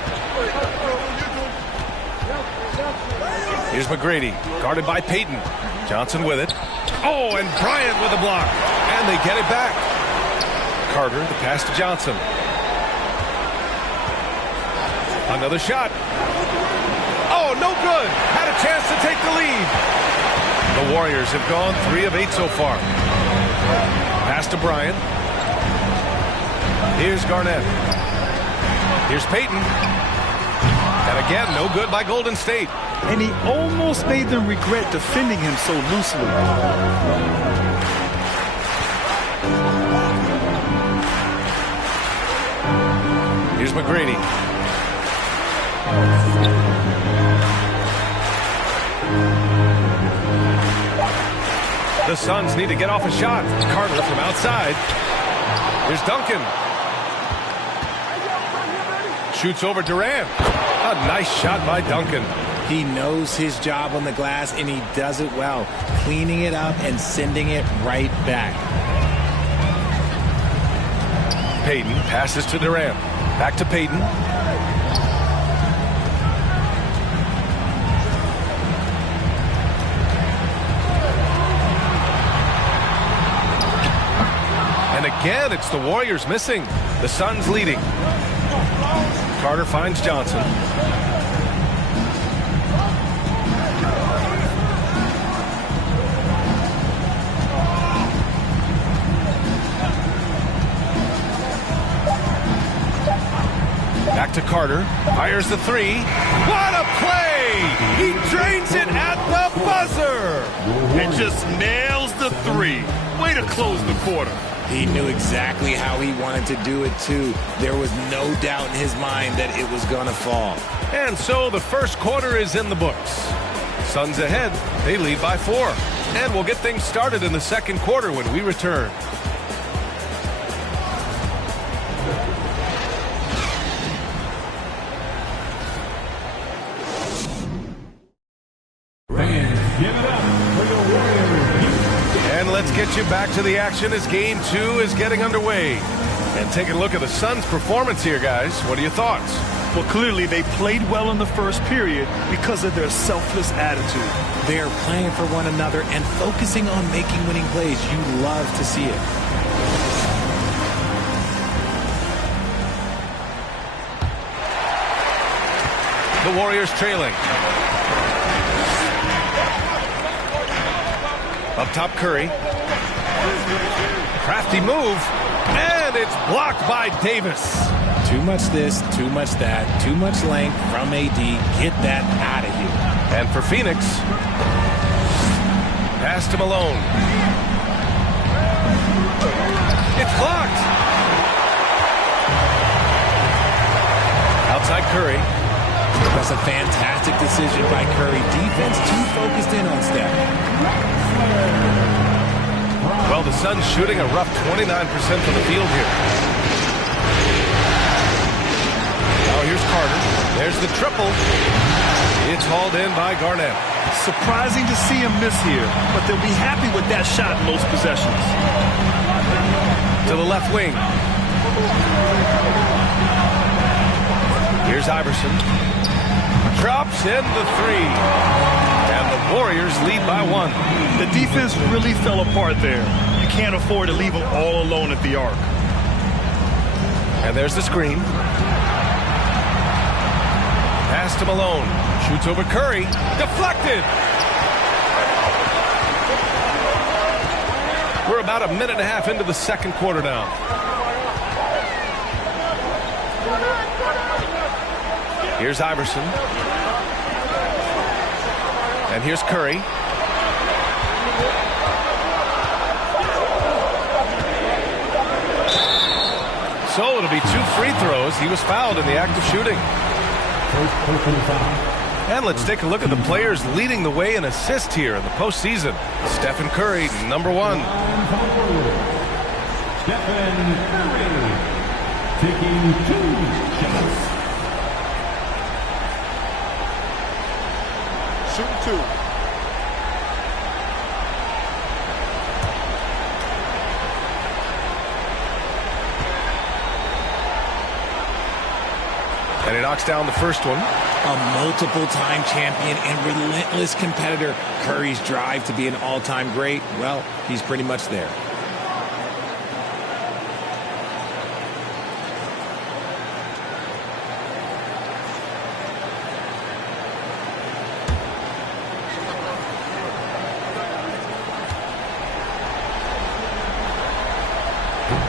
Here's McGrady, guarded by Payton. Johnson with it. Oh, and Bryant with a block. And they get it back. Carter, the pass to Johnson. Another shot. Oh, no good. Had a chance to take the lead. The Warriors have gone 3 of 8 so far. Pass to Bryant. Here's Garnett. Here's Payton. And again, no good by Golden State. And he almost made them regret defending him so loosely. Here's McGrady. The Suns need to get off a shot. Carter from outside. Here's Duncan. Shoots over Durant. A nice shot by Duncan. He knows his job on the glass, and he does it well. Cleaning it up and sending it right back. Payton passes to Durant. Back to Payton. And again, it's the Warriors missing. The Suns leading. Carter finds Johnson. Back to Carter. Fires the 3. What a play! He drains it at the buzzer! And just nails the 3. Way Way to close the quarter. He knew exactly how he wanted to do it, too. There was no doubt in his mind that it was going to fall. And so the first quarter is in the books. Suns ahead. They lead by 4. And we'll get things started in the second quarter when we return. And let's get you back to the action as Game 2 is getting underway. And taking a look at the Suns' performance here, guys. What are your thoughts? Well, clearly they played well in the first period because of their selfless attitude. They're playing for one another and focusing on making winning plays. You love to see it. The Warriors trailing. Up top, Curry. Crafty move. And it's blocked by Davis. Too much this, too much that, too much length from AD. Get that out of here. And for Phoenix, pass to Malone. It's blocked. Outside Curry. That's a fantastic decision by Curry. Defense too focused in on Steph. Well, the Suns shooting a rough 29% from the field here. Oh, here's Carter. There's the triple. It's hauled in by Garnett. Surprising to see him miss here, but they'll be happy with that shot in most possessions. To the left wing. Here's Iverson. Drops in the 3. And the Warriors lead by 1. The defense really fell apart there. You can't afford to leave them all alone at the arc. And there's the screen. Pass to Malone. Shoots over Curry. Deflected. We're about a minute and a half into the second quarter now. Here's Iverson. And here's Curry. So it'll be 2 free throws. He was fouled in the act of shooting. And let's take a look at the players leading the way in assists here in the postseason. Stephen Curry, number 1. Stephen Curry taking 2 shots. Shooting 2. And he knocks down the first one. A multiple-time champion and relentless competitor. Curry's drive to be an all-time great, well, he's pretty much there.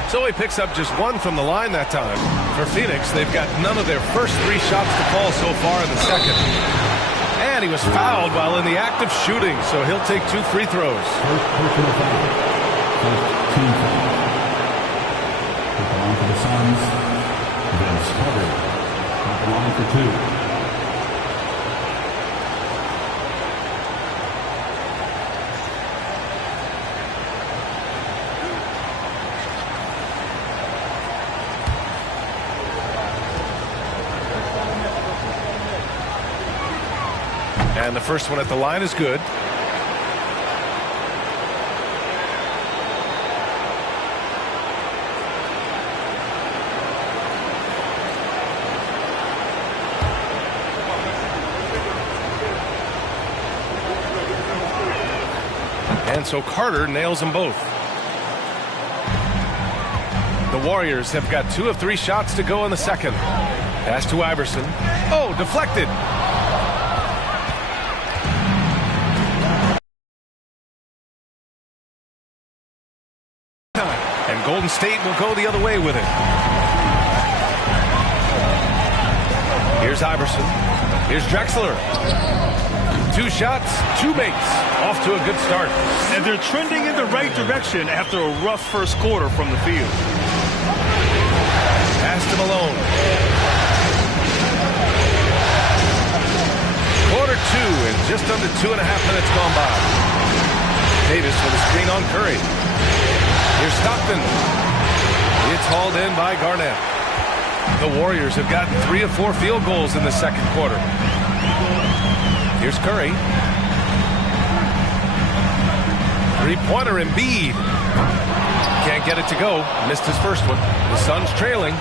So he picks up just 1 from the line that time. For Phoenix, they've got none of their first 3 shots to fall so far in the second. And he was fouled while in the act of shooting, so he'll take 2 free throws. First personal foul. First team foul. With the line for the Suns, Vince Carter. At the line for 2. And the first one at the line is good. And so Carter nails them both. The Warriors have got 2 of 3 shots to go in the second. Pass to Iverson. Oh, deflected. And Golden State will go the other way with it. Here's Iverson. Here's Drexler. 2 shots, 2 makes. Off to a good start. And they're trending in the right direction after a rough first quarter from the field. Pass to Malone. Quarter 2 and just under 2.5 minutes gone by. Davis with a screen on Curry. Here's Stockton. It's hauled in by Garnett. The Warriors have gotten 3 of 4 field goals in the second quarter. Here's Curry. Three-pointer Embiid. Can't get it to go. Missed his first one. The Suns trailing.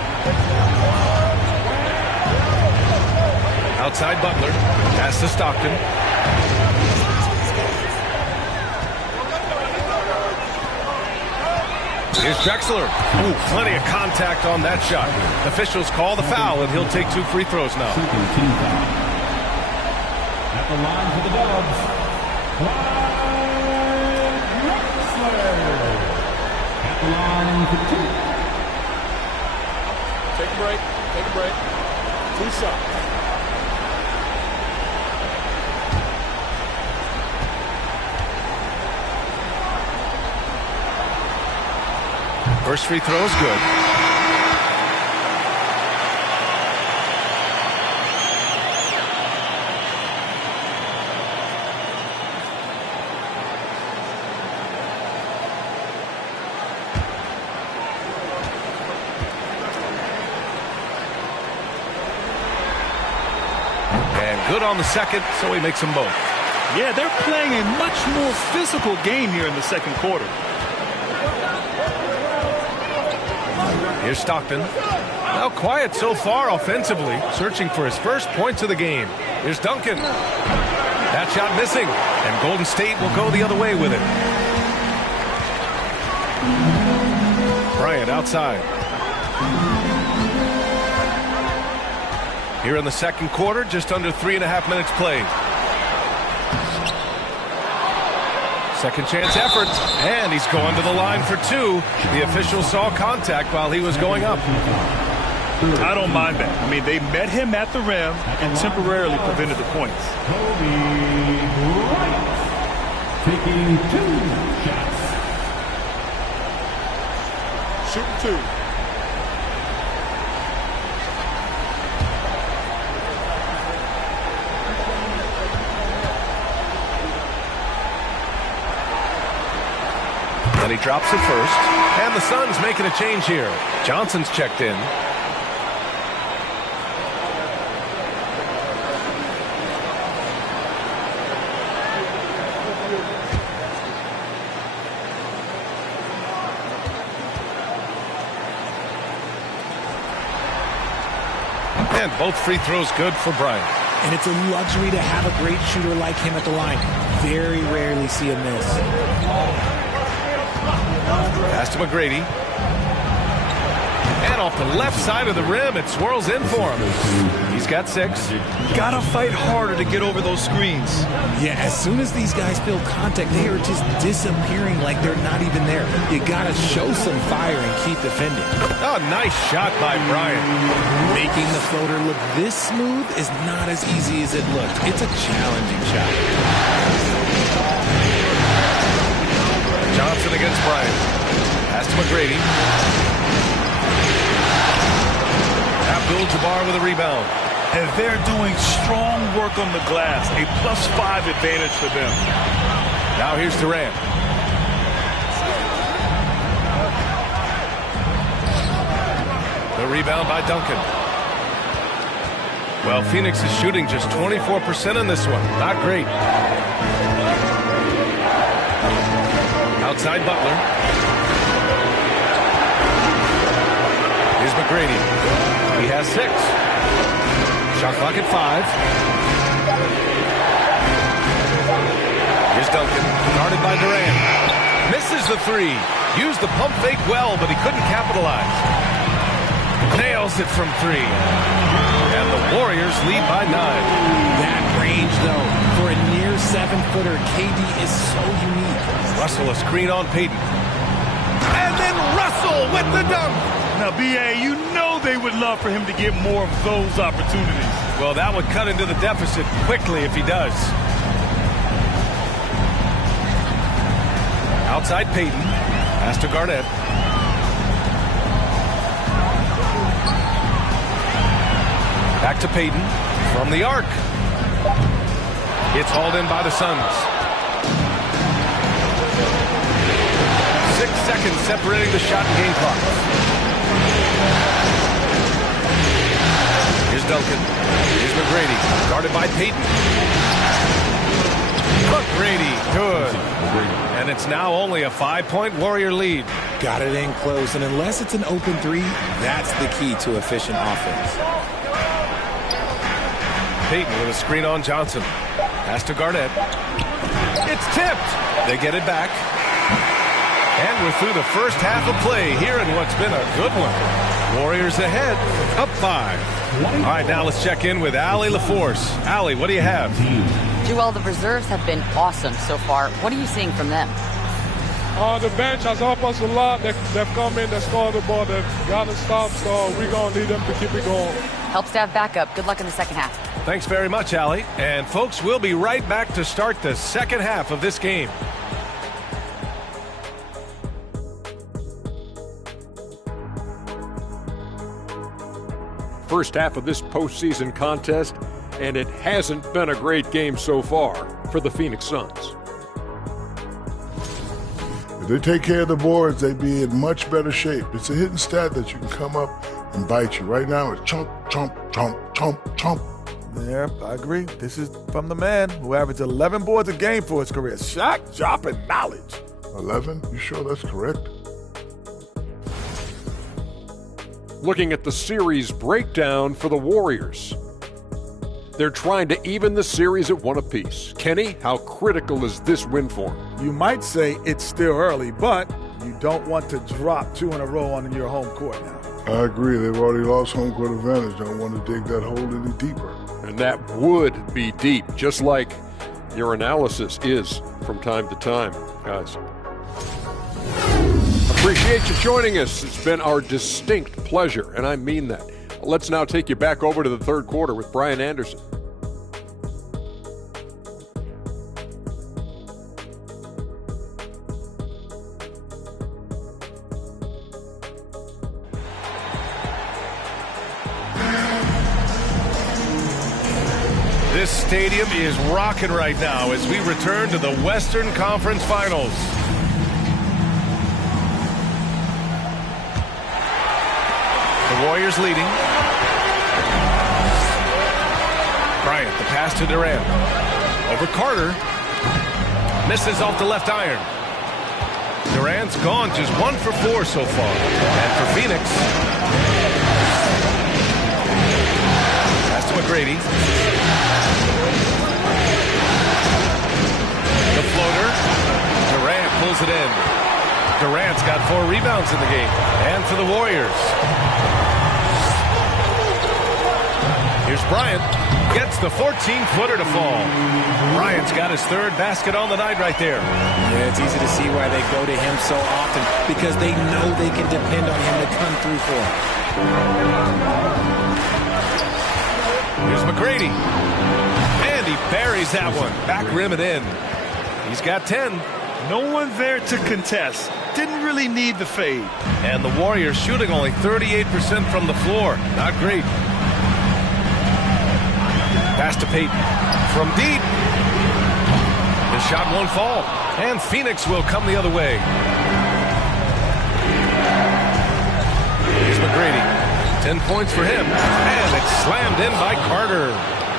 Outside Butler. Pass to Stockton. Here's Drexler. Ooh, plenty of contact on that shot. Officials call the foul, and he'll take 2 free throws now. At the line for the Dubs, Clyde Drexler. At the line for 2. Take a break. Take a break. 2 shots. First free throw is good. And good on the second, so he makes them both. Yeah, they're playing a much more physical game here in the second quarter. Here's Stockton. Now quiet so far offensively, searching for his first points of the game. Here's Duncan. That shot missing, and Golden State will go the other way with it. Bryant outside. Here in the second quarter, just under 3.5 minutes played. Second chance effort, and he's going to the line for 2. The official saw contact while he was going up. I don't mind that. I mean, they met him at the rim and temporarily prevented the points. Kobe Bryant taking 2 shots. Shooting 2. And he drops it first. And the Suns making a change here. Johnson's checked in. And both free throws good for Bryant. And it's a luxury to have a great shooter like him at the line. Very rarely see a miss. Pass to McGrady. And off the left side of the rim, it swirls in for him. He's got 6. Gotta fight harder to get over those screens. Yeah, as soon as these guys feel contact, they are just disappearing like they're not even there. You gotta show some fire and keep defending. Oh, nice shot by Bryant. Making the floater look this smooth is not as easy as it looked. It's a challenging shot. Johnson against Bryant. Pass to McGrady. Abdul-Jabbar with a rebound. And they're doing strong work on the glass. A +5 advantage for them. Now here's Durant. The rebound by Duncan. Well, Phoenix is shooting just 24% in this one. Not great. Outside Butler. Here's McGrady. He has 6. Shot clock at 5. Here's Duncan. Guarded by Durant. Misses the 3. Used the pump fake well, but he couldn't capitalize. Nails it from 3. And the Warriors lead by 9. That range, though, for a near 7-footer, KD is so unique. Russell a screen on Payton. And then Russell with the dunk. Now, B.A., you know they would love for him to get more of those opportunities. Well, that would cut into the deficit quickly if he does. Outside Payton. Pass to Garnett. Back to Payton. From the arc. It's hauled in by the Suns. 6 seconds separating the shot and game clock. Here's Duncan. Here's McGrady. Guarded by Payton. McGrady. Good. And it's now only a 5-point Warrior lead. Got it in close, and unless it's an open three, that's the key to efficient offense. Payton with a screen on Johnson. Pass to Garnett. It's tipped. They get it back. And we're through the first half of play here in what's been a good one. Warriors ahead, up 5. All right, now let's check in with Allie LaForce. Allie, what do you have? Joel, the reserves have been awesome so far. What are you seeing from them? The bench has helped us a lot. They've come in, they scored the ball, they've got to stop, so we're going to need them to keep it going. Helps to have backup. Good luck in the second half. Thanks very much, Allie. And folks, we'll be right back to start the second half of this game. First half of this postseason contest, and it hasn't been a great game so far for the Phoenix Suns. If they take care of the boards, they'd be in much better shape. It's a hidden stat that you can come up and bite you. Right now, it's chomp, chomp, chomp, chomp, chomp. Yeah, I agree. This is from the man who averaged 11 boards a game for his career. Shot, dropping knowledge. 11? You sure that's correct? Looking at the series breakdown for the Warriors. They're trying to even the series at 1 apiece. Kenny, how critical is this win for them? You might say it's still early, but you don't want to drop 2 in a row on your home court now. I agree. They've already lost home court advantage. Don't want to dig that hole any deeper. And that would be deep, just like your analysis is from time to time, guys. Appreciate you joining us. It's been our distinct pleasure, and I mean that. Let's now take you back over to the third quarter with Brian Anderson. This stadium is rocking right now as we return to the Western Conference Finals. The Warriors leading. Bryant, the pass to Durant. Over Carter. Misses off the left iron. Durant's gone just 1 for 4 so far. And for Phoenix. Pass to McGrady. The floater. Durant pulls it in. Durant's got 4 rebounds in the game. And for the Warriors. Here's Bryant. Gets the 14-footer to fall. Bryant's got his 3rd basket on the night right there. Yeah, it's easy to see why they go to him so often, because they know they can depend on him to come through for them. Here's McGrady. And he buries that one. Back rim and in. He's got 10. No one there to contest. Didn't really need the fade. And the Warriors shooting only 38% from the floor. Not great. Pass to Payton. From deep. His shot won't fall. And Phoenix will come the other way. Here's McGrady. 10 points for him. And it's slammed in by Carter.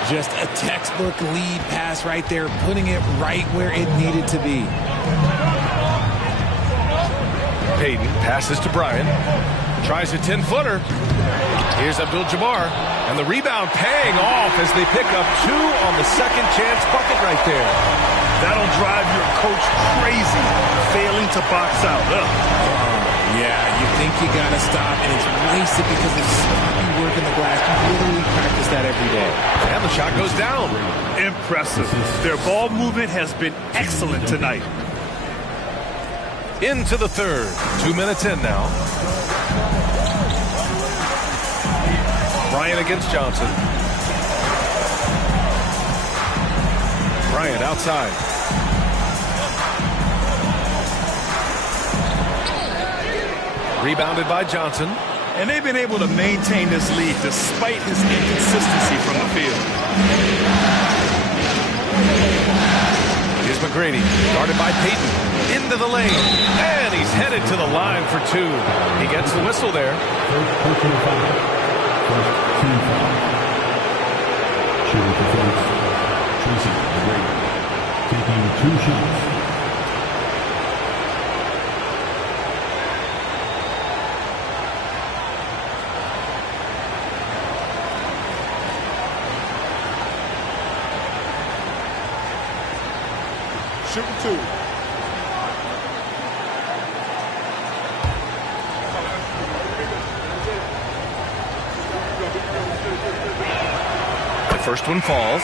Just a textbook lead pass right there, putting it right where it needed to be. Payton passes to Bryant. Tries a 10-footer. Here's Abdul-Jabbar. And the rebound paying off as they pick up 2 on the second chance bucket right there. That'll drive your coach crazy, failing to box out. Yeah, you think you got to stop, and it's wasted because of sloppy work in the glass. You literally practice that every day. And the shot goes down. Impressive. Their ball movement has been excellent tonight. Into the third. 2 minutes in now. Bryant against Johnson. Bryant outside. Rebounded by Johnson. And they've been able to maintain this lead despite his inconsistency from the field. Here's McGrady, guarded by Payton, into the lane, and he's headed to the line for two. He gets the whistle there. First personal foul. First team foul. Shooting for Phoenix. Tracy McGrady taking 2 shots. Shooting 2. The first one falls.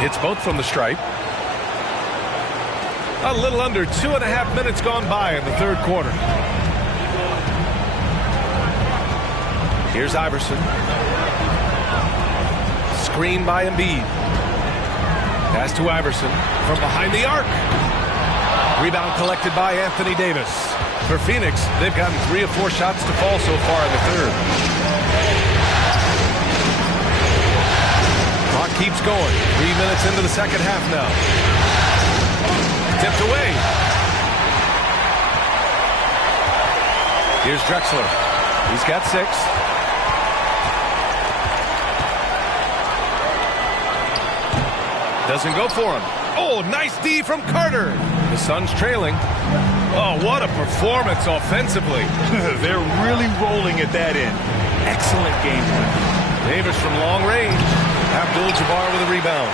It's both from the stripe. A little under 2.5 minutes gone by in the third quarter. Here's Iverson. Screen by Embiid. Pass to Iverson from behind the arc. Rebound collected by Anthony Davis. For Phoenix, they've gotten 3 of 4 shots to fall so far in the third. Clock keeps going. 3 minutes into the second half now. Tipped away. Here's Drexler. He's got 6. Doesn't go for him. Oh, nice D from Carter. The Suns trailing. Oh, what a performance offensively. They're really rolling at that end. Excellent game plan. Davis from long range. Abdul-Jabbar with a rebound.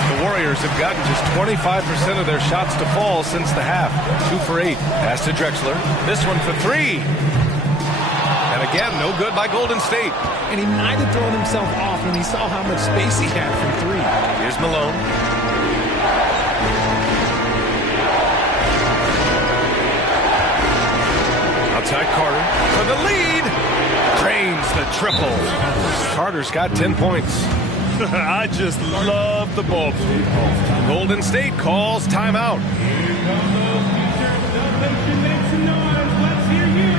The Warriors have gotten just 25% of their shots to fall since the half. 2 for 8. Pass to Drexler. This one for 3. And again, no good by Golden State. And he might have thrown himself off when he saw how much space he had from 3. Here's Malone. Outside Carter for the lead. Drains the triple. Carter's got 10 points. I just love the ball. Golden State calls timeout. Let's hear you.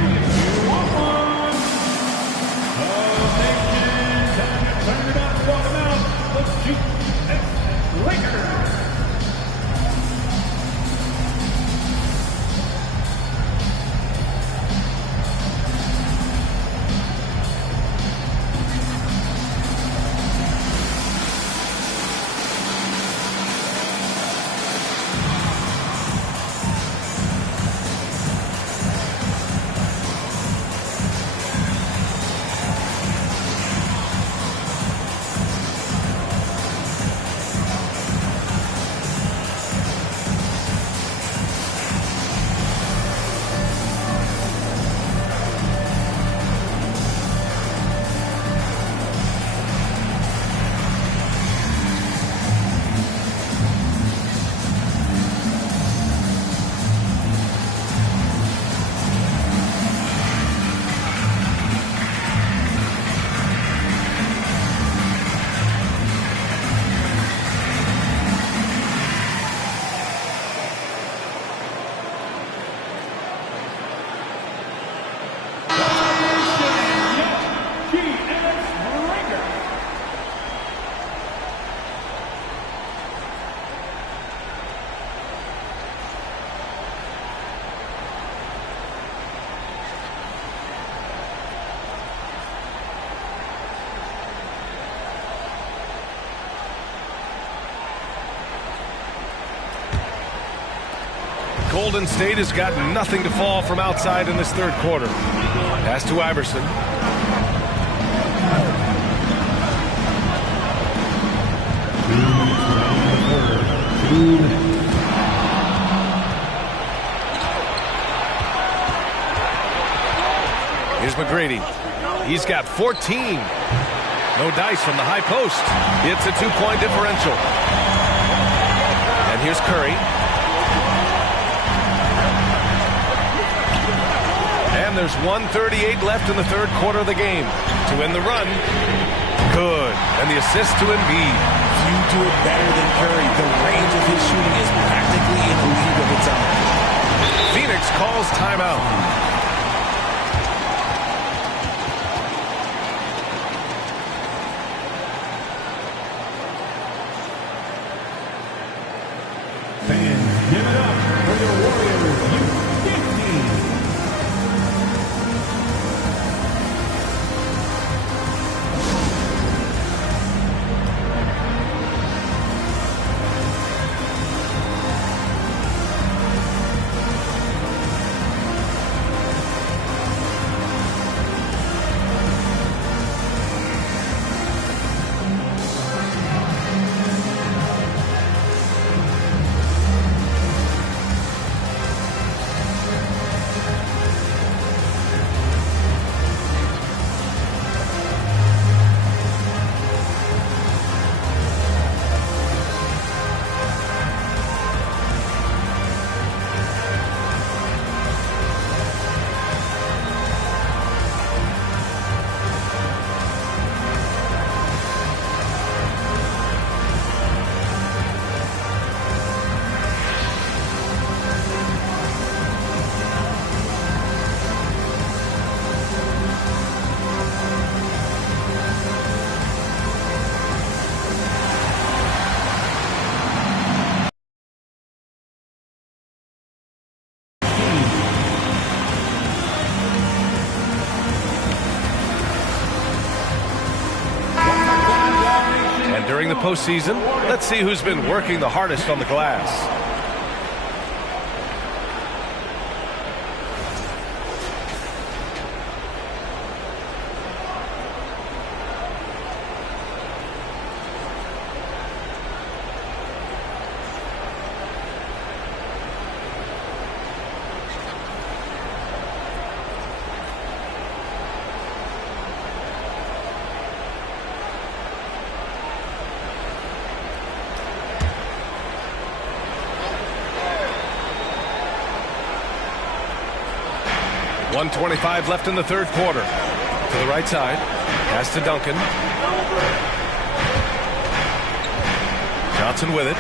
Turn it up, walk them out. Let's shoot. Lakers. Golden State has got nothing to fall from outside in this third quarter. Pass to Iverson. Here's McGrady. He's got 14. No dice from the high post. It's a 2-point differential. And here's Curry. And there's 1:38 left in the third quarter of the game. To win the run. Good. And the assist to Embiid. You do it better than Curry. The range of his shooting is practically in a league of its own. Phoenix calls timeout. Fans, give it up for your Warriors U15. During the postseason, let's see who's been working the hardest on the glass. .125 left in the third quarter. To the right side. Pass to Duncan. Johnson with it.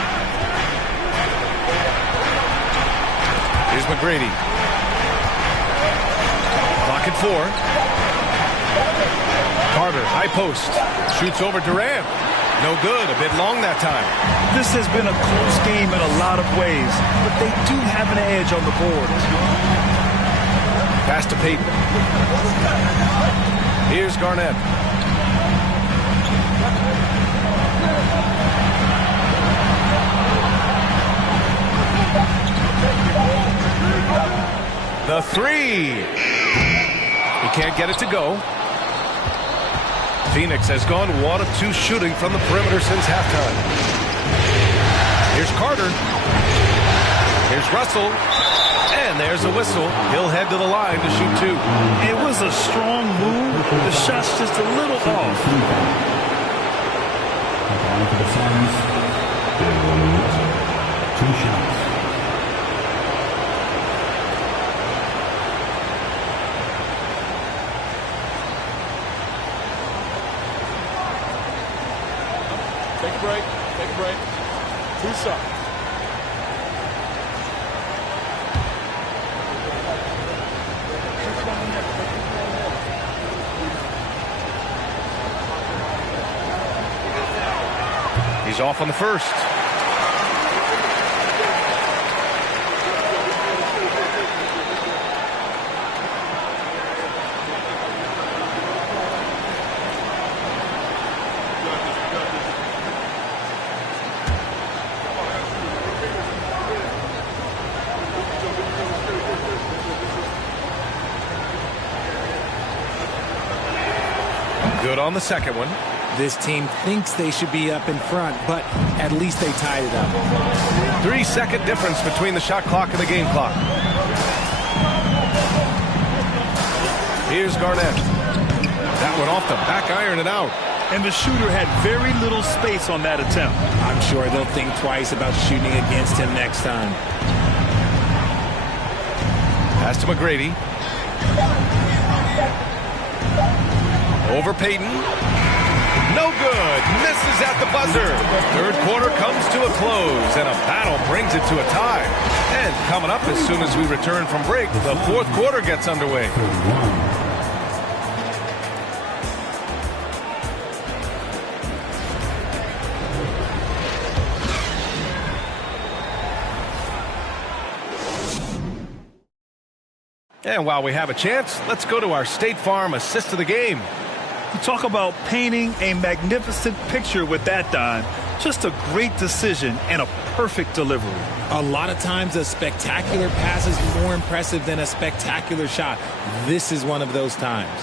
Here's McGrady. Clock at 4. Carter, high post. Shoots over Durant. No good. A bit long that time. This has been a close game in a lot of ways, but they do have an edge on the board. Pass to Payton. Here's Garnett. The three. He can't get it to go. Phoenix has gone 1 of 2 shooting from the perimeter since halftime. Here's Carter. Here's Russell. And there's a whistle. He'll head to the line to shoot 2. It was a strong move. The shot's just a little off. For the Suns, 2 shots. Take a break. Take a break. 2 shots. He's off on the first. Good on the second one. This team thinks they should be up in front, but at least they tied it up. 3-second difference between the shot clock and the game clock. Here's Garnett. That one off the back iron and out. and the shooter had very little space on that attempt. I'm sure they'll think twice about shooting against him next time. Pass to McGrady. Over Payton. No good. Misses at the buzzer. Third quarter comes to a close, and a battle brings it to a tie. And coming up as soon as we return from break, the fourth quarter gets underway. And while we have a chance, let's go to our State Farm assist of the game. You talk about painting a magnificent picture with that, Don. Just a great decision and a perfect delivery. A lot of times a spectacular pass is more impressive than a spectacular shot. This is one of those times.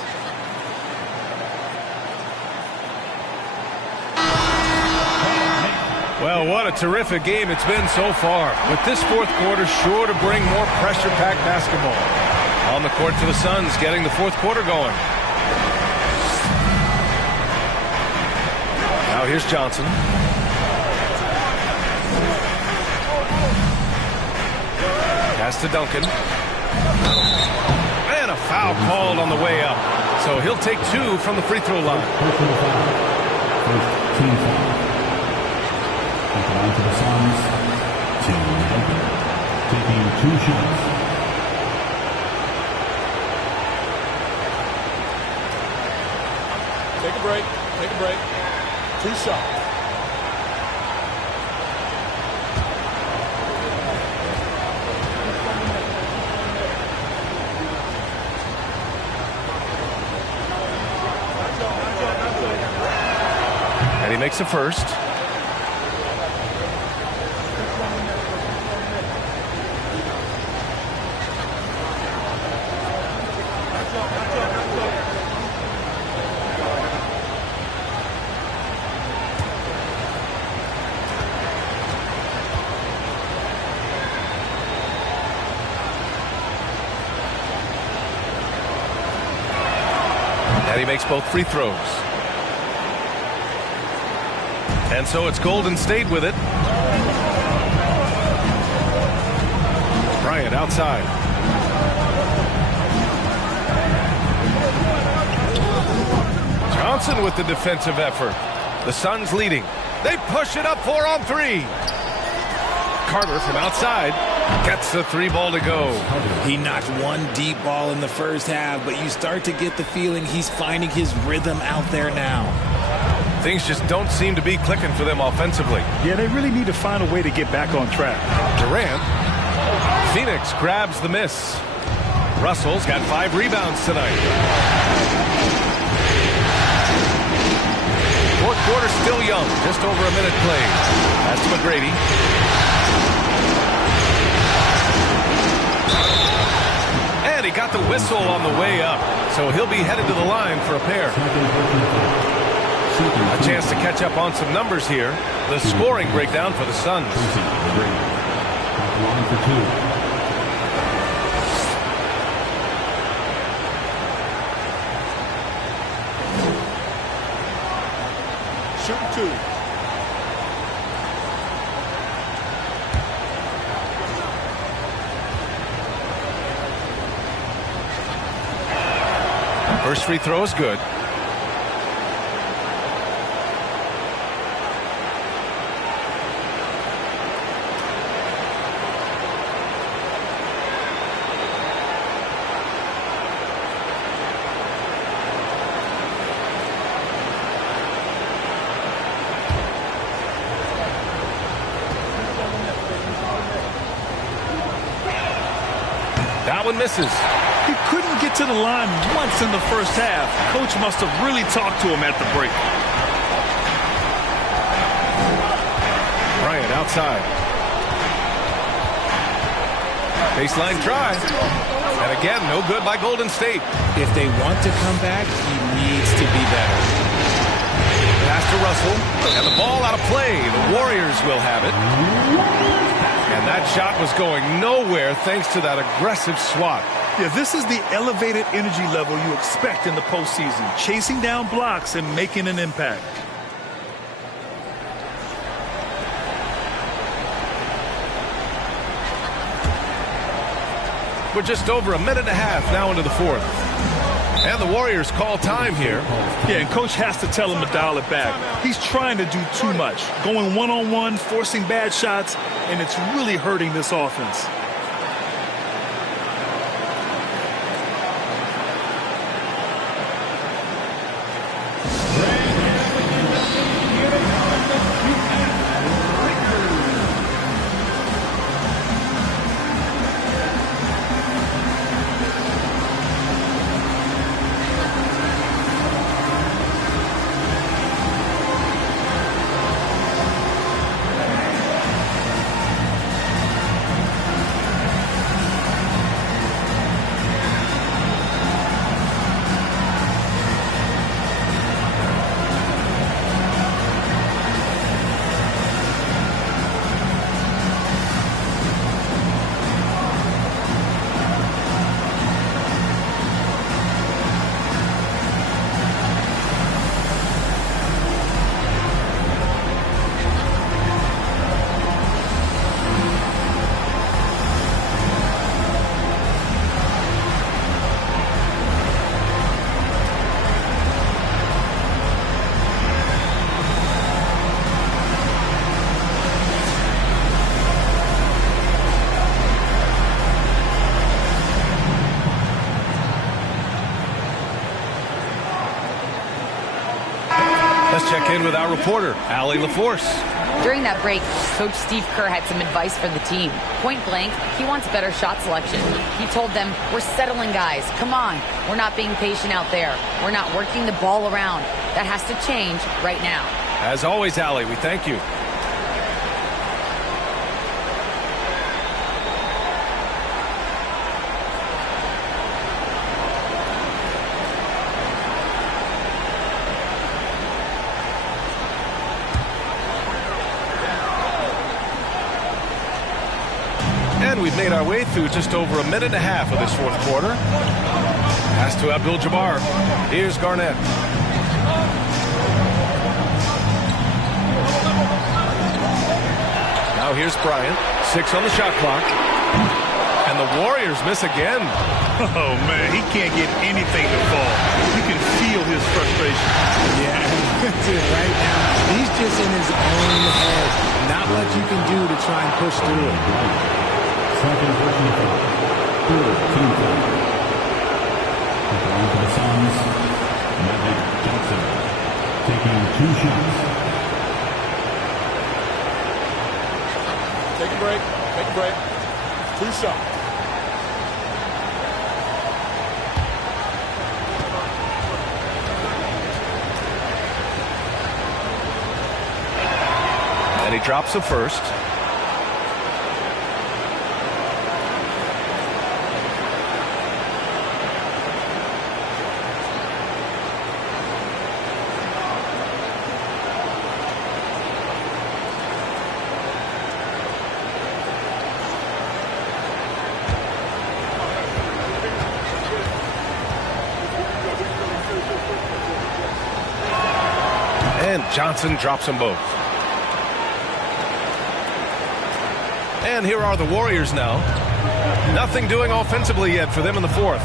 Well, what a terrific game it's been so far. With this fourth quarter sure to bring more pressure-packed basketball. On the court for the Suns, getting the fourth quarter going. Now here's Johnson. Pass to Duncan. And a foul called on the way up. So he'll take 2 from the free throw line. First team foul. On to the Suns. Tim Duncan taking 2 shots. Take a break. Take a break. 2 shots. And he makes the first. And he makes both free throws. And so it's Golden State with it. Bryant outside. Johnson with the defensive effort. The Suns leading. They push it up 4 on 3. Carter from outside gets the 3 ball to go. He knocked 1 deep ball in the first half, but you start to get the feeling he's finding his rhythm out there now. Things just don't seem to be clicking for them offensively. Yeah, they really need to find a way to get back on track. Durant. Phoenix grabs the miss. Russell's got 5 rebounds tonight. Fourth quarter still young. Just over a minute played. That's McGrady. And he got the whistle on the way up. So he'll be headed to the line for a pair. A chance to catch up on some numbers here. The scoring breakdown for the Suns. Line for 2. Shooting 2. First free throw is good. That one misses. He couldn't get to the line once in the first half. Coach must have really talked to him at the break. Bryant outside. Baseline try. And again, no good by Golden State. If they want to come back, he needs to be better. Pass to Russell. And the ball out of play. The Warriors will have it. And that shot was going nowhere thanks to that aggressive swat. Yeah, this is the elevated energy level you expect in the postseason, chasing down blocks and making an impact. We're just over a minute and a half now into the fourth. And the Warriors call time here. Yeah, and Coach has to tell him to dial it back. He's trying to do too much, going one-on-one, forcing bad shots, and it's really hurting this offense. Let's check in with our reporter, Allie LaForce. During that break, Coach Steve Kerr had some advice for the team. Point blank, he wants better shot selection. He told them, we're settling, guys. Come on. We're not being patient out there. We're not working the ball around. That has to change right now. As always, Allie, we thank you. And we've made our way through just over a minute and a half of this fourth quarter. Pass to Abdul-Jabbar. Here's Garnett. Now here's Bryant. 6 on the shot clock. And the Warriors miss again. Oh, man, he can't get anything to fall. You can feel his frustration. Yeah, that's it right now. He's just in his own head. Not much you can do to try and push through it. Second personal foul. Third team foul. Going for the Suns, Magic Johnson taking 2 shots. Take a break. Take a break. 2 shots. And he drops the first. And Johnson drops them both. And here are the Warriors now. Nothing doing offensively yet for them in the fourth.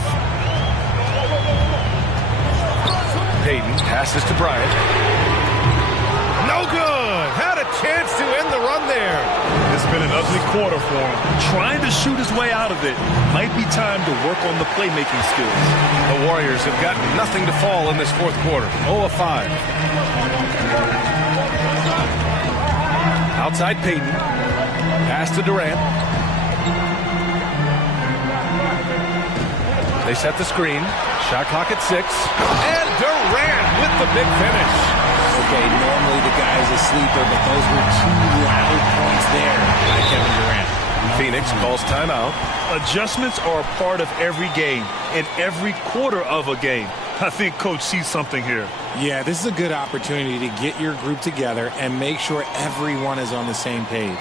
Payton passes to Bryant. No good. Had a chance to end the run there. It's been an ugly quarter for him. Trying to shoot his way out of it. Might be time to work on the playmaking skills. The Warriors have got nothing to fall in this fourth quarter. 0 of 5. Outside Payton. Pass to Durant. They set the screen. Shot clock at 6. And Durant with the big finish. Okay, normally the guy's a sleeper, but those were 2 loud points there by Kevin Durant. Phoenix calls timeout. Adjustments are a part of every game and every quarter of a game. I think Coach sees something here. Yeah, this is a good opportunity to get your group together and make sure everyone is on the same page.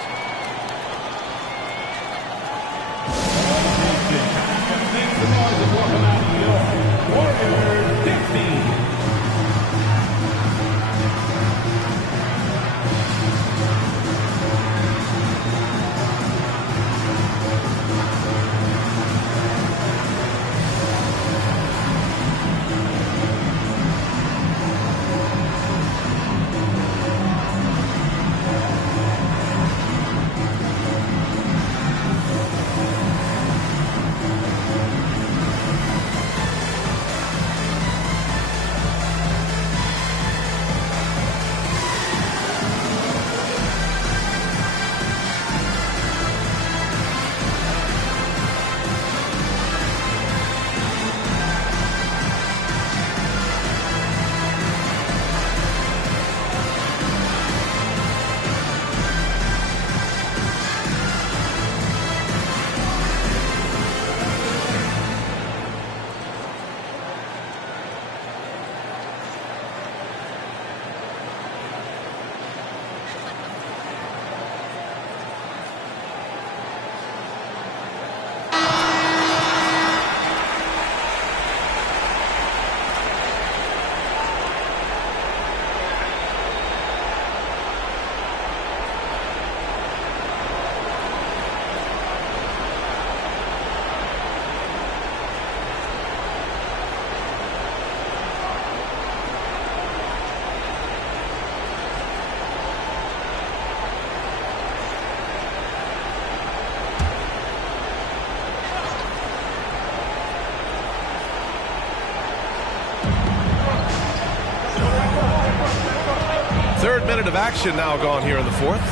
Third minute of action now gone here in the fourth.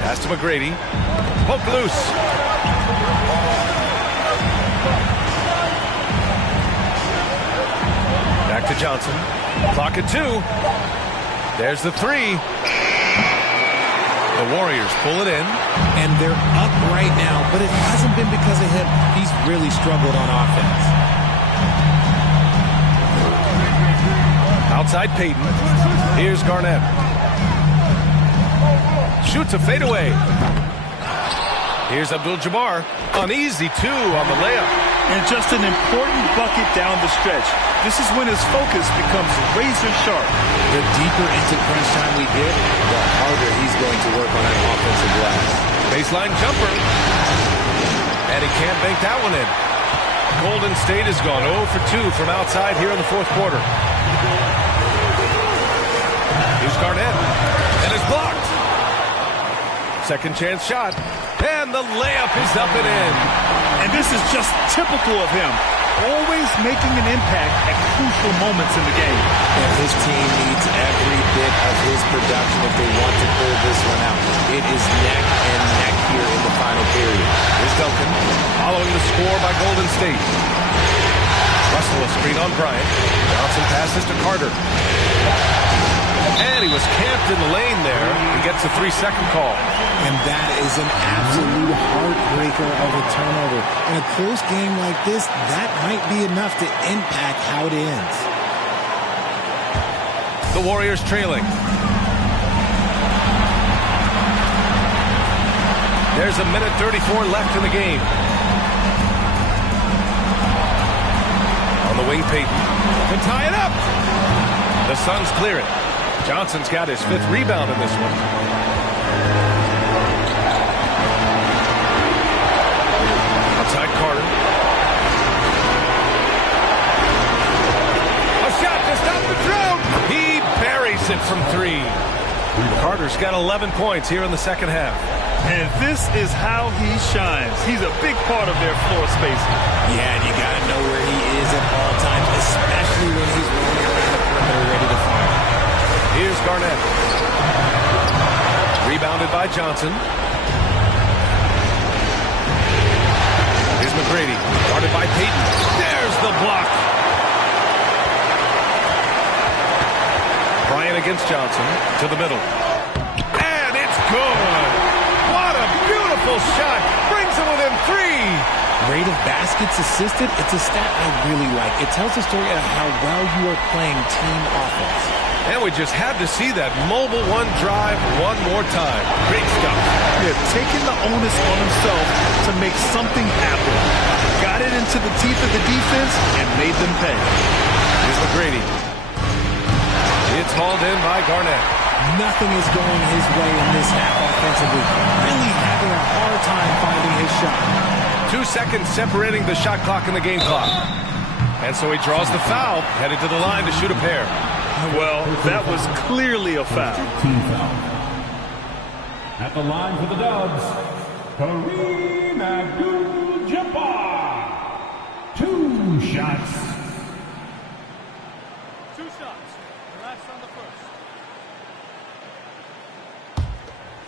Pass to McGrady. Poke loose. Back to Johnson. Clock at 2. There's the 3. The Warriors pull it in. And they're up right now, but it hasn't been because of him. He's really struggled on offense. Outside Payton. Here's Garnett. Shoots a fadeaway. Here's Abdul-Jabbar. Uneasy, too, on the layup. And just an important bucket down the stretch. This is when his focus becomes razor sharp. The deeper into crunch time we get, the harder he's going to work on that offensive glass. Baseline jumper. And he can't bank that one in. Golden State has gone 0 for 2 from outside here in the fourth quarter. Here's Garnett. And it's blocked. Second chance shot. And the layup is up and in. And this is just typical of him. Always making an impact at crucial moments in the game. And his team needs every bit of his production if they want to pull this one out. It is neck and neck here in the final period. Here's Duncan following the score by Golden State. Russell a screen on Bryant. Johnson passes to Carter. And he was camped in the lane there. He gets a 3-second call. And that is an absolute heartbreaker of a turnover. In a close game like this, that might be enough to impact how it ends. The Warriors trailing. There's a minute 34 left in the game. On the wing, Payton. Can tie it up. The Suns clear it. Johnson's got his 5th rebound in this one. Outside Carter. A shot to stop the drought. He buries it from 3. Carter's got 11 points here in the second half. And this is how he shines. He's a big part of their floor space. Yeah, and you got to know where he is at all times, especially when he's rolling around the perimeter ready to fire. Here's Garnett. Rebounded by Johnson. Here's McGrady. Guarded by Payton. There's the block. Bryant against Johnson. To the middle. And it's good. What a beautiful shot. Brings him within 3. Rate of baskets assisted, it's a stat I really like. It tells the story of how well you are playing team offense. And we just had to see that mobile one drive one more time. Great stuff. Yeah, taking the onus on himself to make something happen. Got it into the teeth of the defense and made them pay. Here's McGrady. It's hauled in by Garnett. Nothing is going his way in this half offensively. Really having a hard time finding his shot. 2 seconds separating the shot clock and the game clock. And so he draws the foul, headed to the line to shoot a pair. Well, that was clearly a foul. Team foul. At the line for the Dubs, Kareem Abdul-Jabbar. 2 shots. 2 shots. The last on the first.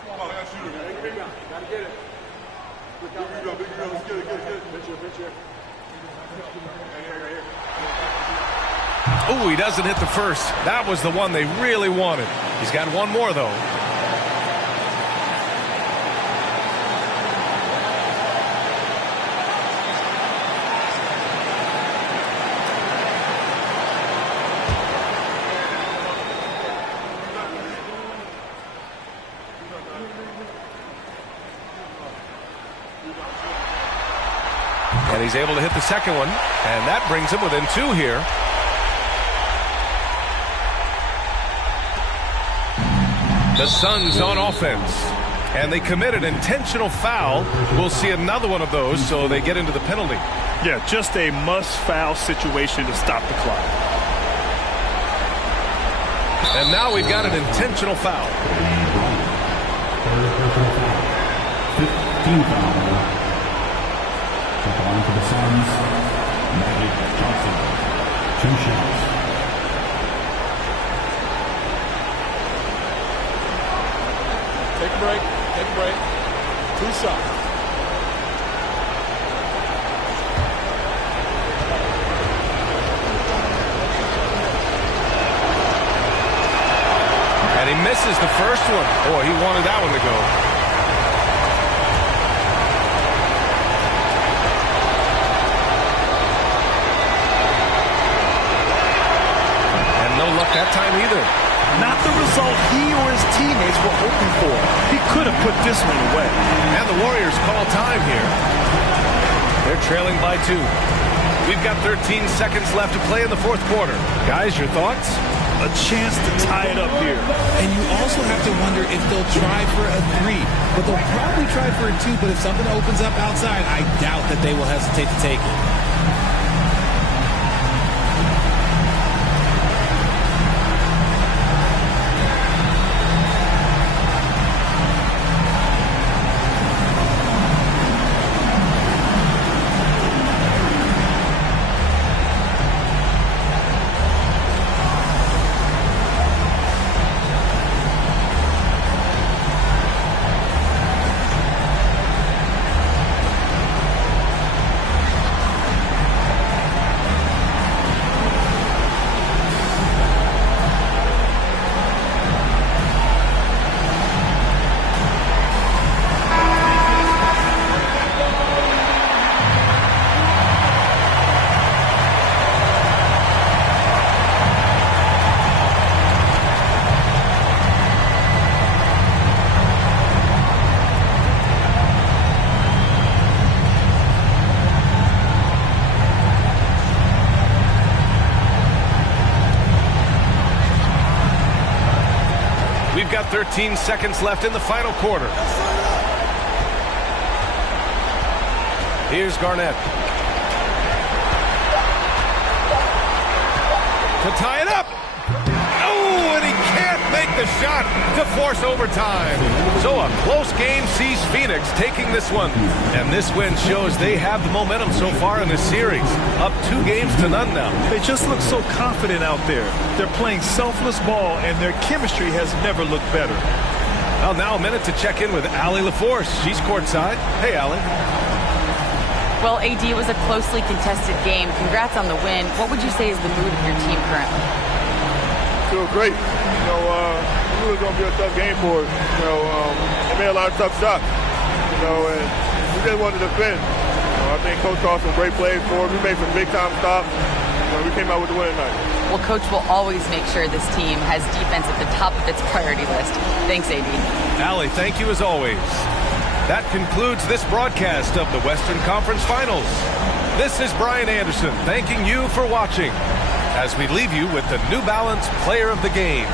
Come on, I got to shoot it, man. Big rebound. Got to get it. Big rebound. Let's get it. Pitch here. Oh, he doesn't hit the first. That was the one they really wanted. He's got one more, though. And he's able to hit the second one, and that brings him within 2 here. The Suns on offense, and they commit an intentional foul. We'll see another one of those, so they get into the penalty. Yeah, just a must-foul situation to stop the clock. And now we've got an intentional foul. 15 foul. At the line for the Suns, Magic Johnson. 2 shots. side. And he misses the first one. Boy, he wanted that one to go. And no luck that time either. Not the result he or his teammates were hoping for. He could have put this one away. And the Warriors call time here. They're trailing by 2. We've got 13 seconds left to play in the fourth quarter. Guys, your thoughts? A chance to tie it up here. And you also have to wonder if they'll try for a 3. But they'll probably try for a 2. But if something opens up outside, I doubt that they will hesitate to take it. We've got 13 seconds left in the final quarter. Here's Garnett. To tie it up. Oh, and he can't make the shot to force overtime. So a close game sees Phoenix taking this one. And this win shows they have the momentum so far in this series. Up 2-0 now. They just look so confident out there. They're playing selfless ball, and their chemistry has never looked better. Well, now a minute to check in with Allie LaForce. She's courtside. Hey, Allie. Well, AD, was a closely contested game. Congrats on the win. What would you say is the mood of your team currently? Feel great. You know, we knew it was going to be a tough game for us. You know, they made a lot of tough shots. You know, and we just wanted to defend. You know, I think Coach called some great plays for us. We made some big-time stops. You know, we came out with the win tonight. Well, Coach will always make sure this team has defense at the top of its priority list. Thanks, AD. Allie, thank you as always. That concludes this broadcast of the Western Conference Finals. This is Brian Anderson thanking you for watching as we leave you with the New Balance Player of the Game.